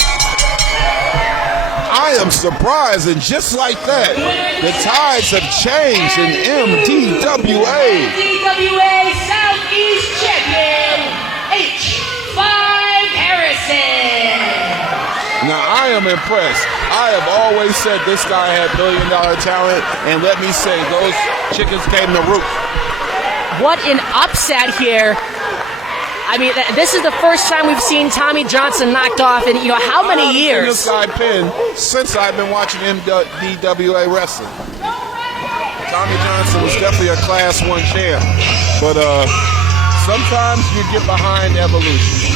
I am surprised, and just like that, the tides have changed in MDWA. MDWA Southeast Champion, H5 Harrison. Now, I am impressed. I have always said this guy had billion-dollar talent, and let me say, those chickens came to roost. What an upset here. I mean, this is the first time we've seen Tommy Johnson knocked off in, how many years? This side pin since I've been watching MDWA wrestling. Tommy Johnson was definitely a Class 1 champ, but sometimes you get behind evolution,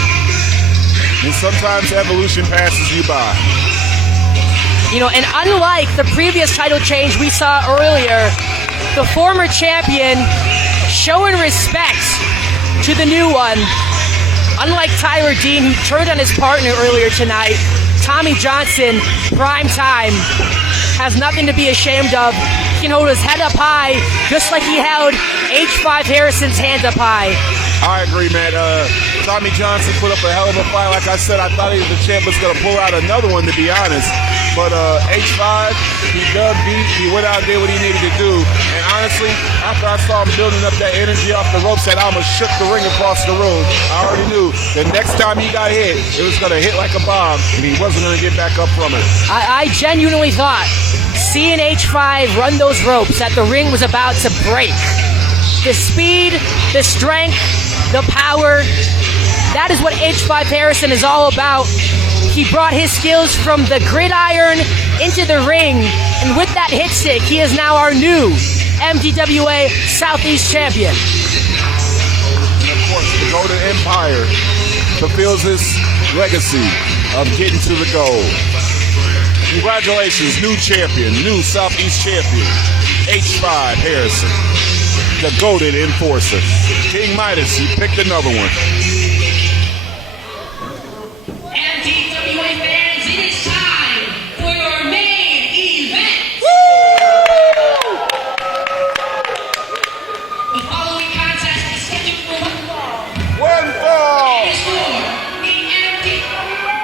and sometimes evolution passes you by. And unlike the previous title change we saw earlier, the former champion showing respect to the new one. Unlike Tyler Dean, who turned on his partner earlier tonight, Tommy Johnson, prime time, has nothing to be ashamed of. He can hold his head up high, just like he held H5 Harrison's hands up high. I agree, man. Tommy Johnson put up a hell of a fight. Like I said, I thought the champ was going to pull out another one, to be honest. But H5, he dug deep. He went out and did what he needed to do. And honestly, after I saw him building up that energy off the ropes, that almost shook the ring across the room, I already knew the next time he got hit, it was going to hit like a bomb, and he wasn't going to get back up from it. I genuinely thought, seeing H5 run those ropes, that the ring was about to break. The speed, the strength, the power, that is what H5 Harrison is all about. He brought his skills from the gridiron into the ring, and with that hit stick, he is now our new MDWA Southeast champion. And of course, the Golden Empire fulfills his legacy of getting to the goal. Congratulations, new champion, new Southeast champion, H5 Harrison, the Golden Enforcer. King Midas, you picked another one. MDWA fans, it is time for your main event. The following contest is scheduled for One fall! is for the MDWA.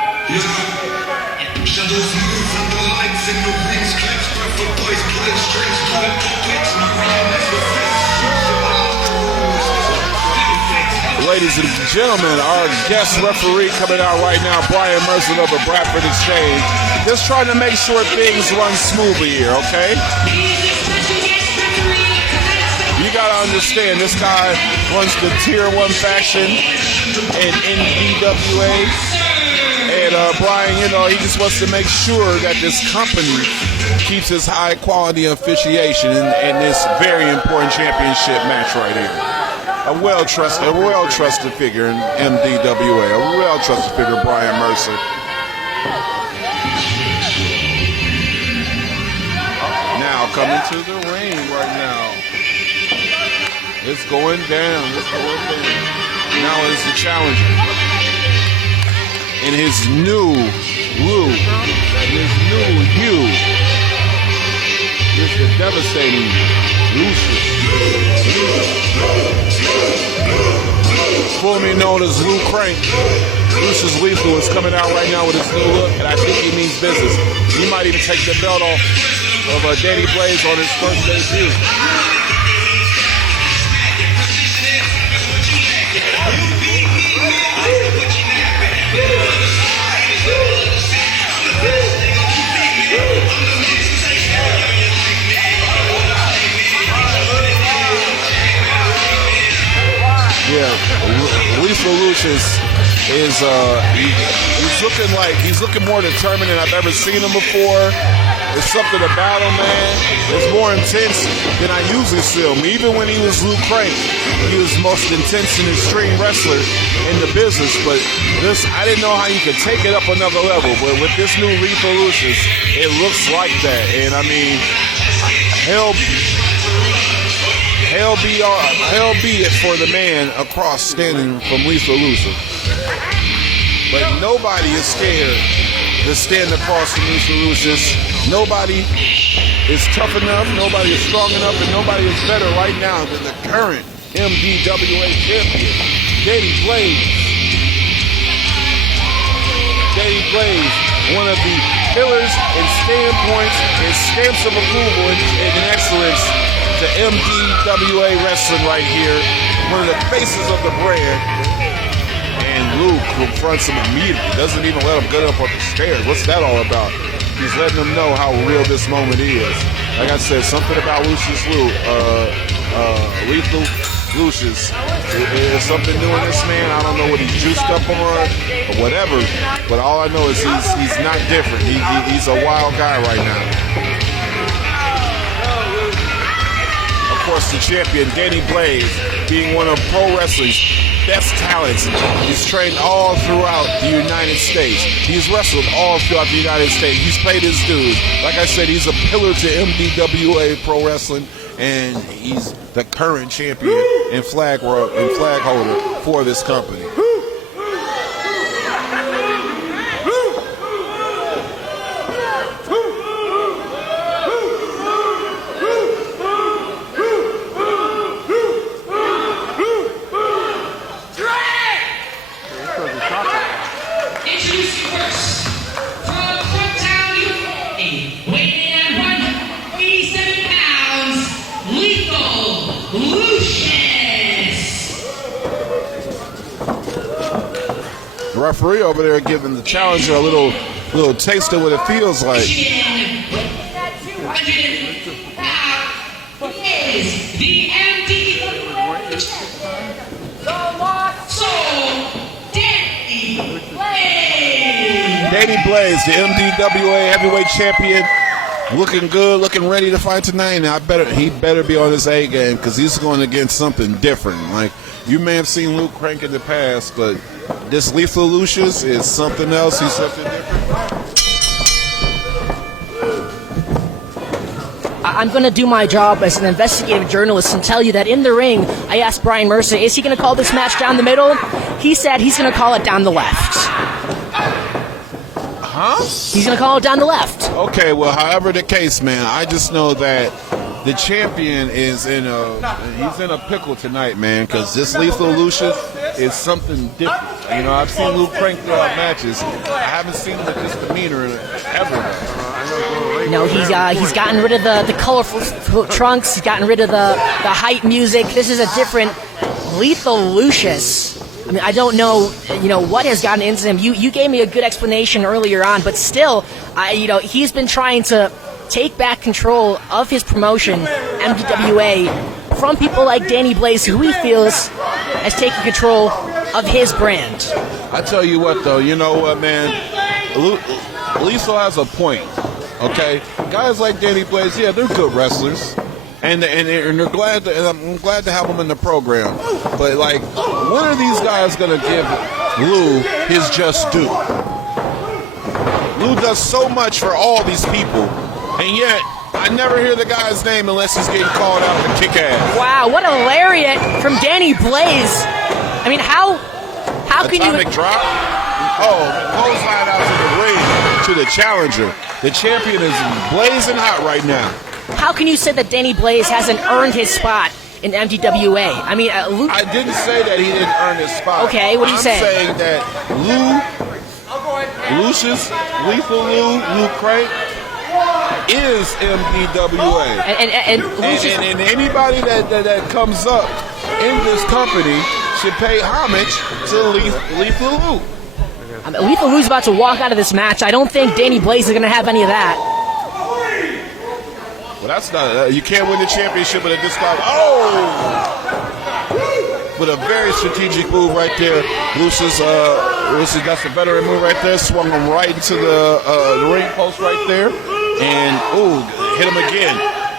Shadows move from the lights in the wings, claps, for boys, pulling strings, calling clicks, Ladies and gentlemen, our guest referee coming out right now, Brian Mercer of the Bradford Exchange, just trying to make sure things run smoothly here, okay? You gotta understand, this guy runs the Tier 1 faction in NDWA, and Brian, he just wants to make sure that this company keeps its high quality officiation in this very important championship match right here. A well-trusted figure in MDWA, a well-trusted figure, Brian Mercer. Now coming to the ring right now. It's going down. Now is the challenger. In his new look, his new hue, is the devastating Lucius. Fool me champion known as Lou Crank, Lucius Lethal, is coming out right now with his new look, and I think he means business. He might even take the belt off of Danny Blaze on his first debut. Yeah, Lethal Lucius is he's looking more determined than I've ever seen him before. There's something about him, man. It's more intense than I usually see him. Even when he was Luke Crank, he was the most intense and extreme wrestler in the business. But this, I didn't know how you could take it up another level. But with this new Lethal Lucius, it looks like that. And I mean, hell be it for the man across standing from Lethal Lucius. But nobody is scared to stand across from Lethal Lucius. Nobody is tough enough, nobody is strong enough, and nobody is better right now than the current MDWA champion, Danny Blaze. Danny Blaze, one of the pillars and standpoints and stamps of approval and excellence to MDWA wrestling right here. One of the faces of the brand. And Luke confronts him immediately. Doesn't even let him get up on the stairs. What's that all about? He's letting them know how real this moment is. Like I said, something about Lethal Lucius. There's something new in this man. I don't know what he's juiced up on or whatever, but all I know is he's not different. He's a wild guy right now. Of course, the champion, Danny Blaze, being one of pro wrestling's best talents. He's trained all throughout the United States. He's wrestled all throughout the United States. He's paid his dues. Like I said, he's a pillar to MDWA pro wrestling, and he's the current champion and flag holder for this company. Referee over there giving the challenger a little taste of what it feels like. Danny Blaze, the MDWA heavyweight champion, looking good, looking ready to fight tonight. And he better be on his A game because he's going against something different. Like, you may have seen Luke Crank in the past, but this Lethal Lucius is something else. He's something different. I'm going to do my job as an investigative journalist and tell you that in the ring, I asked Brian Mercer, is he going to call this match down the middle? He said he's going to call it down the left. Huh? He's going to call it down the left. Okay, well, however the case, man, I just know that the champion is in a pickle tonight, man, because this Lethal Lucius is something different. You know, I've seen Luke Crank throughout matches. I haven't seen him with this demeanor ever. You know, he's gotten rid of the colorful trunks. He's gotten rid of the hype music. This is a different Lethal Lucius. I mean, I don't know, what has gotten into him. You gave me a good explanation earlier on, but still, he's been trying to take back control of his promotion, MDWA, from people like Danny Blaze, who he feels has taken control of his brand. I tell you what, though, you know what, man? Lethal has a point, okay? Guys like Danny Blaze, yeah, they're good wrestlers. And they're glad and I'm glad to have them in the program. But, like, when are these guys going to give Lou his just due? Lou does so much for all these people, and yet I never hear the guy's name unless he's getting called out to kick ass. Wow, what a lariat from Danny Blaze. I mean, how can you... Atomic drop? Oh, clothesline out to the ring to the challenger. The champion is blazing hot right now. How can you say that Danny Blaze hasn't earned his spot in MDWA. I mean, I didn't say that he didn't earn his spot. Okay, what are you saying? I'm saying that Lucius, Lethal Lou Crank is MDWA. And anybody that comes up in this company should pay homage to Lethal Lou. Lethal Lou's about to walk out of this match. I don't think Danny Blaze is going to have any of that. Well, that's not. You can't win the championship with a disqual. Oh! With a very strategic move right there. Lucius got the veteran move right there. Swung him right into the ring post right there. And, hit him again.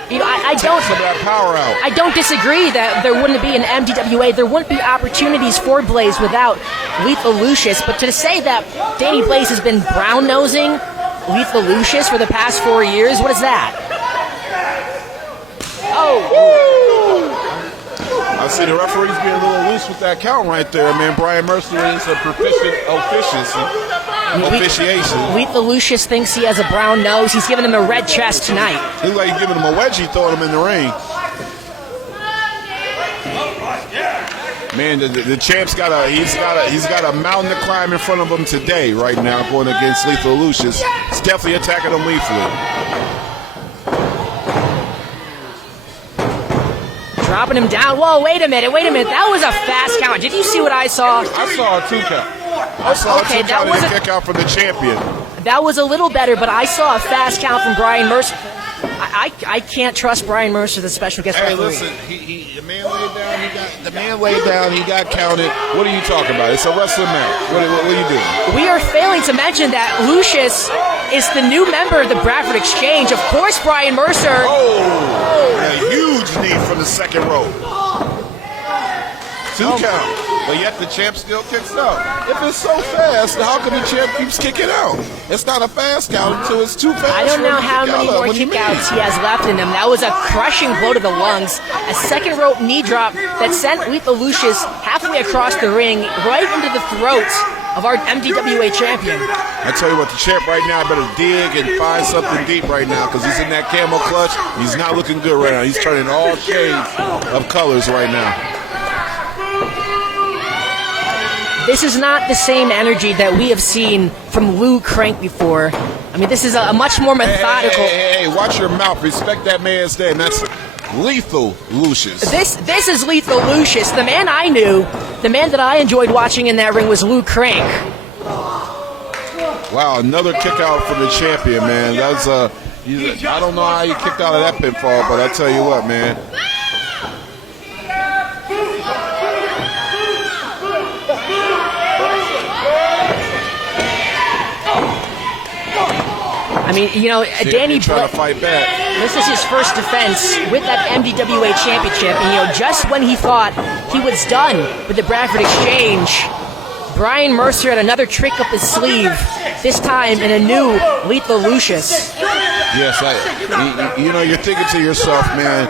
You know, I don't. Some of that power out. I don't disagree that there wouldn't be an MDWA. There wouldn't be opportunities for Blaze without Lethal Lucius. But to say that Danny Blaze has been brown-nosing Lethal Lucius for the past 4 years, what is that? I see the referee's being a little loose with that count right there, man. Brian Mercer is a proficient officiation. Lethal Lucius thinks he has a brown nose. He's giving him a red chest tonight. He's like giving him a wedgie, throwing him in the ring. Man, the champ's got a mountain to climb in front of him today, right now, going against Lethal Lucius. He's definitely attacking him lethally. Dropping him down. Whoa, wait a minute. That was a fast count. Did you see what I saw? I saw a 2 count. I saw a 2 count and a kick out from the champion. That was a little better, but I saw a fast count from Brian Mercer. I can't trust Brian Mercer, the special guest referee. Hey, listen, the man laid down, he got counted. What are you talking about? It's a wrestling match. What are you doing? We are failing to mention that Lucius is the new member of the Bradford Exchange. Of course, Brian Mercer. A huge knee from the second row. 2 count. But yet the champ still kicks out. If it's so fast, how come the champ keeps kicking out? It's not a fast count until it's too fast. I don't know how many more kickouts he has left in him. That was a crushing blow to the lungs. A second rope knee drop that sent Lethal Lucius halfway across the ring, right into the throat of our MDWA champion. I tell you what, the champ right now better dig and find something deep right now because he's in that camel clutch. He's not looking good right now. He's turning all shades of colors right now. This is not the same energy that we have seen from Lou Crank before. I mean, this is a much more methodical. Hey, watch your mouth. Respect that man's name. That's Lethal Lucius. This is Lethal Lucius. The man I knew, the man that I enjoyed watching in that ring was Lou Crank. Wow, another kick out from the champion, man. That's I don't know how he kicked out of that pinfall, but I tell you what, man. I mean, you know, Danny trying to fight back. This is his first defense with that MDWA championship, and you know, just when he thought he was done with the Bradford Exchange, Brian Mercer had another trick up his sleeve. This time in a new Lethal Lucius. Yes, you know, you're thinking to yourself, man,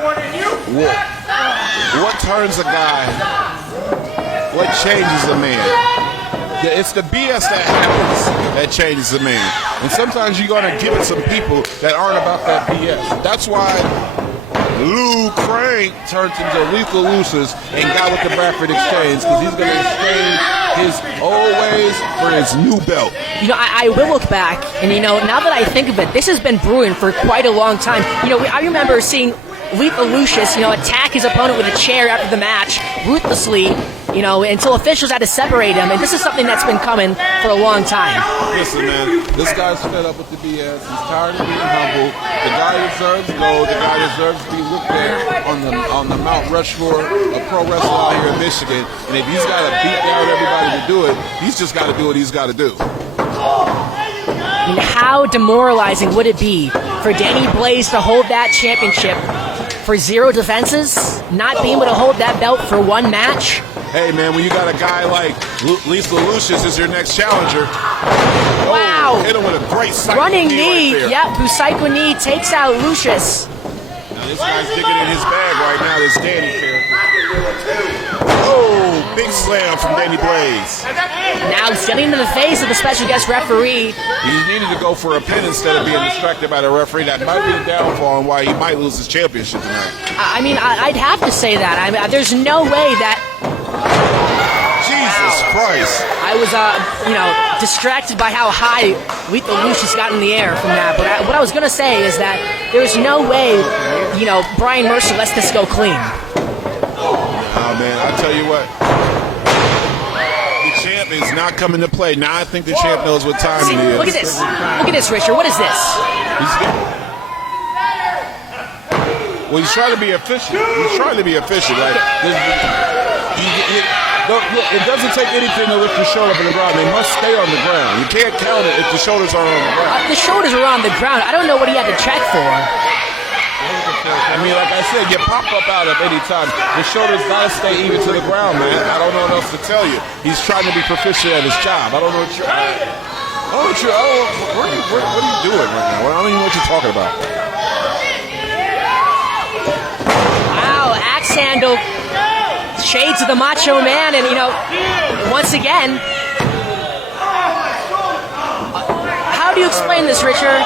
what turns a guy? What changes a man? It's the BS that happens that changes a man. And sometimes you're going to give it some people that aren't about that BS. That's why Lou Crank turned into Lethal Lucius and got with the Bradford Exchange because he's going to exchange his old ways for his new belt. You know, I will look back, and you know, now that I think of it, this has been brewing for quite a long time. You know, I remember seeing Lethal Lucius, you know, attack his opponent with a chair after the match, ruthlessly, you know, until officials had to separate him. And this is something that's been coming for a long time. Listen, man, this guy's fed up with the BS. He's tired of being humble. The guy deserves gold. The guy deserves to be looked at on the Mount Rushmore of pro wrestling out here in Michigan. And if he's got to beat down everybody to do it, he's just got to do what he's got to do. I mean, how demoralizing would it be for Danny Blaze to hold that championship for 0 defenses, not being able to hold that belt for 1 match? Hey, man, when you got a guy like Lethal Lucius as your next challenger, wow, hit him with a great psycho running knee. Right there. Yep, Busaiku knee takes out Lucius. Now this guy's digging in his bag right now, this Danny character. Oh, Big slam from Danny Blaze. Now he's getting into the face of the special guest referee. He needed to go for a pin instead of being distracted by the referee. That might be the downfall and why he might lose his championship tonight. I mean, I'd have to say that. I mean, there's no way that Jesus Christ. I was, distracted by how high Lethal Lucius got in the air from that. But what I was going to say is that there's no way, Brian Mercer lets this go clean. Oh, man, I tell you what. The champ is not coming to play. Now I think the champ knows what time it is. Look at this. Look at this, Richard. What is this? He's trying to be efficient. He's trying to be efficient. Like, it doesn't take anything to lift your shoulder up in the ground. They must stay on the ground. You can't count it if the shoulders aren't on the ground. The shoulders are on the ground. I don't know what he had to check for. I mean, like I said, you pop up out of any time. The shoulders got to stay even to the ground, man. I don't know what else to tell you. He's trying to be proficient at his job. I don't know what you're... what are you doing right now? I don't even know what you're talking about. Wow, axe handle. Shades of the Macho Man, and once again, how do you explain this, Richard?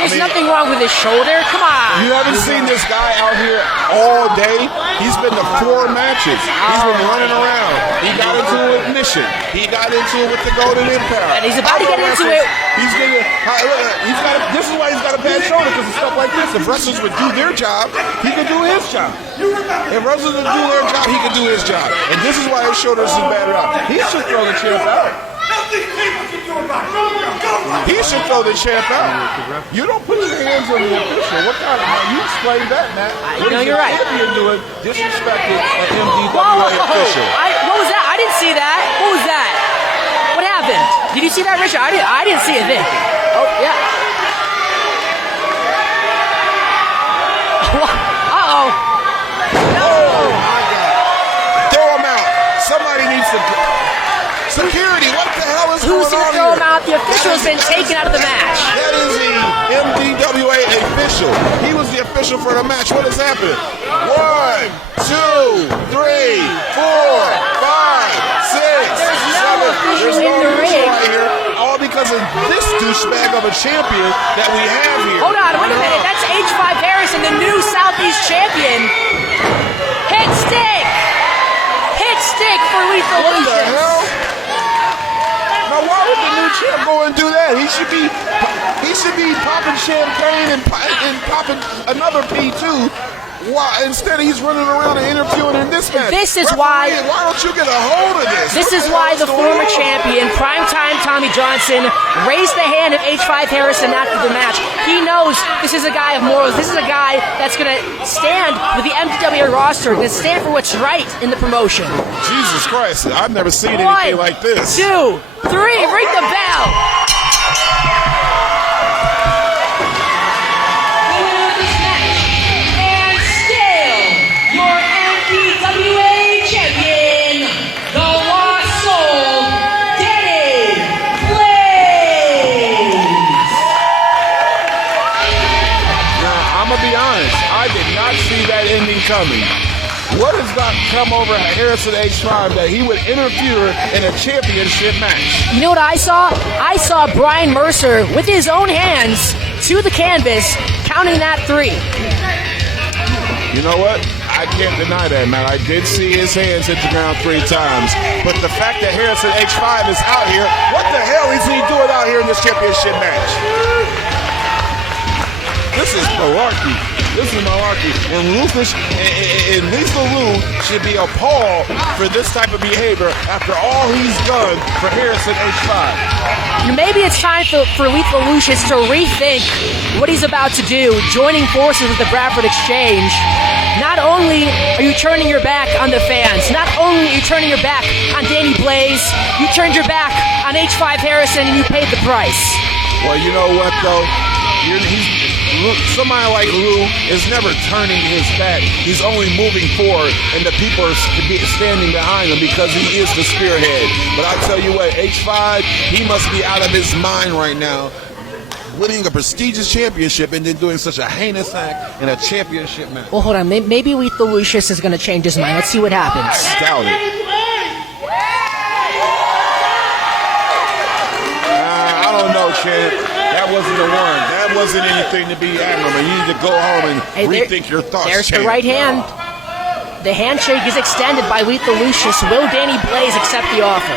There's nothing wrong with his shoulder. Come on. You haven't seen this guy out here all day? He's been to 4 matches. He's been running around. He got into it with Mission. He got into it with the Golden Empire. And he's about to get into it. This is why he's got a bad shoulder, because of stuff like this. If wrestlers would do their job, he could do his job. If wrestlers would do their job, he could do his job. And this is why his shoulders is bad out. He should throw the champ out. He should throw the champ out. You don't put your hands on the official. What kind of... You explain that, Matt. You're right. What is doing disrespecting an MDWA official? What was that? I didn't see that. What was that? What happened? Did you see that, Richard? I didn't see a thing. Oh, yeah. Uh-oh. No. Oh, my God. Throw him out. Somebody needs to... Security, what the hell is Who's going on going to throw here? him out? The official has been taken out of the match. That is the MDWA official. He was the official for the match. What is happening? 1, 2, 3, 4, 5, 6, There's no 7. There's official no in the official ring. right here. All because of this douchebag of a champion that we have here. Hold on, wait a minute. That's H5 Harrison, the new Southeast champion. Hit stick. Hit stick for Lethal What the Lucius. hell? Now, why would the new champ go and do that? He should be popping champagne and popping another P2. Why? Instead, he's running around and interviewing in this match. This is Referee, why- Why don't you get a hold of this? This What is why hell's the going former on? champion, primetime Tommy Johnson, raised the hand of H5 Harrison after the match. He knows this is a guy of morals. This is a guy that's going to stand with the MDWA roster, going to stand for what's right in the promotion. Jesus Christ, I've never seen 1, anything like this. 2, 3, ring the bell. Coming. What has got come over Harrison H5 that he would interfere in a championship match? You know what I saw? I saw Brian Mercer with his own hands to the canvas, counting that 3. You know what? I can't deny that, man. I did see his hands hit the ground 3 times. But the fact that Harrison H5 is out here, what the hell is he doing out here in this championship match? This is malarkey. This is malarkey. And Lethal Lou should be appalled for this type of behavior after all he's done for Harrison H5. Maybe it's time for Lethal Lucius to rethink what he's about to do, joining forces with the Bradford Exchange. Not only are you turning your back on the fans, not only are you turning your back on Danny Blaze, you turned your back on H5 Harrison and you paid the price. Well, you know what, though? Somebody like Lou is never turning his back. He's only moving forward, and the people are standing behind him because he is the spearhead. But I tell you what, H5, he must be out of his mind right now, winning a prestigious championship and then doing such a heinous act in a championship match. Well, hold on. Maybe Lethal Lucius is going to change his mind. Let's see what happens. I doubt it. champ. That wasn't the one. That wasn't anything to be admirable. You need to go home and rethink your thoughts, There's champ. the right hand. The handshake is extended by Lethal Lucius. Will Danny Blaze accept the offer?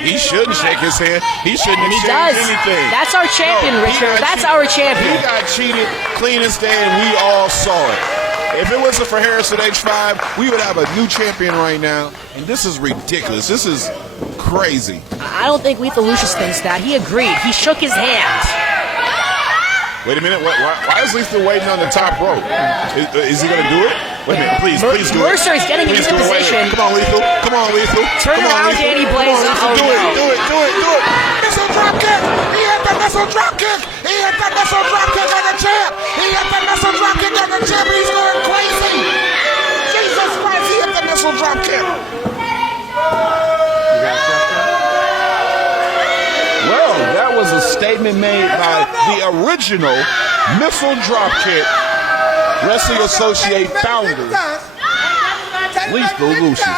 He shouldn't shake his hand. He shouldn't And he exchange does. anything. That's our champion, No, he Richard. got That's cheated. our champion. He got cheated clean as day, and we all saw it. If it wasn't for Harris at age 5, we would have a new champion right now. And this is ridiculous. This is crazy. I don't think Lethal Lucius thinks that. He agreed. He shook his hand. Wait a minute. Why is Lethal waiting on the top rope? Is he going to do it? Wait a minute. Please do it. Mercer is getting Please into do it. Wait, position. Come on, Lethal. Come on, Lethal. Turn Come on, around, Lethal. Danny Come Blaze. on, Lethal. Oh, do no. it. Missile drop kick. He hit the missile drop kick. He hit the missile drop kick on the champ. He hit the missile drop kick on the champ. He's going crazy. Jesus Christ, he hit the missile drop kick. Well, that was a statement made by the original missile drop kick Wrestling Associate founder, Lethal Lucius.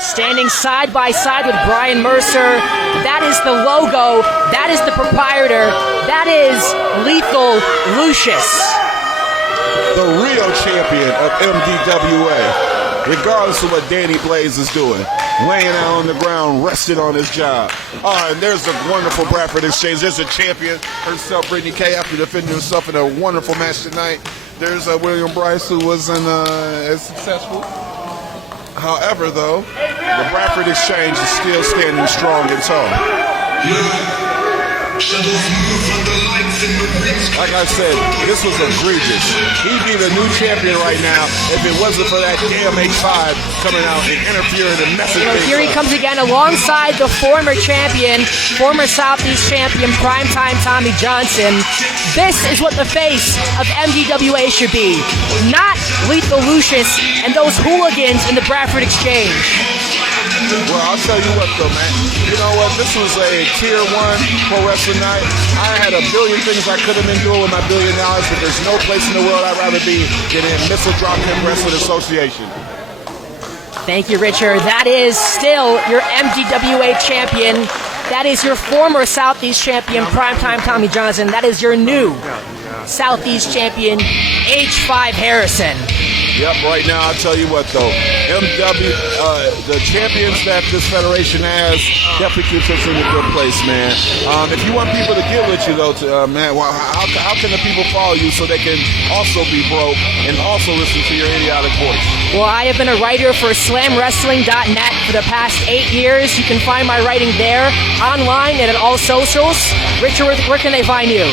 Standing side by side with Brian Mercer. That is the logo. That is the proprietor. That is Lethal Lucius. The real champion of MDWA, regardless of what Danny Blaze is doing. Laying out on the ground, resting on his job. And there's a wonderful Bradford exchange. There's a champion herself, Brittany Kay, after defending herself in a wonderful match tonight. There's William Bryce, who wasn't as successful. However, though, the Bradford exchange is still standing strong and tall. Like I said, this was egregious. He'd be the new champion right now if it wasn't for that damn H5 coming out and interfering and messing things Here he up. comes again alongside the former champion, former Southeast champion, primetime Tommy Johnson. This is what the face of MDWA should be. Not Lethal Lucius and those hooligans in the Bradford Exchange. Well, I'll tell you what, though, man. You know what? This was a Tier 1 pro wrestling night. I had a billion things I could have been doing with my $1 billion, but there's no place in the world I'd rather be than in Missile Dropkick Wrestling Association. Thank you, Richard. That is still your MDWA champion. That is your former Southeast champion, primetime Tommy Johnson. That is your new Southeast champion, H5 Harrison. Yep, right now, I'll tell you what, though. The champions that this federation has definitely keeps us in a good place, man. If you want people to get with you, though, man, well, how can the people follow you so they can also be broke and also listen to your idiotic voice? Well, I have been a writer for SlamWrestling.net for the past 8 years. You can find my writing there, online, and at all socials. Richard, where can they find you?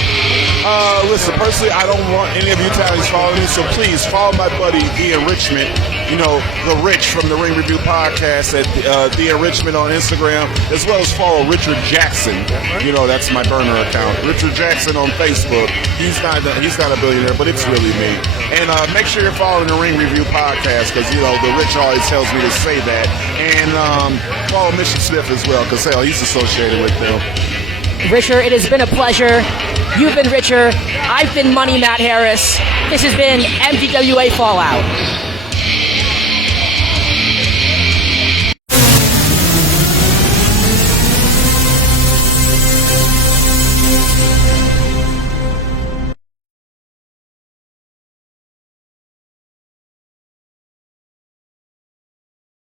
Listen, personally, I don't want any of you Italians following me, so please follow my buddy, The Enrichment. You know, The Rich from the Ring Review Podcast at The Enrichment on Instagram, as well as follow Richard Jackson. You know, that's my burner account. Richard Jackson on Facebook. He's not a billionaire, but it's really me. And make sure you're following the Ring Review Podcast, because, you know, The Rich always tells me to say that. And follow Mission Smith as well, because, hell, he's associated with them. Richard, it has been a pleasure. You've been Richard. I've been Money Matt Harris. This has been MDWA Fallout.